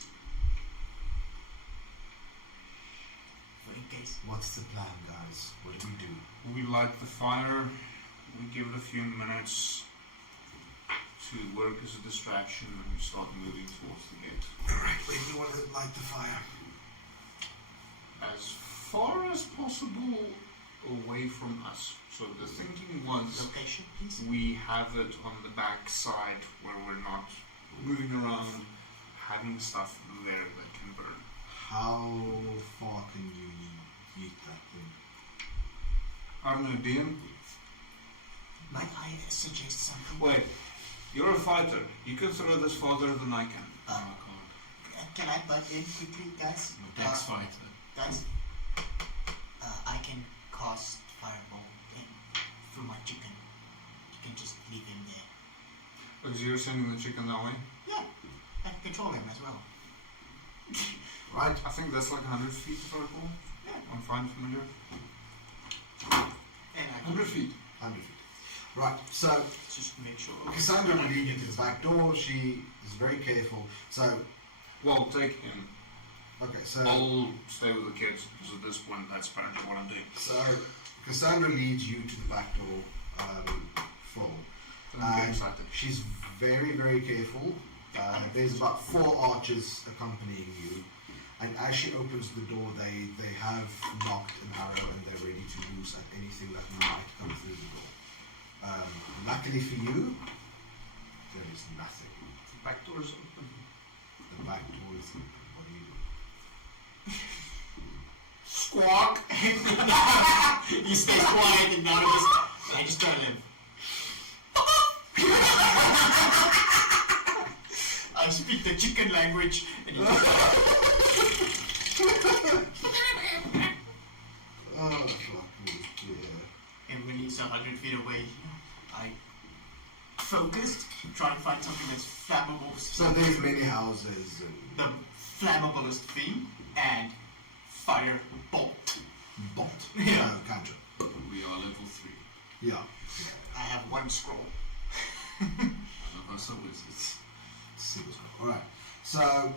For in case. What's the plan, guys? What do we do? We light the fire, we give it a few minutes to work as a distraction and we start moving towards the gate. Alright, where do you want to light the fire? As far as possible away from us. So the thinking was Location, please. we have it on the back side where we're not moving around, having stuff there that can burn. How far can you yeet that thing? I don't know, DM? Might I suggest something? Wait, you're a fighter. You can throw this farther than I can. Can I butt in quickly, guys? Dex fight. Guys, I can cast fireball through my chicken. You can just leave him there. Because you're sending the chicken that way? Yeah, I can control him as well. Right? I think that's like 100 feet if I recall. Yeah. I'm fine familiar. And I 100 feet. 100 feet. Right, so just make sure. Cassandra will lead you to the back door. She is very careful. So, Well, take him. okay, so I'll stay with the kids because at this point that's apparently what I'm doing. Cassandra leads you to the back door full. I'm getting excited. She's very, very careful. There's about 4 archers accompanying you, and as she opens the door, they have knocked an arrow and they're ready to loose at anything that might come through the door. Luckily for you, there is nothing. The back door is open. The back door is open. What do you do? Squawk! He stays quiet and now I just tell him. I speak the chicken language and he Oh, fuck me, yeah. And when he's 100 feet away, I focused, try and find something that's flammable. So there's many houses and The flammablest thing and fire bolt. bolt. Yeah. Cantrip. We are level 3. Yeah. I have 1 scroll. None of us are wizards. Single scroll. Alright. So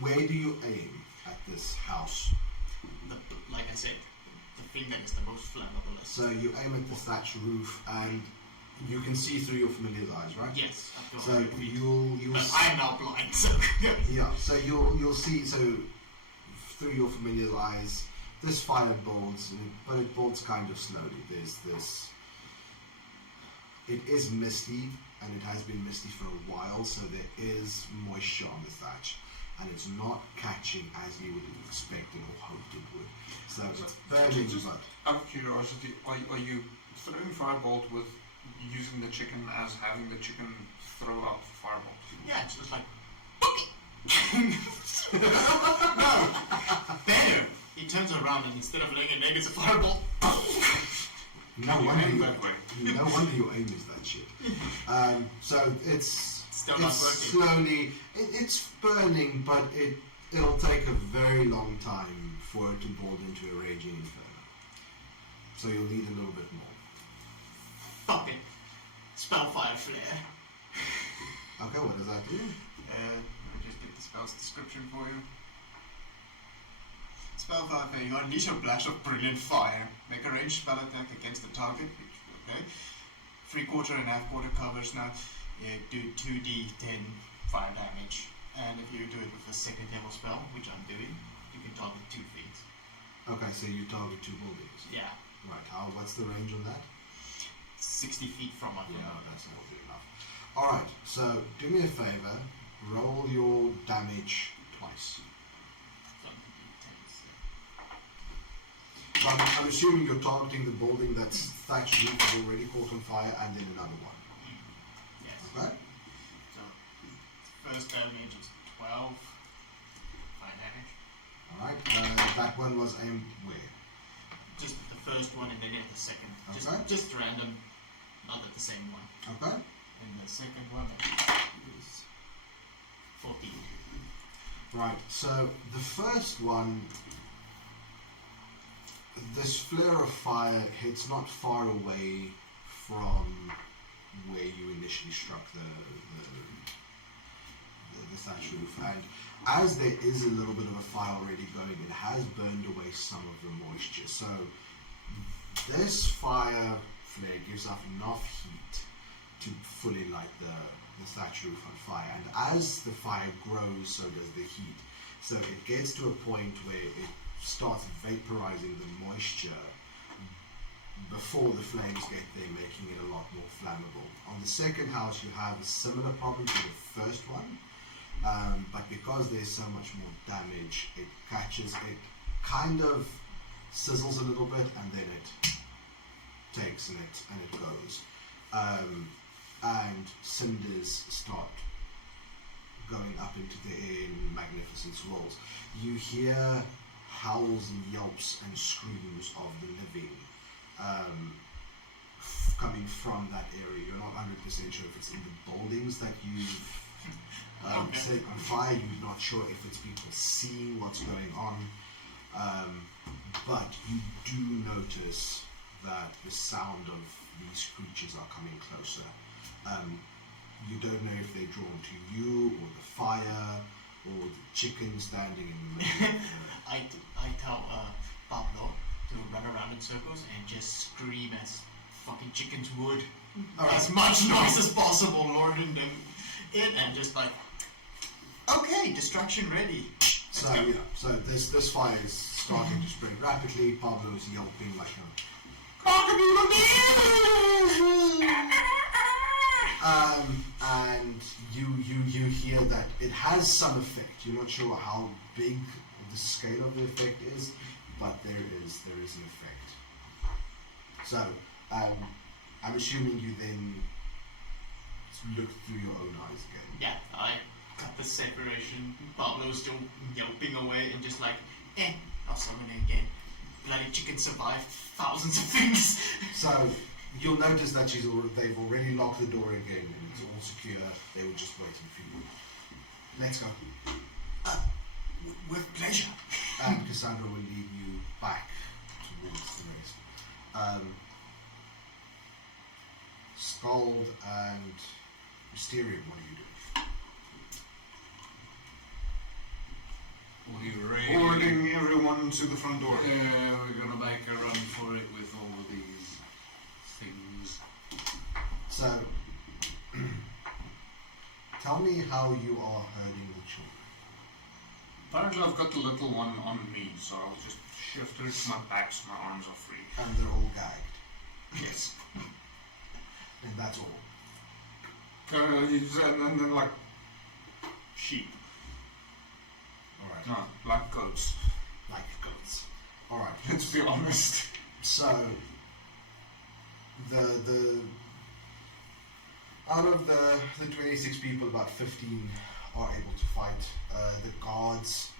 where do you aim at this house? Like I said, the thing that is the most flammable. So you aim at the thatched roof and you can see through your familiar's eyes, right? Yes, I've got So 100 feet. you'll But see, I'm now blind, so yeah. So you'll see through your familiar's eyes. This fire builds, but it builds kind of slowly. There's this. It is misty, and it has been misty for a while, so there is moisture on the thatch, and it's not catching as you would have expected or hoped it would. So it's burning, Just but out of curiosity, are you throwing firebolt with using the chicken as having the chicken throw out firebolt? yeah, it's just like no, better. He turns around and instead of laying an egg, it's a fireball. no You wonder aim you, that way. no wonder your aim is that shit. So it's Still not working. slowly. It's burning, but it'll take a very long time for it to boil into a raging inferno. So you'll need a little bit more. Fuck it. Spellfire flare. Okay, what does that do? Let me just get the spell's description for you. Spellfire flare. You unleash a blast of brilliant fire. Make a ranged spell attack against the target. Okay. 3/4 and 1/2 covers now. Yeah, do 2d10 fire damage. And if you do it with a second level spell, which I'm doing, you can target 2 things. Okay, so you target 2 buildings. Yeah. Right, what's the range on that? 60 feet from up Yeah, there. that's more than enough. Alright, so do me a favor, roll your damage twice. So I'm assuming you're targeting the building that's thatched roof is already caught on fire and then another one. Yes. Okay? So, first damage is 12 fire damage. Alright, that one was aimed where? Just the first one and then the second. Okay. Just random, not at the same one. Okay? And the second one is 14. Right, so the first one, this flare of fire hits not far away from where you initially struck the thatch roof, and as there is a little bit of a fire already going, it has burned away some of the moisture. So this fire flare gives off enough heat to fully light the thatch roof on fire, and as the fire grows, so does the heat. So it gets to a point where it starts vaporizing the moisture before the flames get there, making it a lot more flammable. On the second house, you have a similar problem to the first one, but because there's so much more damage, it catches, it kind of sizzles a little bit, and then it takes and it goes. And cinders start going up into the air in magnificent swirls. You hear howls and yelps and screams of the living coming from that area. You're not 100% sure if it's in the buildings that you've set on fire. You're not sure if it's people seeing what's going on, but you do notice that the sound of these creatures are coming closer. You don't know if they're drawn to you or the fire or the chicken standing in the middle. I tell Pablo to run around in circles and just scream as fucking chickens would. Alright. As much noise as possible, lording them in and just like, okay, distraction ready. So this fire is starting to spread rapidly. Pablo is yelping like and you hear that it has some effect. You're not sure how big the scale of the effect is, but there is an effect. So I'm assuming you then look through your own eyes again. Yeah, I cut the separation. Pablo's still yelping away and just like, I'll summon it again. Bloody chicken survived thousands of things. So you'll notice that they've already locked the door again and it's all secure. They were just waiting for you. Let's go. With pleasure. And Cassandra will lead you back towards the rest. Scald and Mysterium, what are you doing? We Ordering everyone to the front door. Yeah, we're gonna make a run for it with all of these things. So, tell me how you are herding the children. Apparently I've got the little one on me, so I'll just shift her to my back so my arms are free. And they're all gagged. Yes. And that's all. And then like sheep. Alright. No, like goats. Like goats. Alright. Let's be honest. So, the out of the 26 people, about 15 are able to fight. The guards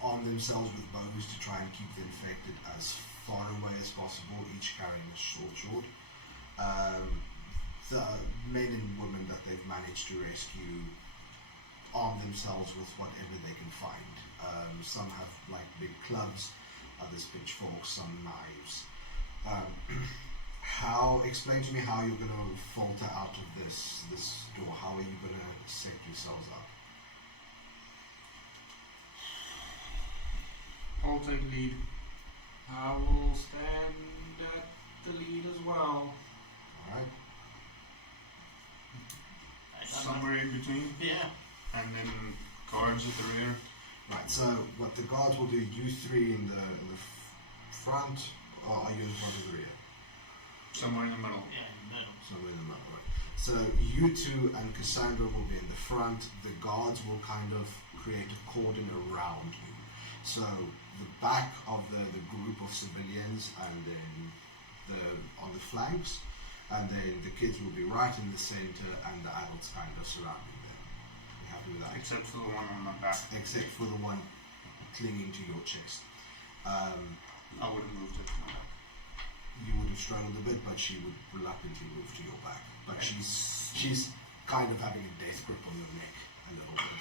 arm themselves with bows to try and keep the infected as far away as possible, each carrying a short. The men and women that they've managed to rescue arm themselves with whatever they can find. Some have like big clubs, others pitchforks, some knives. Explain to me how you're going to falter out of this door. How are you going to set yourselves up? I'll take lead. I will stand at the lead as well. Alright. Somewhere in between. Yeah. And then guards at the rear. Right, so what the guards will do, you three in the front, or are you in front of the rear? Somewhere in the middle. Yeah, in the middle. Somewhere in the middle, right. So you two and Cassandra will be in the front. The guards will kind of create a cordon around you. So the back of the group of civilians, and then on the flanks, and then the kids will be right in the center, and the adults kind of surrounding them. You happy with that? Except for the one on my back. Except for the one clinging to your chest. I would have moved it to my back. You would have struggled a bit, but she would reluctantly move to your back. But she's kind of having a death grip on your neck a little bit.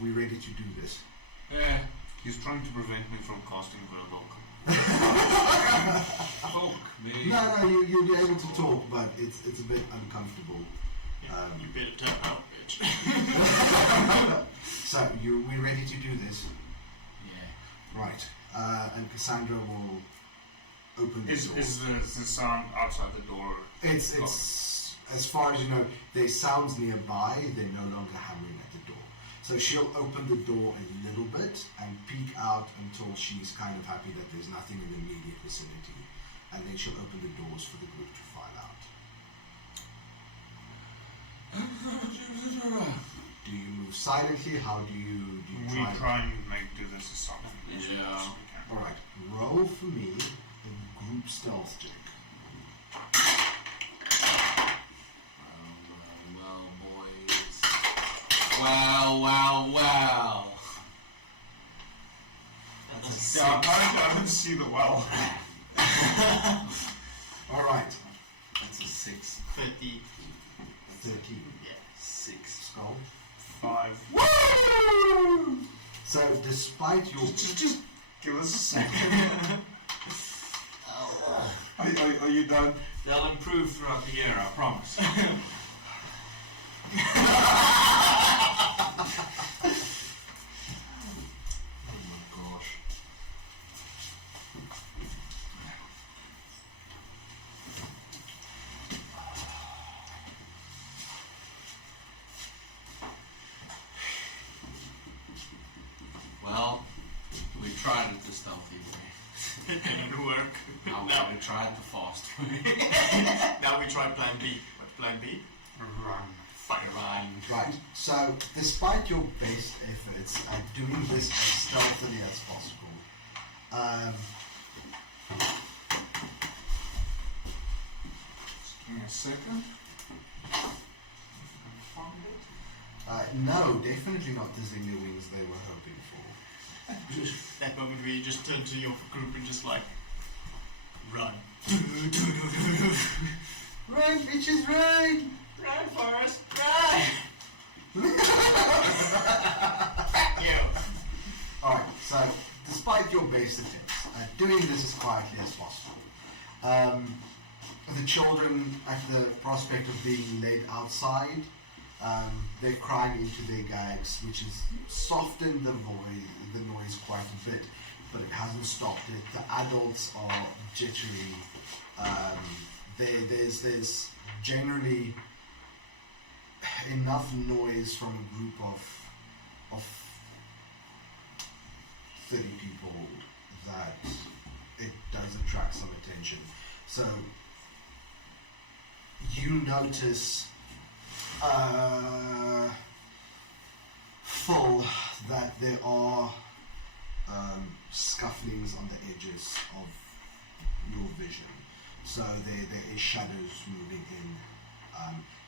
We ready to do this? Yeah. He's trying to prevent me from casting Verloc. Talk, me. No, you'll be able to talk, but it's a bit uncomfortable. You better turn up, bitch. So we ready to do this? Yeah. Right. And Cassandra will open the door. Is the sound outside the door? It's as far as you know, there's sounds nearby. They're no longer hammering at the door. So she'll open the door a little bit and peek out until she's kind of happy that there's nothing in the immediate vicinity, and then she'll open the doors for the group to file out. Do you move silently? How do you We try and do this as silent as we Yeah. possibly can. All right. Roll for me a group stealth check. Well, boys. Well. Yeah, apparently I didn't see the well. All right. That's a 6. 50. 13. Yeah. 6. Skull. 5. So despite your Just give us a second. Are you done? They'll improve throughout the year, I promise. oh my gosh. stealthy way. It didn't work. Now we're going to try it the fast way. Now we try plan B. What's plan B? Run. Fire Run. Right, so despite your best efforts at doing this as stealthily as possible, Just give me a second. Found it. no, definitely not the zinger wings they were hoping for. That moment where you just turn to your group and just like, run. Run, bitches, run! Run, Forrest, run! You. Alright, so despite your best attempts at doing this as quietly as possible, the children, at the prospect of being led outside, they're crying into their gags, which has softened the noise quite a bit, but it hasn't stopped it. The adults are jittery. There's generally enough noise from a group of 30 people that it does attract some attention. So you notice full that there are scufflings on the edges of your vision. So there is shadows moving in.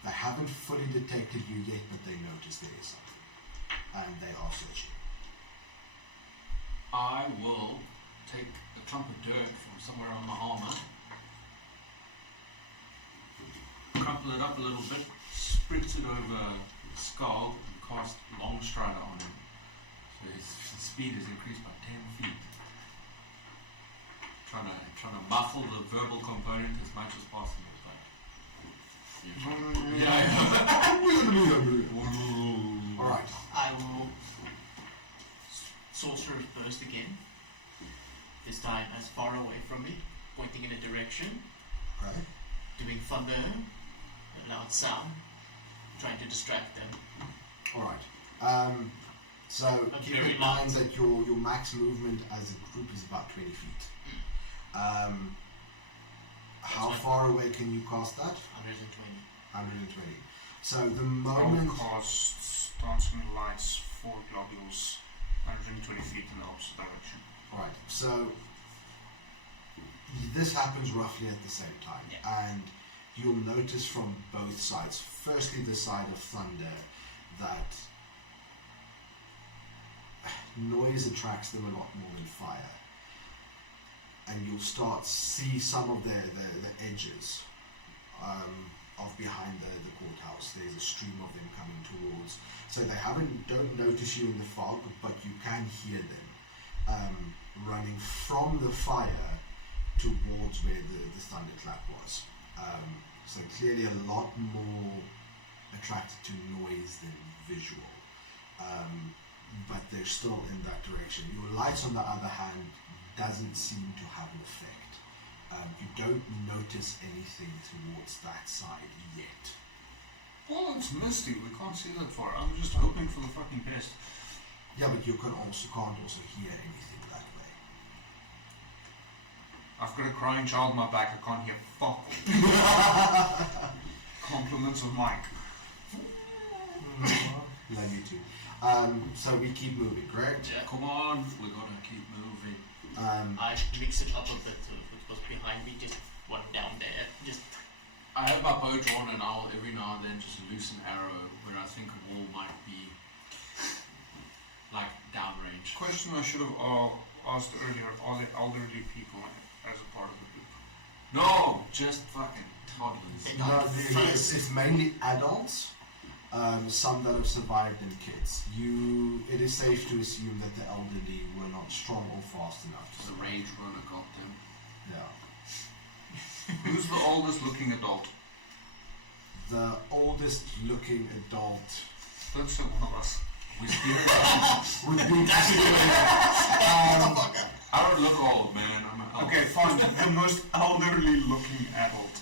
They haven't fully detected you yet, but they notice there is something. And they are searching. I will take a clump of dirt from somewhere on my armor, crumple it up a little bit, spritz it over his skull, and cast Long Strider on him. So his speed is increased by 10 feet. Trying to muffle the verbal component as much as possible. Alright. I will sorcerer's burst again. This time as far away from me, pointing in a direction, Okay. doing thunder, a loud sound, trying to distract them. Alright. So That's keep very in mind that your max movement as a group is about 20 feet. How That's far away can you cast that? 120. 120. So the I'll moment... cast dancing lights, 4 globules, 120 feet in the opposite direction. Alright, so this happens roughly at the same time. Yeah. And you'll notice from both sides, firstly the side of thunder, that noise attracts them a lot more than fire. And you'll start see some of the edges of behind the courthouse. There's a stream of them coming towards. So they don't notice you in the fog, but you can hear them running from the fire towards where the thunderclap was. So clearly a lot more attracted to noise than visual. But they're still in that direction. Your lights, on the other hand, doesn't seem to have an effect. You don't notice anything towards that side yet. Well, it's misty. We can't see that far. I'm just hoping for the fucking best. Yeah, but you can't also hear anything that way. I've got a crying child in my back. I can't hear fuck. Compliments of Mike. Love you too. So we keep moving, correct? Yeah, come on, we gotta keep moving. I mix it up a bit to what was behind me, just one down there. Just I have my bow drawn and I'll every now and then just loose an arrow where I think a wall might be like downrange. Question I should have asked earlier: are there elderly people as a part of the group? No, just fucking toddlers. No, it's mainly adults. Some that have survived and kids. It is safe to assume that the elderly were not strong or fast enough to The survive. rage roller got them. Yeah. Who's the oldest looking adult? The oldest looking adult Don't say one of us. Whiskey. would be I don't look old, man. I'm an elf. Okay, fine. The most elderly looking adult.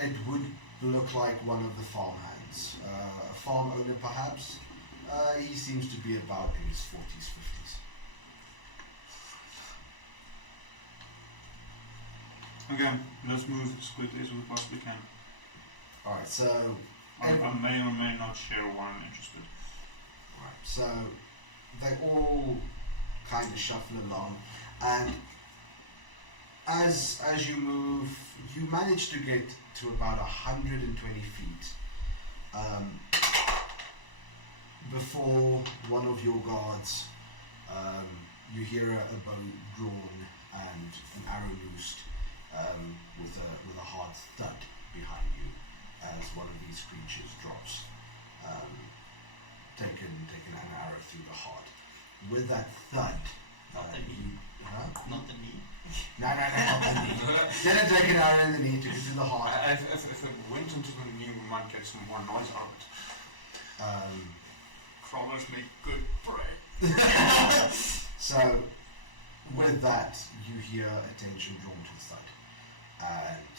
it would look like one of the farmhands. A farm owner perhaps. He seems to be about in his 40s, 50s. Again, let's move as quickly as we possibly can. Alright, so... I may or may not share why I'm interested. Right, so they all kind of shuffle along, and as you move, you manage to get to about 120 feet before one of your guards, you hear a bow drawn and an arrow loosed with a hard thud behind you as one of these creatures drops, taken an arrow through the heart. With that thud, Not the knee. Not the knee. No, not the knee. Didn't take an arrow in the knee, took it through the heart. If it went into the knee, we might get some more noise out of it. Crawlers make good prey. So, with that, you hear attention drawn to the thud, and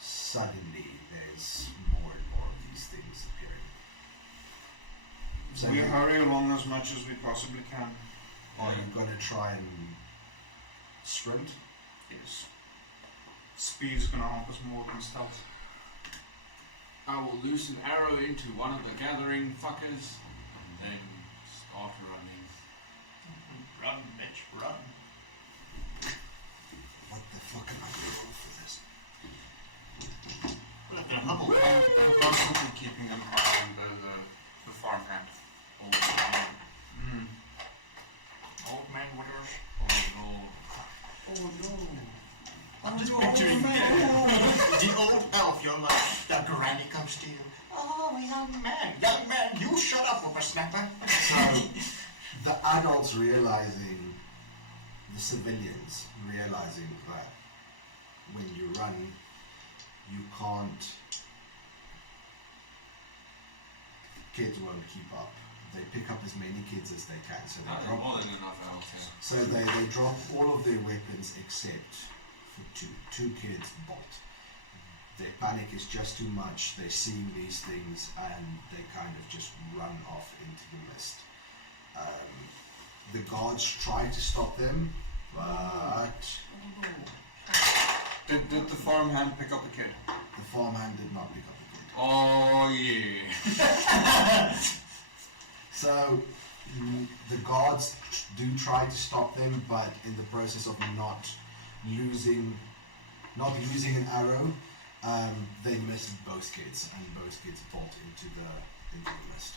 suddenly there's more and more of these things appearing. So We hurry along as much as we possibly can. are you going to try and sprint? Yes. Speed is going to help us more than stealth. I will loose an arrow into one of the gathering fuckers and then start running. Run, bitch, run. What the fuck am I going to roll for this? I'm constantly keeping them on the farmhand. Old man withers. Oh no. I'm just picturing the old elf, you're like, the granny comes to you. Oh, young man, you shut up, whippersnapper. So, the adults realizing, the civilians realizing that when you run, you can't, kids won't keep up. They pick up as many kids as they can, so they drop. More than enough else, yeah. So they drop all of their weapons except for two kids bolt. Their panic is just too much. They're seeing these things and they kind of just run off into the mist. The guards try to stop them, but Did the farmhand pick up a kid? the farmhand did not pick up the kid. Oh yeah. So the guards do try to stop them, but in the process of not losing an arrow, they missed both kids, and both kids bolt into the mist.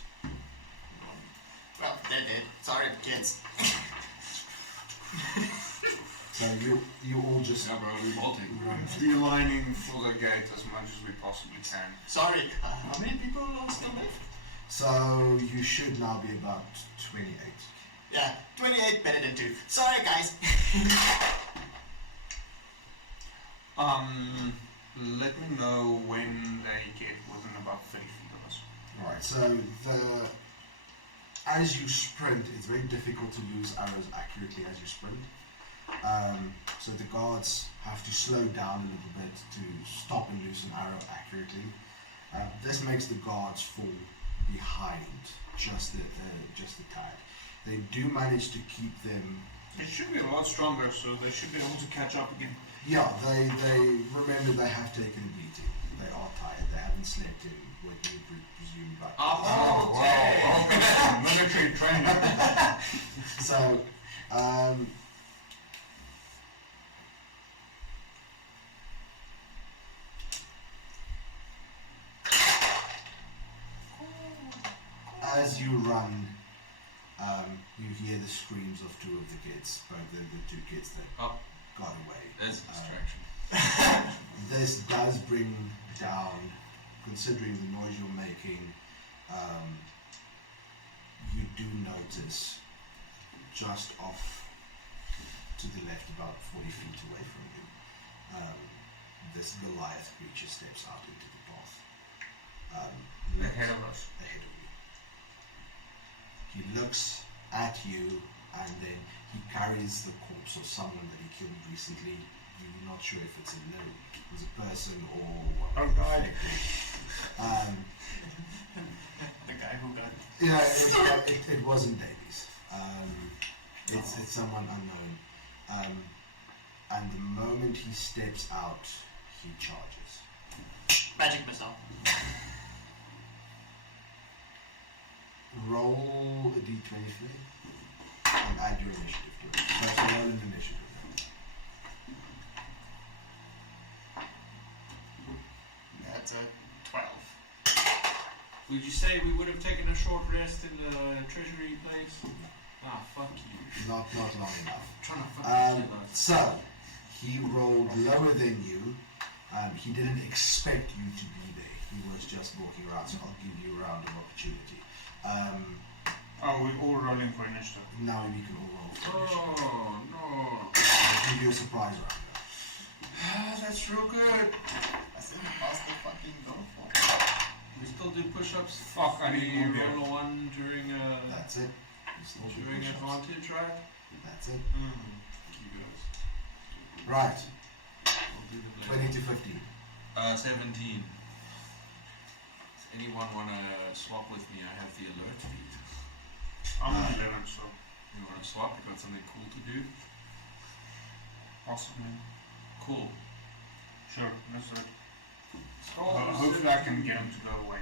Well, they're dead. Sorry, kids. So you all just Yeah, bro, we're bolting. run. Beelining for the gate as much as we possibly can. Sorry, how many people are still left? So you should now be about 28. Yeah, 28 better than 2. Sorry, guys. Let me know when they get within about 30 feet of us. Alright, so as you sprint, it's very difficult to use arrows accurately as you sprint. So the guards have to slow down a little bit to stop and loose an arrow accurately. This makes the guards fall behind just a tad. They do manage to keep them. They should be a lot stronger, so they should be able to catch up again. Yeah, they remember they have taken a beating. They are tired. They haven't slept in what you would presume, but Military training. so. As you run, you hear the screams of two of the kids, both the two kids that got away. There's a distraction. This does bring down, considering the noise you're making, you do notice just off to the left, about 40 feet away from you, this Goliath creature steps out into the path. Ahead of us. Ahead of you. He looks at you and then he carries the corpse of someone that he killed recently. You're not sure if it's a person or what. Oh, God. The guy guy who got. Yeah, it wasn't Davies. It's someone unknown. And the moment he steps out, he charges. Magic missile. Roll a d23 and add your initiative to it. So roll an initiative. That's a 12. Would you say we would have taken a short rest in the treasury place? Ah, fuck you. Not long enough. Trying to fucking kill us. So, he rolled lower than you. He didn't expect you to be there. He was just walking around, so I'll give you a round of opportunity. Are we all rolling for initiative? Now you can all roll for initiative. Oh, no. I'll give you a surprise round. That's real good. I said pass the fucking go for. We still do push-ups. Fuck, I need more beer. roll a one during That's it. You still do during push-ups. advantage, right? That's it. You guys. Right. I'll do the 20 to 15. 17. Does anyone want to swap with me? I have the alert feed. I'm on 11, so You want to swap? You got something cool to do? possibly. Cool. Sure, that's it. Scroll. Hopefully I can get him to go away.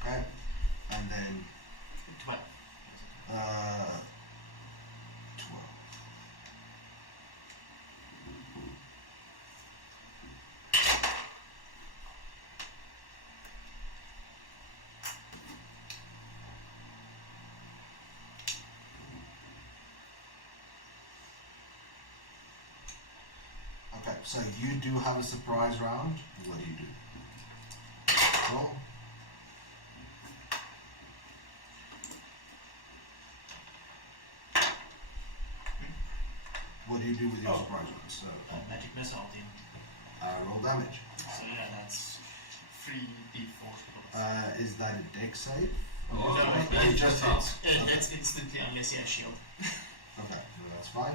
Okay. And then 12. 12. Okay, so you do have a surprise round. What do you do? Roll. What do you do with your surprise round? So, Magic missile, team. roll damage. So yeah, that's 3d4. Is that a dex save? Oh, Or it just hits? Okay. That's instantly unless you have shield. Okay, no, that's fine.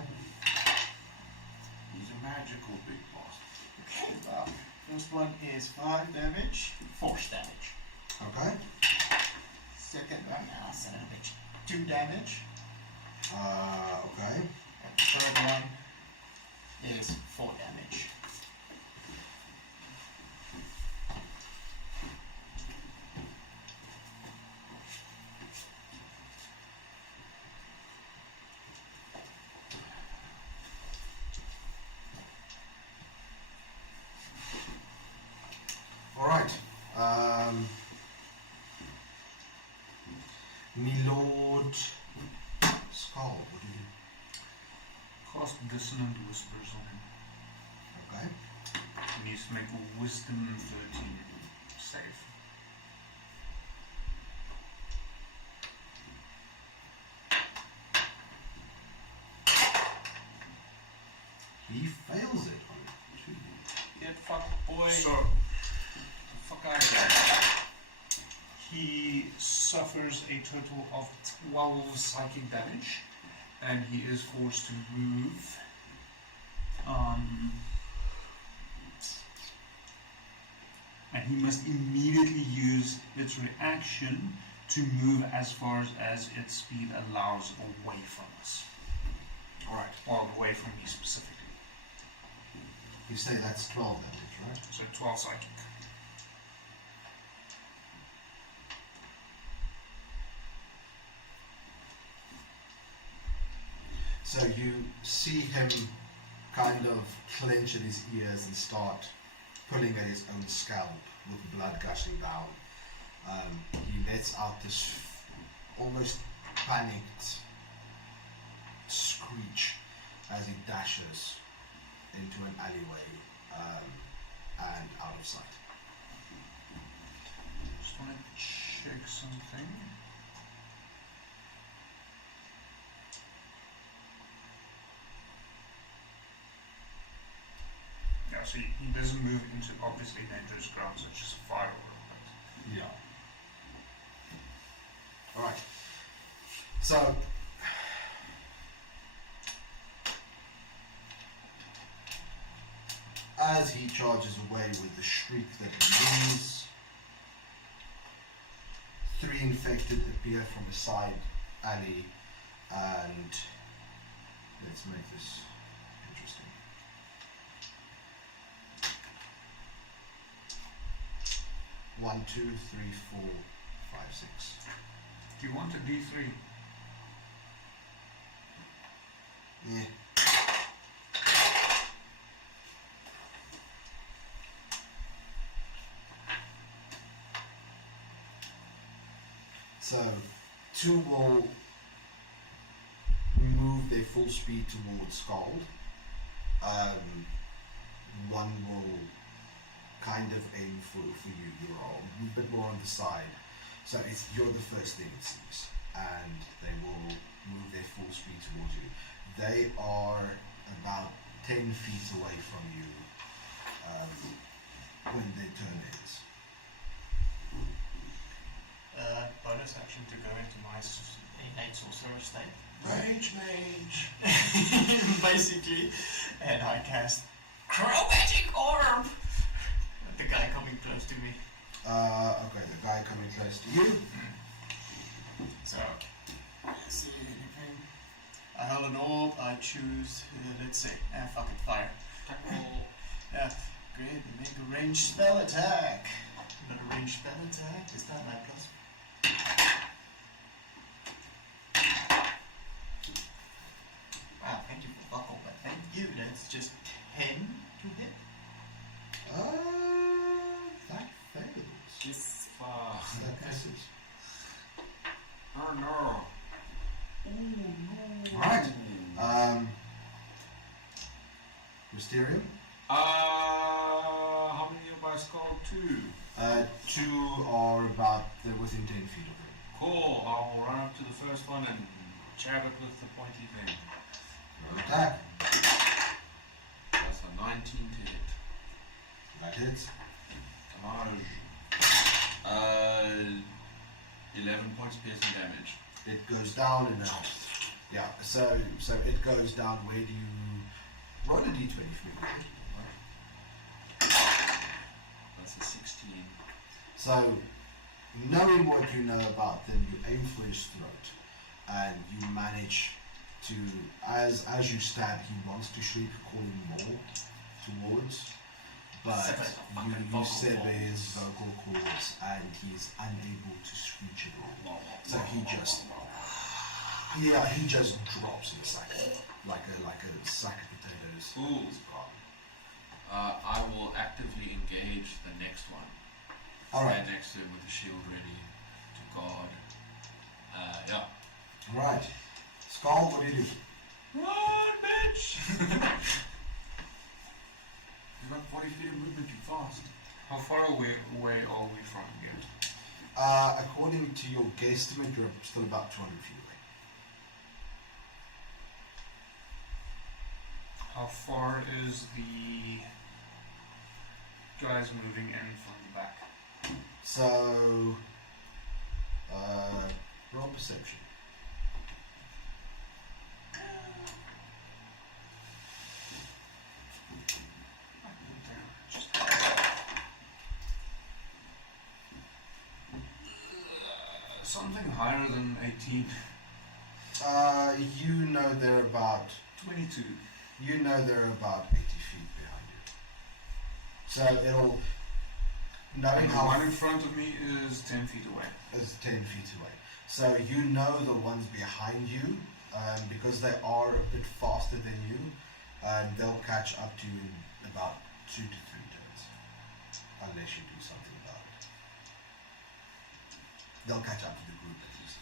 He's a magical big boss. Okay, well, first one is 5 damage. Force damage. Okay. Second one, Son of a bitch. 2 damage. Okay. And third one is 4 damage. Alright. Milord Skull, what do you do? Cast Dissonant Whispers on him. Okay. He needs to make a Wisdom 13 save. He fails it on 2. Get fucked, boy. So, Fuck out of here. he suffers a total of 12 psychic damage, and he is forced to move. And he must immediately use its reaction to move as far as its speed allows away from us. Alright. Or away from me specifically. You say that's 12 damage, right? So 12 psychic. So you see him kind of clench at his ears and start pulling at his own scalp with blood gushing down. He lets out this almost panicked screech as he dashes into an alleyway and out of sight. Just want to check something. Yeah, so he doesn't move into obviously dangerous ground, such as a fire or a Yeah. Alright. So as he charges away with the shriek that he leaves, 3 infected appear from a side alley, and let's make this interesting. One, 2, 3, 4, 5, 6. Do you want a D3? Yeah. So, 2 will move their full speed towards Scald. 1 will kind of aim for you. You're a bit more on the side. So you're the first thing it seems. And they will move their full speed towards you. They are about 10 feet away from you when their turn ends. Bonus action to go into my innate sorcerer state. Rage Mage! Basically. And I cast Chromatic Orb! The guy coming close to me. Okay, the guy coming close to you. So, let's see anything. I held an orb, I choose, let's see, fuck it, fire. Yeah, great, make a ranged spell attack. But a ranged spell attack, is that my plus? Wow, thank you for fuck all, but thank you, that's just 10 to hit. That fails. Yes, fuck. That misses. Oh no. Right. Mysterium? How many have I scored? 2. 2 are about, they're within 10 feet of him. Cool, I'll run up to the first one and jab it with the pointy thing. Attack. That's a 19 to hit. That hits. Damage. 11 points piercing damage. It goes down and out. Yeah, so it goes down. Where do you roll a d20 for me? That's a 16. So, knowing what you know about them, you aim for his throat, and you manage to, as you stab, he wants to shriek, calling more towards, but you sever his vocal cords, and he is unable to screech at all. So he just drops in a second, like a sack of potatoes. Cool. I will actively engage the next one. Alright. Stand next to him with the shield ready to guard. Yeah. Alright. Skull, what do you do? Run, bitch! You've got 40 feet of movement too fast. How far away are we from here? According to your guesstimate, you're still about 200 feet away. How far is the guys moving in from the back? So, roll perception. Something higher than 18. You know they're about 22. You know they're about 80 feet behind you. So it'll, knowing And the how one in front of me is 10 feet away. is 10 feet away. So you know the ones behind you, because they are a bit faster than you, they'll catch up to you in about 2 to 3 turns, unless you do something about it. They'll catch up to the group at least.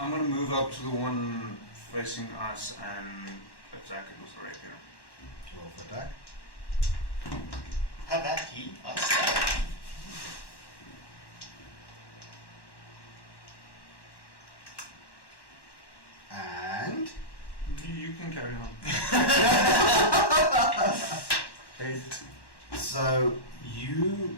I'm gonna move up to the one facing us and attack it with the rapier. Roll for attack. How about he? I stab. And You can carry on. 8. so you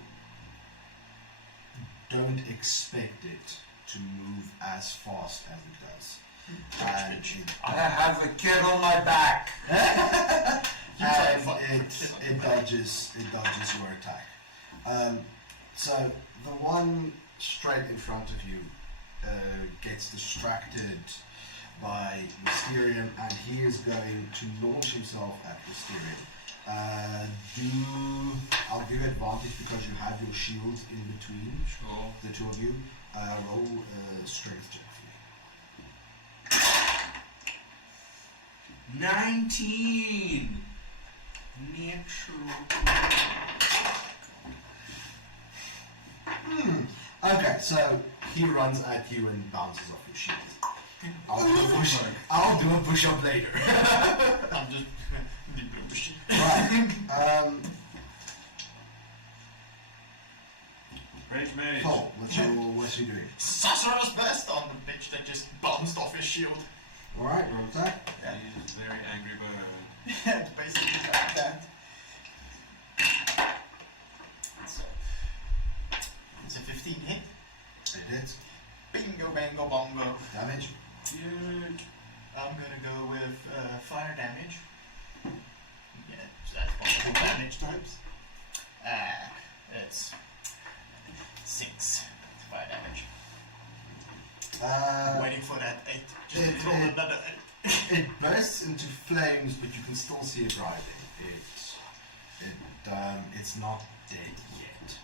don't expect it to move as fast as it does. And I have a kid on my back. and it dodges your attack. So the one straight in front of you gets distracted by Mysterium, and he is going to launch himself at Mysterium. I'll give advantage because you have your shields in between the two of you. Roll a strength check for me. 19! Okay, so he runs at you and bounces off your shield. I'll do a push-up later. I'm just pushing. Right. Rage Mage. Paul, what's he doing? Sorcerer's Best on the bitch that just bounced off his shield. Alright, roll attack. He's a very angry bird. Yeah, it's basically like that. So, it's a 15 hit. It hits. Bingo, bango, bongo. Damage. Huge. I'm gonna go with fire damage. Yeah, that's one of the damage types. It's 6 fire damage. Waiting for that 8. Just roll another 8. It bursts into flames, but you can still see it rising. It's not dead yet.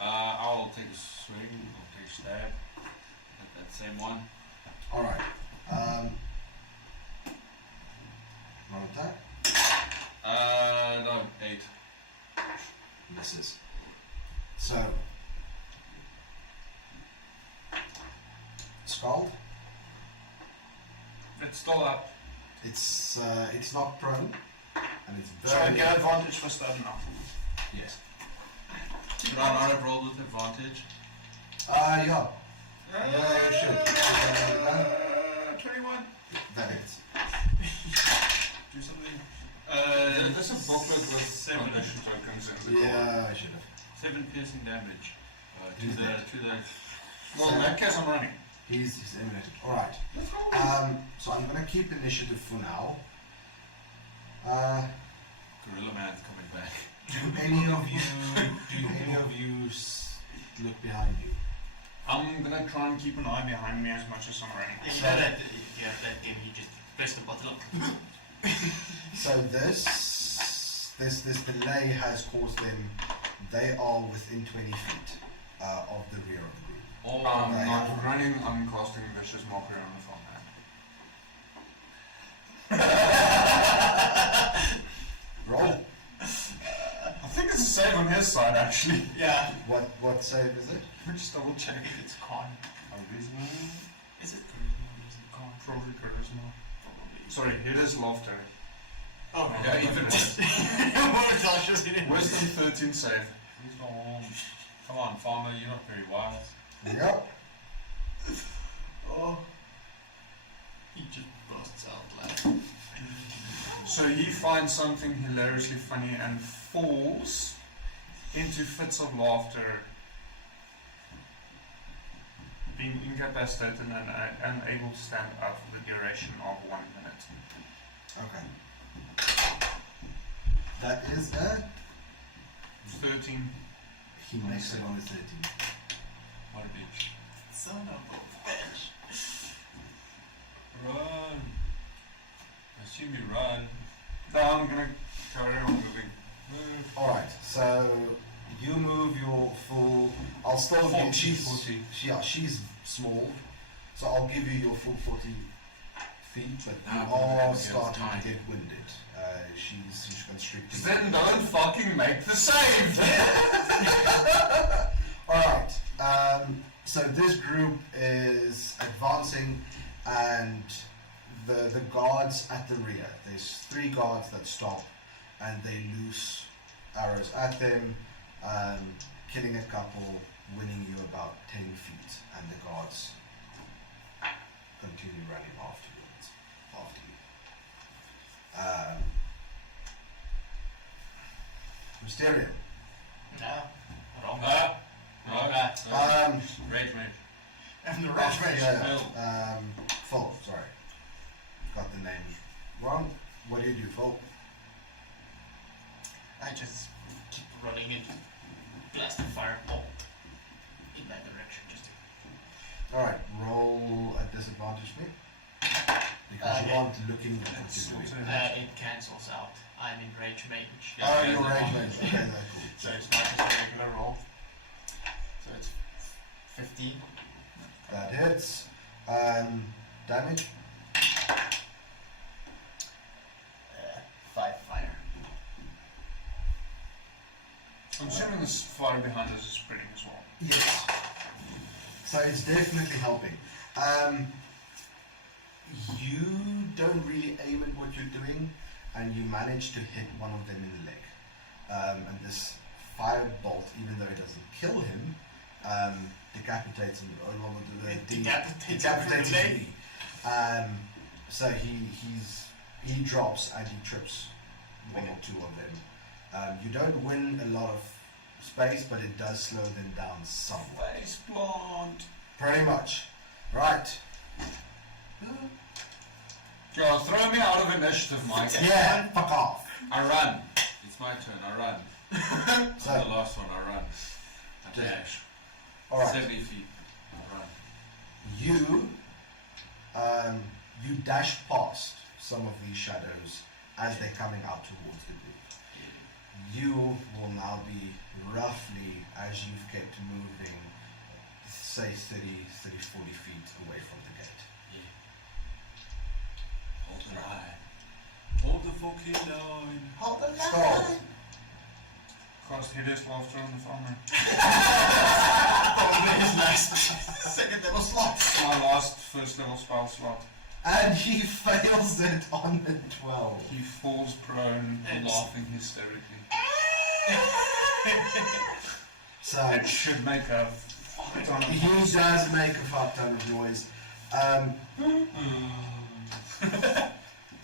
I'll take a swing, I'll take a stab at that same one. Alright. Roll attack. No, 8. Misses. So. Scald. It's still up. It's not prone, and it's So I very. get advantage for starting off. Yes. Should I not have rolled with advantage? Yeah. Yeah, you should. 21. That is. Do something. There's a booklet with 7 condition tokens in the Yeah, I should have. 7 piercing damage. He's To dead. the. Well, in that case, I'm running. He's eliminated. Alright. So I'm gonna keep initiative for now. Gorilla Man's coming back. Do any of you look behind you? I'm gonna try and keep an eye behind me as much as I'm running. If you have that game, you just press the button. So this delay has caused them. They are within 20 feet of the rear of the group. Oh, I'm not running, I'm casting Vicious Mockery on the front hand. Roll. I think it's the same on his side, actually. Yeah. What save is it? Just double check. I think it's con. Charisma? Is it charisma or is it con? Probably charisma. Probably. Sorry, it is laughter. Oh no. Yeah, even worse. More cautious in it. Wisdom 13 save. Come on, farmer, you're not very wise. Yep. Oh. He just busts out laughing. So he finds something hilariously funny and falls into fits of laughter, being incapacitated and unable to stand up for the duration of 1 minute. Okay. That is a. 13. He makes it on the 13. What a bitch. Son of a bitch. Run. I assume you run. No, I'm gonna carry on moving. Alright, so you move your full. I'll still give 40. she's small, so I'll give you your full 40 feet, but you Ah, are but starting yeah, to get winded. She's constricted. Then don't fucking make the save! Alright, so this group is advancing, and the guards at the rear, there's 3 guards that stop, and they loose arrows at them, killing a couple, winning you about 10 feet, and the guards continue running after you. Mysterium. No. Wrong. Rage Mage. And the Rage Mage. Full, sorry. Got the name wrong. What did you fall? I just keep running and blast a fireball in that direction. Just Alright, roll at disadvantage me. Because you aren't looking at what you're doing. it cancels out. I'm in rage mage. Oh, you're rage mage. Okay, that's cool. So it's not just a regular roll. So it's 15. That hits. Damage? 5 fire. I'm assuming this fire behind us is spreading as well. Yes. So it's definitely helping. You don't really aim at what you're doing, and you manage to hit one of them in the leg. And this firebolt, even though it doesn't kill him, decapitates him. Decapitates his knee. So he drops and he trips one or two of them. You don't win a lot of space, but it does slow them down somewhat. Face plant. Pretty much. Right. You're throw me out of initiative, Mike. Yeah, fuck off. I run. It's my turn. I run. So, I'm the last one. I run. I dash. alright. 70 feet. I run. You dash past some of these shadows as they're coming out towards the group. You will now be roughly, as you've kept moving, say 30, 40 feet away from the gate. Hold the line. Hold the fucking line. Hold the Skull. Cast hideous laughter on the farmer. Probably his last second level slot. My last first level spell slot. And he fails it on the 12. He falls prone, laughing hysterically. So It should make a fuck ton of he does make a fuck ton of noise. I'm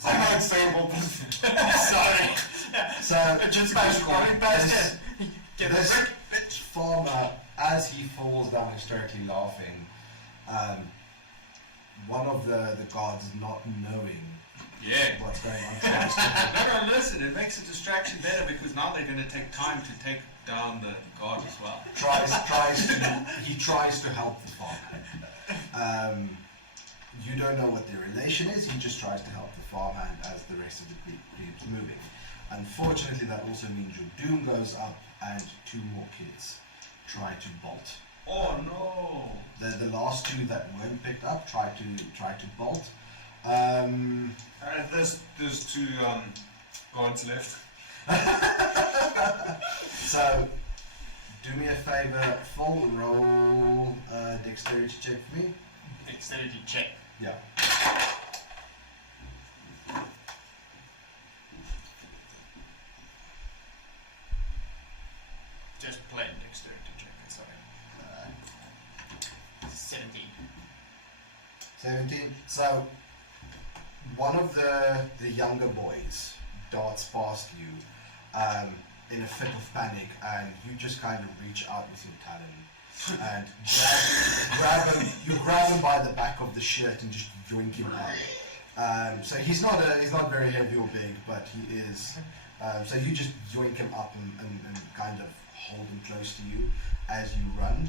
not stable. Sorry. So Just running past it. Get a this brick, bitch. farmer, as he falls down hysterically laughing, one of the guards, not knowing Yeah. what's going on, tries to No, listen, it makes the distraction better because now they're going to take time to take down the guard as well. he tries to help the farmhand. You don't know what their relation is. He just tries to help the farmhand as the rest of the group keeps moving. Unfortunately, that also means your doom goes up, and 2 more kids try to bolt. Oh no! The last 2 that weren't picked up try to bolt. There's 2 guards left. So, do me a favor, full roll dexterity check for me. Dexterity check. Yeah. Just plain dexterity check. Sorry. 17. 17. So, one of the younger boys darts past you in a fit of panic, and you just kind of reach out with your talon and grab him. You grab him by the back of the shirt and just yoink him up. So he's not very heavy or big, but he is. So you just yoink him up and kind of hold him close to you as you run.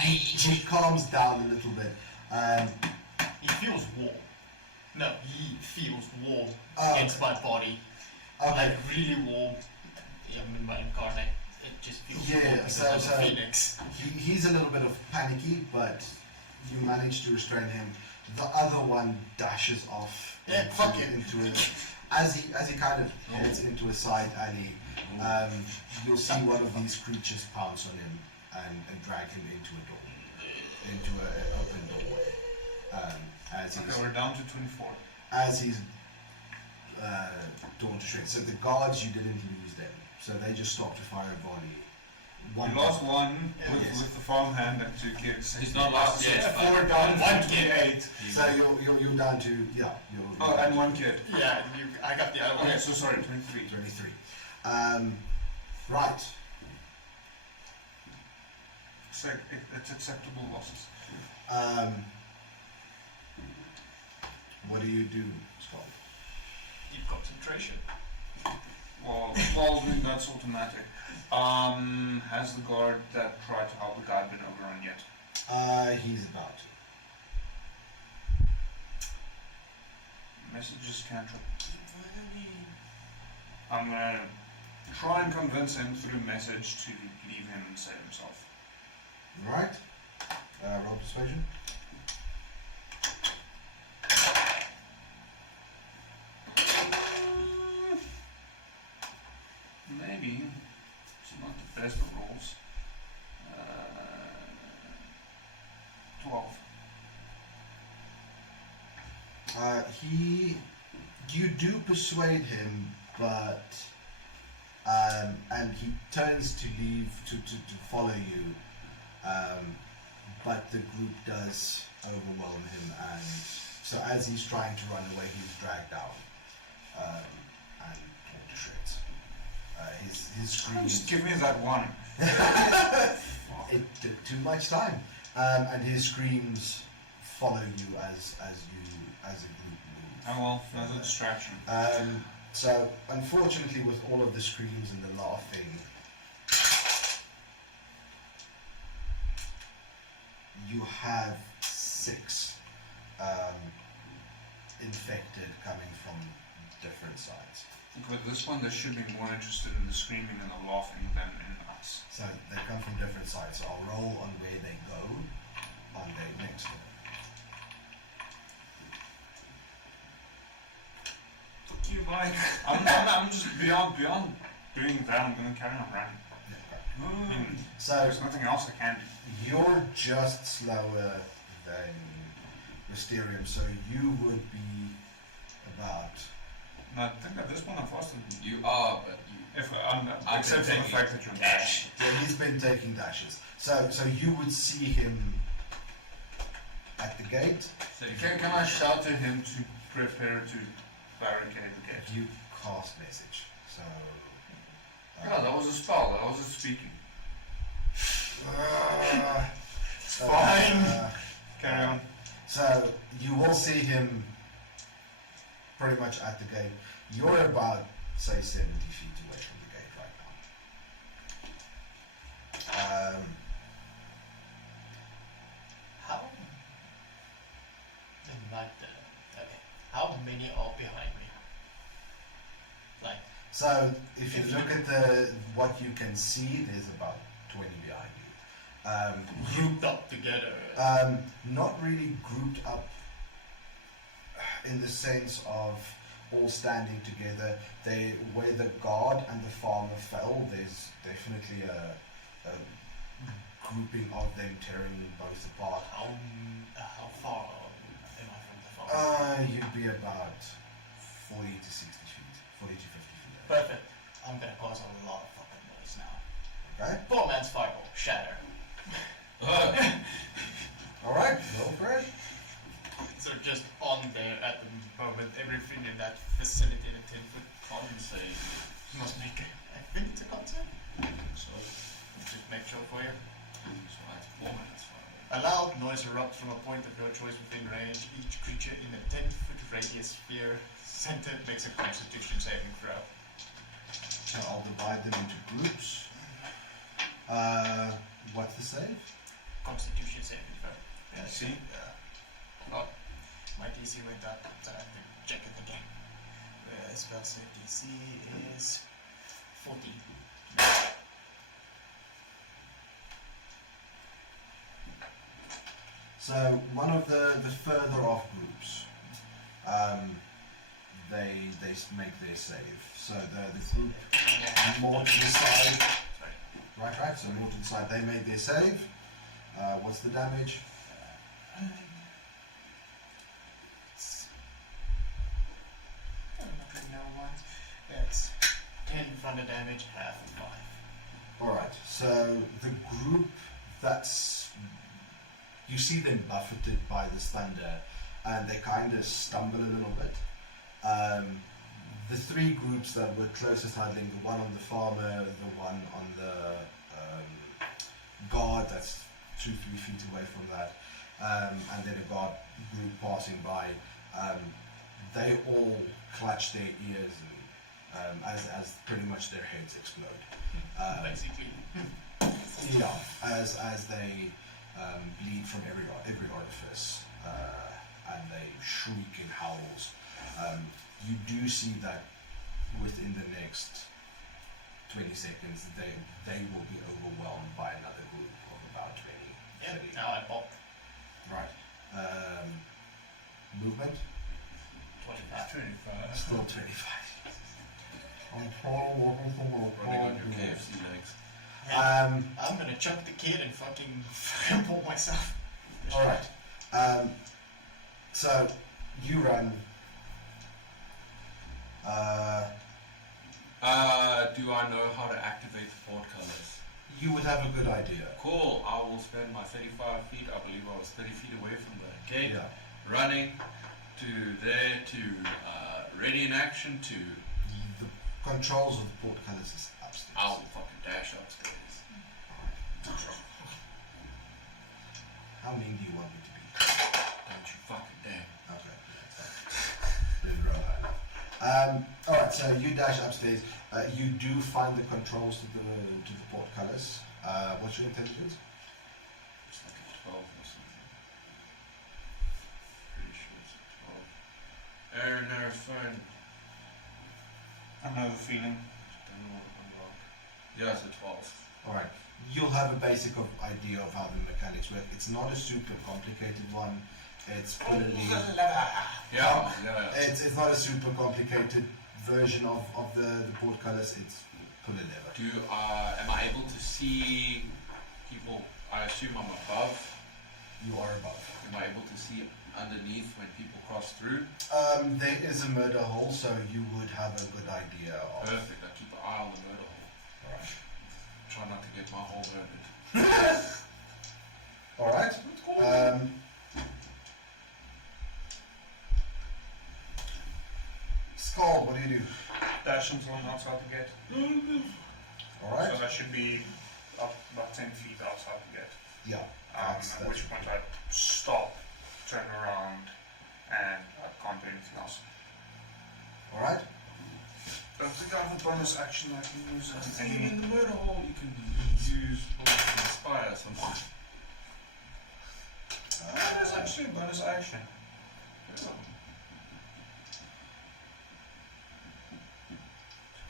He calms down a little bit. He feels warm. No, he feels warm Oh, against my body. Okay. Like really warm. I'm in my incarnate. It just feels warm because so I'm a phoenix. he's a little bit of panicky, but you manage to restrain him. The other one dashes off Yeah, fuck him. into as he kind of heads into a side alley. You'll see one of these creatures pounce on him and drag him into a door, into an open doorway. Okay, we're down to 24. As he's torn to shreds. So the guards, you didn't lose them. So they just stopped to fire a volley. We lost one Yes. with the farmhand and 2 kids. He's not lost yet. 4 down, 1 to kid. 8. So you're down to you're Oh, and 1 kid. Yeah, I got the other one. Okay, so sorry, 23. 23. Right. It's acceptable losses. What do you do, Scott? Deep concentration. Well, that's automatic. Has the guard that tried to help the guy been overrun yet? He's about to. Messages cantrip. I'm gonna try and convince him through message to leave him and save himself. Right. Roll persuasion. Maybe. It's not the best of rolls. 12. You do persuade him, but and he turns to leave to follow you, but the group does overwhelm him, and so as he's trying to run away, he's dragged down and torn to shreds. His screams. Just give me that one. It took too much time, and his screams follow you as a group move. Oh well, another distraction. So unfortunately, with all of the screams and the laughing, you have 6 infected coming from different sides. With this one, they should be more interested in the screaming and the laughing than in us. So they come from different sides. So I'll roll on where they go on their next one. Fuck you, Mike. I'm just beyond doing that. I'm gonna carry on running. I mean, So there's nothing else I can do. you're just slower than Mysterium, so you would be about. And I think at this point I'm faster than you. You are, but you. If I'm except for the taking fact that you're dash. Yeah, he's been taking dashes. So you would see him at the gate. So Can I shout to him to prepare to barricade the gate? You cast message. So. Yeah, that was a spell. That wasn't speaking. It's fine. Carry on. So you will see him pretty much at the gate. You're about, say, 70 feet away from the gate right now. How? Not okay. How many are behind me? Like, So if you look at what you can see, there's about 20 behind you. grouped up together. Not really grouped up in the sense of all standing together. Where the guard and the farmer fell, there's definitely a grouping of them tearing both apart. How far am I from the farm? You'd be about 40 to 60 feet, 40 to 50 feet. Perfect. I'm gonna cause a lot of fucking noise now. Okay? Poor man's fireball, shatter. Alright, roll for it. So just on there at the moment, everything in that vicinity, the 10-foot con save must make it. I think it's a concert. So just make sure for you. So that's 4 minutes. A loud noise erupts from a point of your choice within range. Each creature in a 10-foot radius sphere center makes a Constitution saving throw. So I'll divide them into groups. What's the save? Constitution saving throw. Yeah, See? Oh, my DC went up, so I have to check it again. Spell save DC is 14. So one of the further off groups, they make their save. So the group more to the side, right. So more to the side, they made their save. What's the damage? That's 10 thunder damage, half of 5. Alright, so the group that's... You see them buffeted by this thunder, and they kind of stumble a little bit. The 3 groups that were closest huddling, the one on the farmer, the one on the guard that's 2-3 feet away from that, and then a guard group passing by, they all clutch their ears and, as pretty much their heads explode. Basically. Yeah, as they bleed from every orifice and they shriek in howls. You do see that within the next 20 seconds they will be overwhelmed by another group of about 20. Yeah, 30. now I pop. Right. Movement? 25. Still 25. Running on your KFC legs. I'm gonna chuck the kid and fucking pull myself. Alright. So, you run. Do I know how to activate the portcullis? You would have a good idea. Cool. I will spend my 35 feet. I believe I was 30 feet away from the gate. Yeah. Running to there to ready in action to. The controls of the portcullis is upstairs. I'll fucking dash upstairs. How mean do you want me to be? Don't you fucking dare. Okay. Didn't roll that. Alright, so you dash upstairs. You do find the controls to the portcullis. What's your intelligence? It's like a 12 or something. Pretty sure it's a 12. Aaron, Harris, phone. I have a feeling. Don't know what to unlock. Yeah, it's a 12. Alright. You'll have a basic idea of how the mechanics work. It's not a super complicated one. It's fully... Yeah. It's not a super complicated version of the portcullis. It's pull a lever. Am I able to see people? I assume I'm above. You are above. Am I able to see underneath when people cross through? There is a murder hole, so you would have a good idea of... Perfect. I keep an eye on the murder hole. Alright. Try not to get my hole murdered. Alright. Skull, what do you do? Dash until I'm outside the gate. Alright. So I should be up about 10 feet outside the gate. Yeah. At which point I stop, turn around, and I can't do anything else. Alright. Don't think I have a bonus action I can use on In any. the murder hole, you can use to inspire someone. It's actually a bonus action.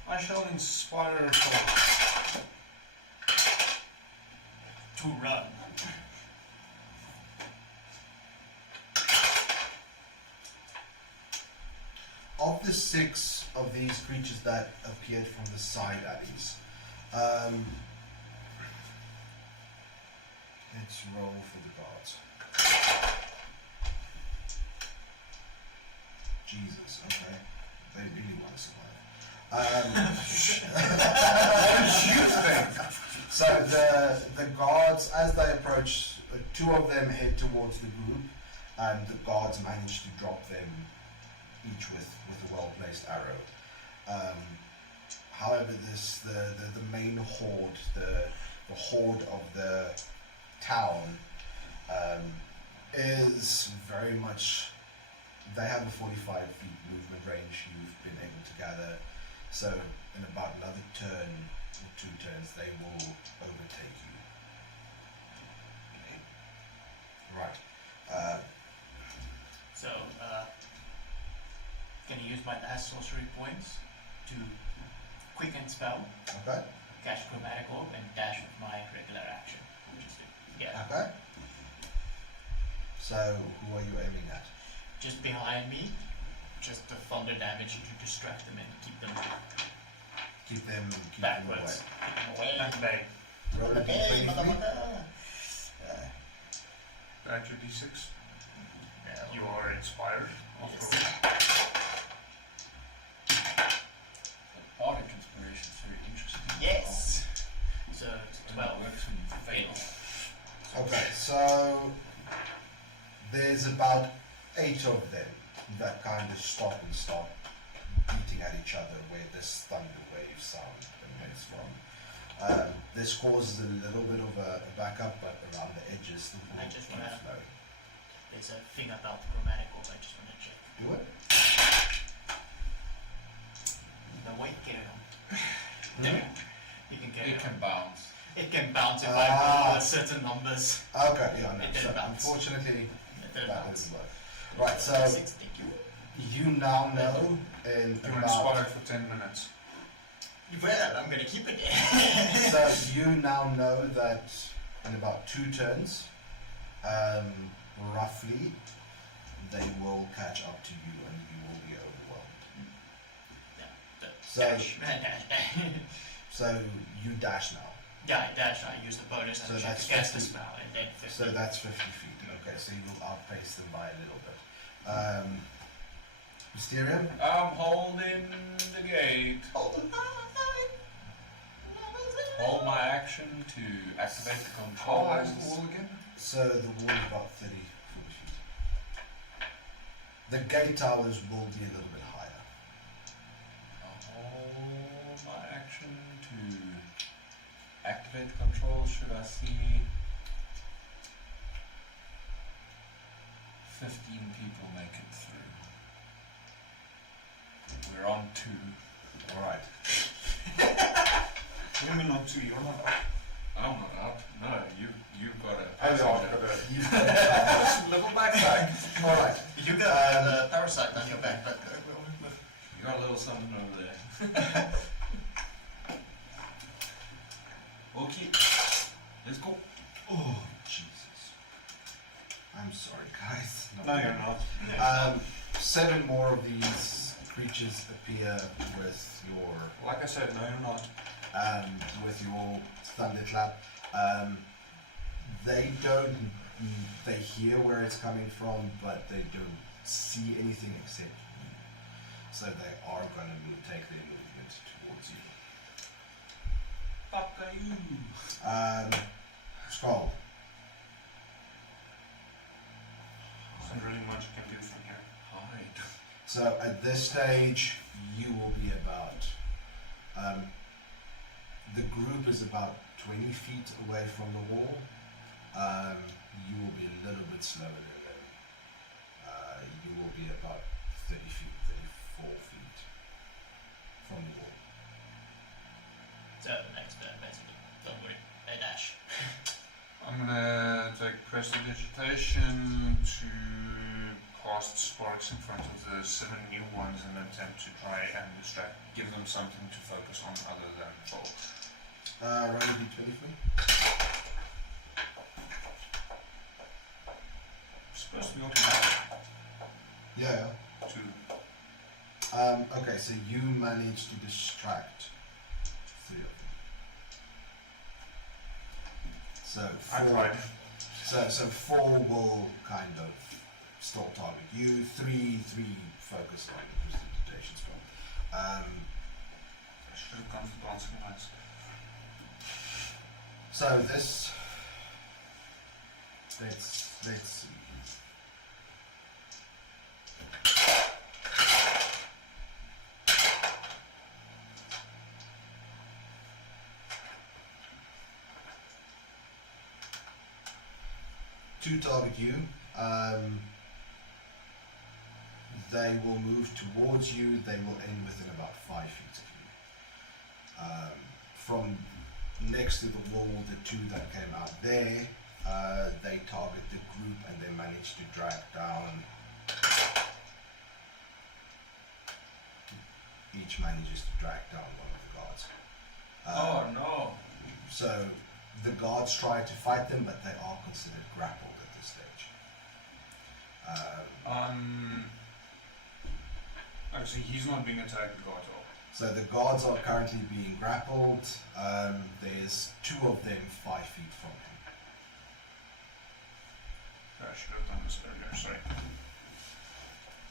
I shall inspire for To run. Of the 6 of these creatures that appeared from the side alleys, let's roll for the guards. Jesus, okay. They really want to survive. What did you think? So the guards, as they approach, 2 of them head towards the group, and the guards manage to drop them each with a well-placed arrow. However, the main horde, the horde of the town, is very much. They have a 45 feet movement range. You've been able to gather. So in about another turn or 2 turns, they will overtake you. Right. So, can you use my last sorcery points to quicken spell, Okay. cast chromatic orb, and dash with my regular action, which is it. Yeah. Okay. So who are you aiming at? Just behind me, just the thunder damage to distract them and keep them Keep them backwards. away. Keep them away. and bang. Roll a Hey, d20 for me. motherfucker! Add your d6. Yeah, You are inspired. Of Yes. course. Bardic inspiration is very interesting. Yes! So, it's It 12. works when you fail. Okay, so there's about 8 of them that kind of stop and start beating at each other where this thunder wave sound emanates from. This causes a little bit of a backup, but around the edges the I ball just keeps wanna- flowing. There's a thing about the chromatic orb I just want to check. Do it. if I roll a certain numbers. Okay, yeah, no. It didn't So bounce. unfortunately, It didn't that bounce. didn't work. Right, so 6, thank you. you now know in You're about inspired for 10 minutes. Well, I'm gonna keep it. so you now know that in about 2 turns, roughly, they will catch up to you and you will be overwhelmed. So- Dash. So you dash now. Yeah, I dash. I use the bonus So and that's cast the 50. spell, and then 50. So that's 50 feet. Okay, so you will outpace them by a little bit. Mysterium? I'm holding the gate. Hold my action to activate the How high is controls. the wall again? So the wall is about 30, 40 feet. The gate towers will be a little bit higher. I'll hold my action to activate the controls. Should I see 15 people make it through? We're on 2. Alright. What do you mean not 2? You're not up. I'm not up. No, you've got a Oh, no, passenger. You've got it. Little backpack. Alright. You got a parasite on your back, but You got a little something over there. Okay, let's go. Oh, Jesus. I'm sorry, guys. No, you're not. 7 more of these creatures appear with your Like I said, no, you're not. thunderclap. They hear where it's coming from, but they don't see anything except you. So they are going to take their movement towards you. Fuck you. Skull. Isn't really much you can do from here. Hide. So at this stage, you will be about. The group is about 20 feet away from the wall. You will be a little bit slower than them. You will be about 30 feet, 34 feet from the wall. so next turn, basically. Don't worry, I dash. I'm gonna take prestidigitation to cast sparks in front of the 7 new ones and attempt to try and distract, give them something to focus on other than bolt. Roll a d20 for me. Supposed to be automatic. Yeah. 2. Okay, so you manage to distract 3 of them. So I 4, tried. so 4 will kind of still target you. 3 focus on the prestidigitation spell. I should have gone for dancing lights. So this, let's see. To target you, they will move towards you. They will end within about 5 feet of you. From next to the wall, the 2 that came out there, they target the group and they manage to drag down. Each manages to drag down one of the guards. Oh no. So the guards try to fight them, but they are considered grappled at this stage. Actually, he's not being attacked, guard at all. So the guards are currently being grappled. There's 2 of them 5 feet from him. I should have done this earlier, sorry.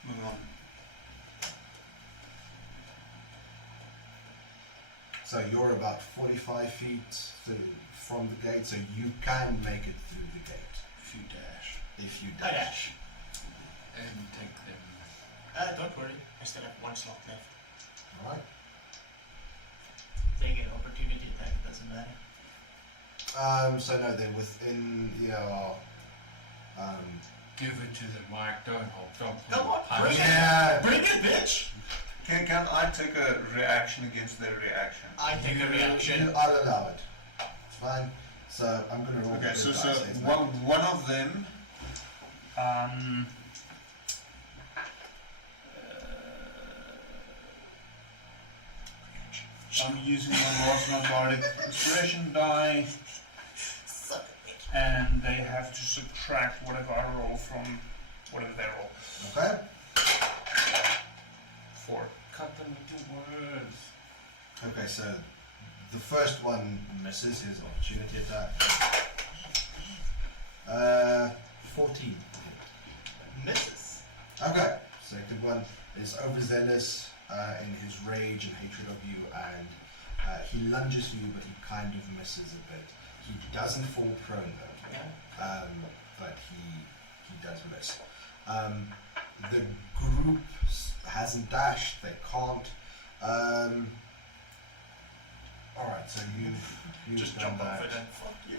Moving on. So you're about 45 feet from the gate, so you can make it through the gate. If you dash. If you I dash. dash. And take them. Don't worry, I still have 1 slot left. Alright. They get opportunity attack, it doesn't matter. So no, they're within, Give it to the mic. Don't hold. Don't Come on, punch. bring it. yeah. Bring it, bitch! Can I take a reaction against their reaction? I take a reaction. I'll allow it. It's fine. So I'm going to roll. Okay, so the dice, isn't it? one of them. I'm using my last bardic inspiration die, and they have to subtract whatever I roll from whatever they roll. Okay. 4. Cut them into words. Okay, so the first one misses his opportunity attack. 14. Misses. Okay, second one is overzealous in his rage and hatred of you, and he lunges for you, but he kind of misses a bit. He doesn't fall prone though, but he does miss. The group hasn't dashed; they can't. All right, so you've Just done jump that. off it and fuck you.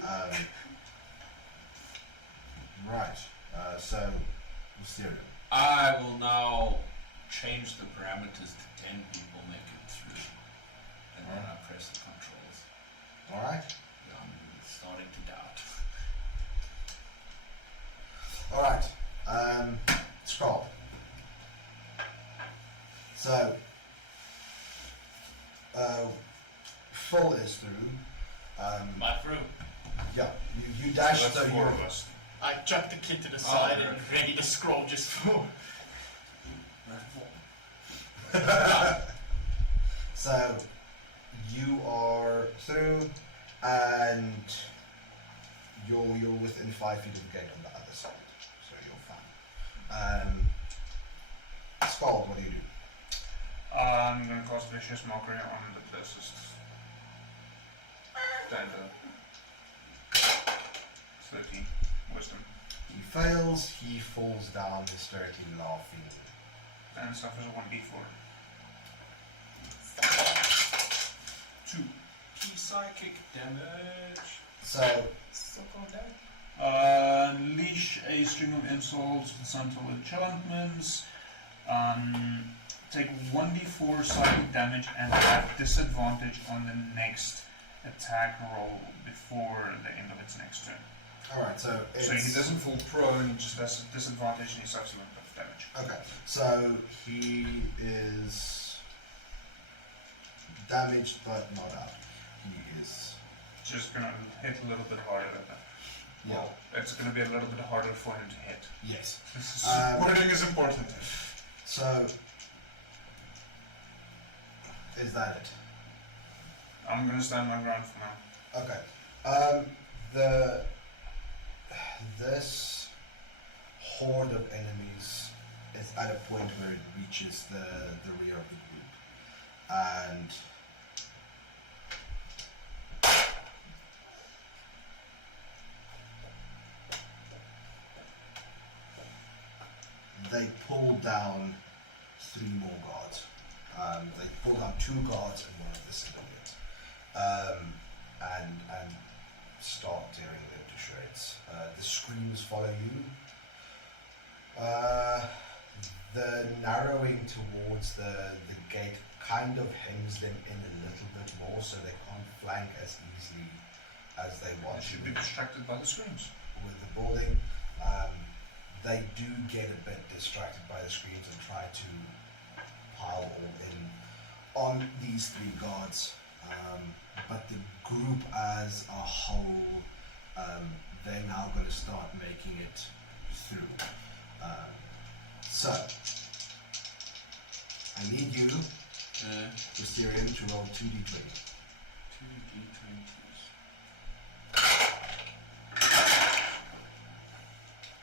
Right. So Wisteria. I will now change the parameters to 10 people make it through. And then I press the controls. All right. I'm starting to doubt. All right. Scroll. So Full is through. Am I through? Yeah. You dash. So that's so 4 you- of us. I chuck the kid to the side okay. and ready to scroll just for. So you are through, and you're within 5 feet of the gate on the other side, so you're fine. Scald, what do you do? I'm going to cast Vicious Mockery on the closest standard. 13 wisdom. He fails. He falls down, hysterically laughing. And suffers a 1d4. 2. Psychic damage. So Unleash a string of insults with subtle enchantments. Take 1d4 psychic damage and have disadvantage on the next attack roll before the end of its next turn. alright, so So he doesn't fall prone, he just has a disadvantage and he suffers a little bit of damage. okay, so he is damaged but not out. He is Just gonna hit a little bit harder than that. yeah. Well, it's gonna be a little bit harder for him to hit. Yes. This is Wording is important. So is that it? I'm gonna stand my ground for now. Okay. This horde of enemies is at a point where it reaches the rear of the group, and they pull down 3 more guards. They pull down 2 guards and 1 of the civilians, and start tearing them to shreds. The screams follow you. The narrowing towards the gate kind of hems them in a little bit more, so they can't flank as easily as they want I should to be distracted by the screams. with the building. They do get a bit distracted by the screams and try to pile all in on these 3 guards. But the group as a whole, they're now going to start making it through. So, I need you, Mysterium, to roll 2d20. 2d20s.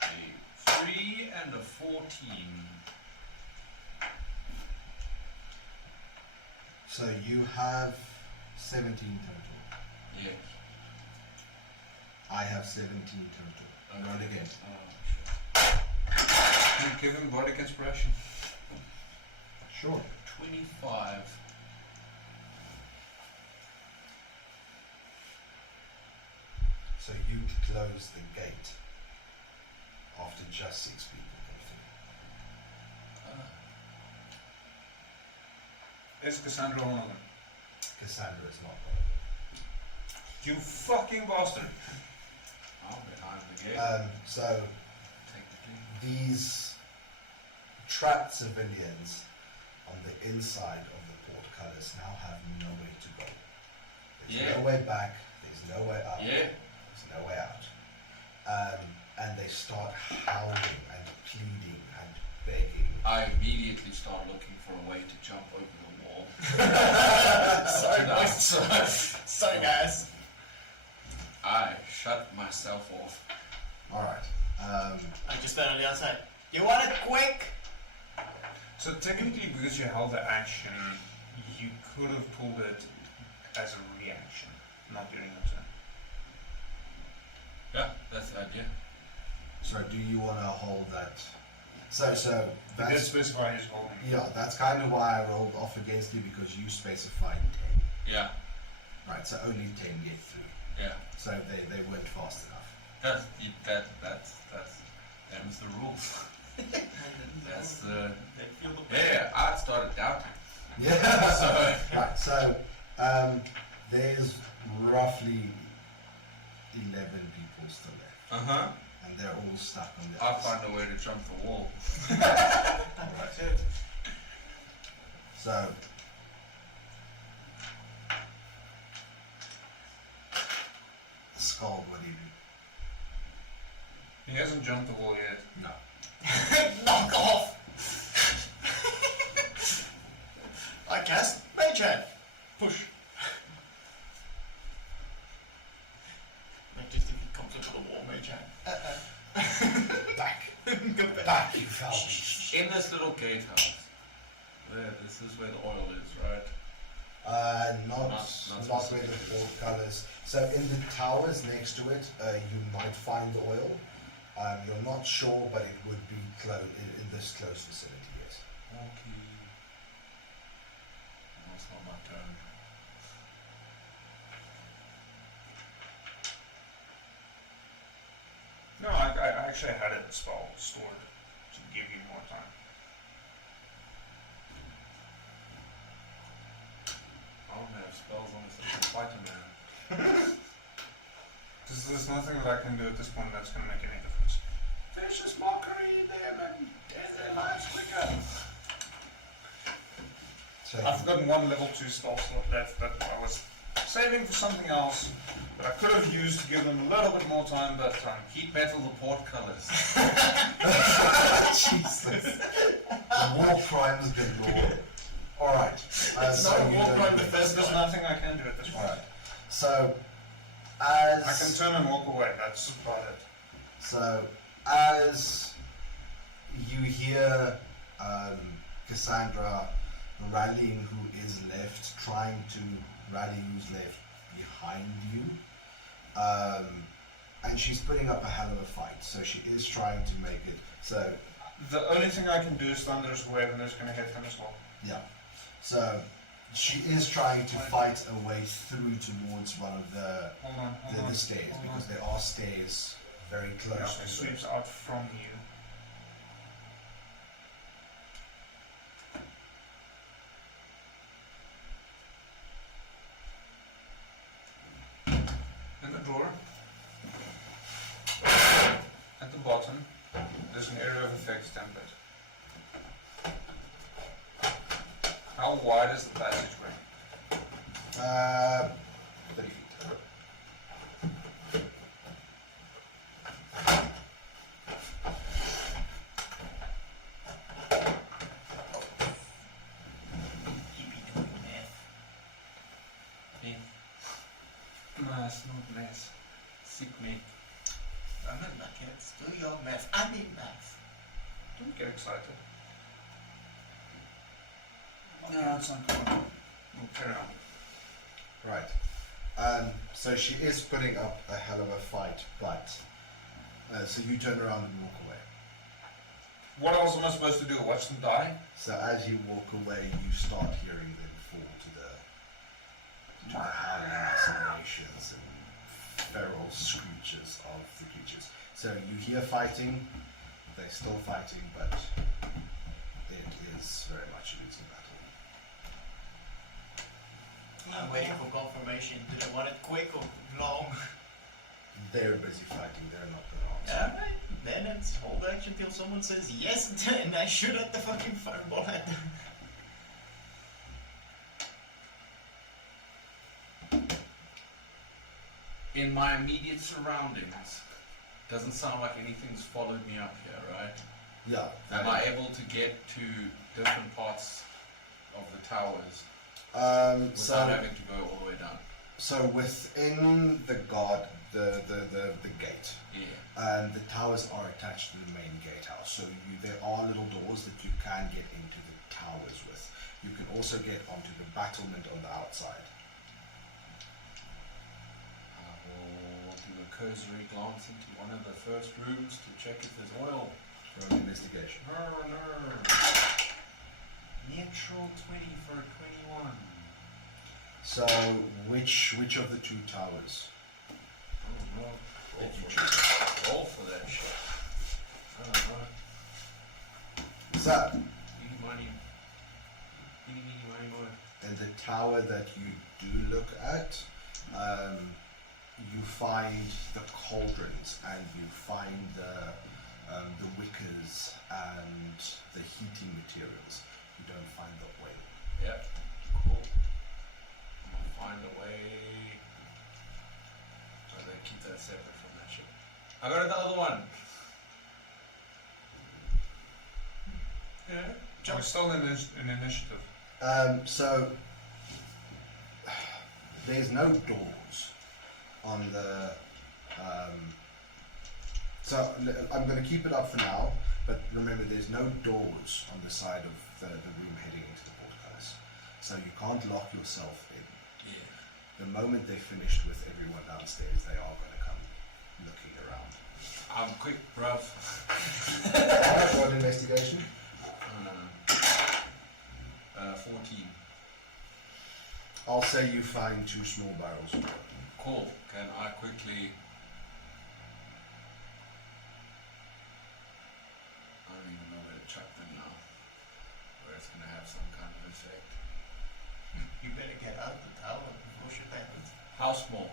A 3 and a 14. So you have 17 total. Yes. I have 17 total. Roll again. Give him bardic inspiration. Sure. 25. So you close the gate after just 6 people come through. Is Cassandra one of them? Cassandra is not one of them. You fucking bastard! I'm behind the gate. So Technically. these trapped civilians on the inside of the portcullis now have no way to go. There's Yeah. no way back, there's no way up, Yeah. there's no way out. And they start howling and pleading and begging. I immediately start looking for a way to jump over the wall. Sorry, guys. Sorry, guys. I shut myself off. Alright. I just stand on the outside. You want it quick? So technically, because you held the action, you could have pulled it as a reaction, not during the turn. Yeah, that's the idea. So do you want to hold that? So He did that's, specify his holding. yeah, that's kind of why I rolled off against you, because you specified 10. Yeah, Right, so only 10 get through. yeah. So they weren't fast enough. That's them's the rules. That's the They feel the pain. yeah. I started doubting. Yeah. So Right, so there's roughly 11 people still there, huh. and they're all stuck on the I'll other side. find a way to jump the wall. Right. So Skull, what do you do? He hasn't jumped the wall yet. No. Knock off! I cast Mage Hand. Push. Like just if it comes over the wall, Mage Hand. Back. Go back. Back, you foul. In this little gatehouse. There, this is where the oil is, right? Not Not where the portcullis. So in the towers next to it, you might find the oil. You're not sure, but it would be in this close vicinity, yes. Okay. That's not my turn. No, I actually had a spell stored to give you more time. I don't have spells on this. I can fight a man. There's nothing that I can do at this point that's going to make any difference. There's just mockery in them and their lives quicker. So I've got one level 2 spell slot left that I was saving for something else, but I could have used to give them a little bit more time, but Heat metal the portcullis. Jesus. War crimes galore. Alright. It's not a war crime, but there's nothing I can do at this point. Alright. So as I can turn and walk away, that's about it. So, as you hear Cassandra rallying who is left, trying to rally who's left behind you, and she's putting up a hell of a fight, so she is trying to make it. So, The only thing I can do is Thunder's Wave, and there's going to hit him as well. yeah. So, she is trying to fight a way through towards one of the Hold on. the stairs, because there are stairs very Yeah, close it to sweeps it. out from you. In the drawer, at the bottom, there's an area of effects template. How wide is the passageway? 30 feet. Math, not less. Sick me. Remember, kids, do your math. I need math. Don't get excited. No, it's not going. We'll carry on. Right. So she is putting up a hell of a fight, but so you turn around and walk away. What else am I supposed to do? Watch them die? So as you walk away, you start hearing them fall to the howling incinerations and feral screeches of the creatures. So you hear fighting, they're still fighting, but it is very much a losing battle. waiting for confirmation. Do they want it quick or long? They're busy fighting, they're not going to answer. Alright, then it's hold action till someone says yes, and I shoot at the fucking fireball at them. In my immediate surroundings, doesn't sound like anything's followed me up here, right? Yeah. Am I able to get to different parts of the towers So without having to go all the way down? so within the guard, the gate, Yeah. the towers are attached to the main gatehouse. So there are little doors that you can get into the towers with. You can also get onto the battlement on the outside. I will do a cursory glance into one of the first rooms to check if there's oil. For an investigation. Natural 20 for a 21. So which of the two towers? Oh no. Roll Did you for it. Roll for that shit. I don't know. So Eeny, miny, moe. in the tower that you do look at, you find the cauldrons and you find the wickers and the heating materials. You don't find the oil. Yep. Cool. I'm gonna find a way. I'm gonna keep that separate from that shit. I got another one. Yeah. I'm still in initiative. So there's no doors on the. I'm going to keep it up for now, but remember there's no doors on the side of the room heading into the portcullis. So you can't lock yourself in. Yeah. The moment they're finished with everyone downstairs, they are going to come looking around. I'm quick, bruv. Alright, roll investigation. 14. I'll say you find 2 small barrels of oil. Cool. Can I quickly... I don't even know where to chuck them now. Where it's going to have some kind of effect. You better get out of the tower before shit happens. How small?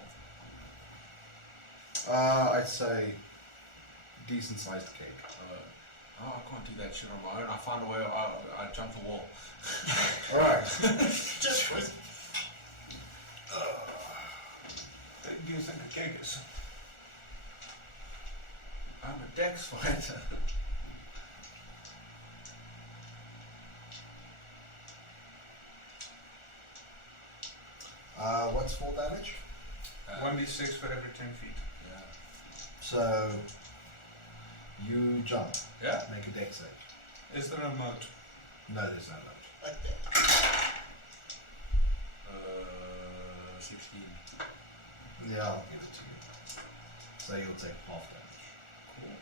I'd say decent sized cake. I can't do that shit on my own. I found a way. I jumped the wall. Alright. Just for it. Do you think a cake is? I'm a dex fighter. What's full damage? 1d6 for every 10 feet. Yeah. So you jump. Yeah. Make a dex save. Is there a moat? No, there's no moat. 16. Yeah, I'll give it to you. So you'll take half damage. Cool.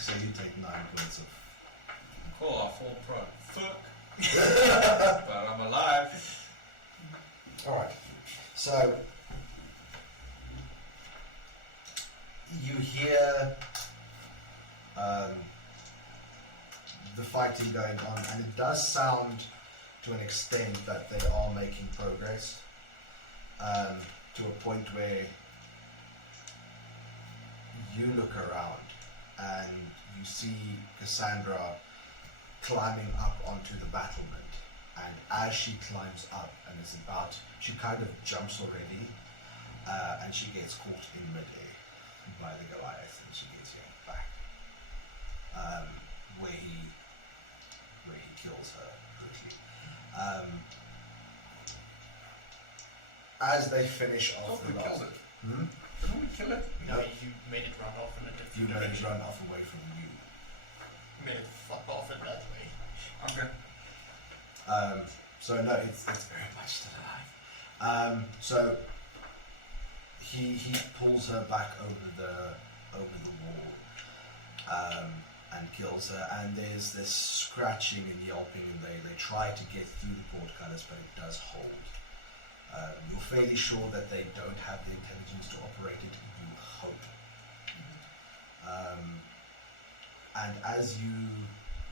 So you take 9 points of. Cool. I fall prone. Fuck. But I'm alive. Alright. So you hear the fighting going on, and it does sound to an extent that they are making progress, to a point where you look around and you see Cassandra climbing up onto the battlement, and as she climbs up and is about, she kind of jumps already, and she gets caught in midair by the Goliath, and she gets yanked back, where he kills her quickly. As they finish off Thought the we last, killed it. Didn't we kill it? No, you made it run off in a you different know he's direction. run off away from you. Made it fuck off in that way. Okay. So no, it's very much still alive. So he pulls her back over the wall, and kills her. And there's this scratching and yelping, and they try to get through the portcullis, but it does hold. You're fairly sure that they don't have the intelligence to operate it. You hope. And as you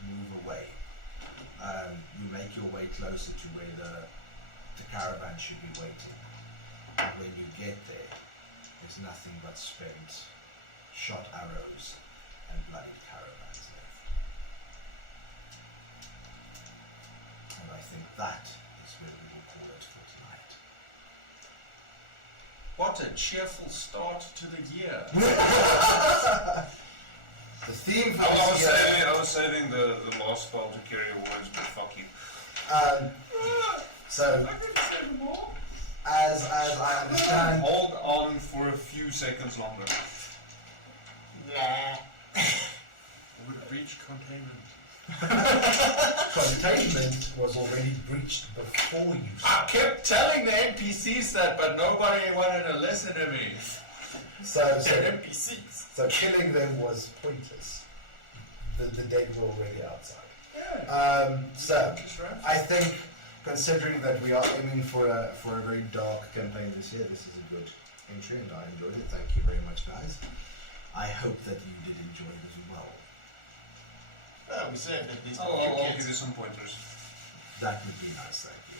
move away, you make your way closer to where the caravan should be waiting. And when you get there, there's nothing but spent shot arrows and bloody caravans left. And I think that is where we will call it for tonight. What a cheerful start to the year. The theme for I this year... was saving the last spell to carry words, but fuck you. So, as I understand... Hold on for a few seconds longer. Would breach containment. Containment was already breached before you I kept telling the NPCs that, but nobody wanted to listen to me. So They're NPCs. So killing them was pointless. The dead were already outside. Yeah. So I think, considering that we are aiming for a very dark campaign this year, this is a good entry, and I enjoyed it. Thank you very much, guys. I hope that you did enjoy it as well. We saved at least I'll give you some pointers. That would be nice, thank you.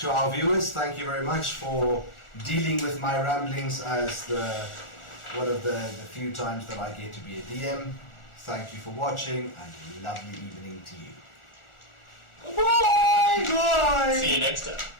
To our viewers, thank you very much for dealing with my ramblings as one of the few times that I get to be a DM. Thank you for watching, and a lovely evening to you. Bye! Bye! See you next time.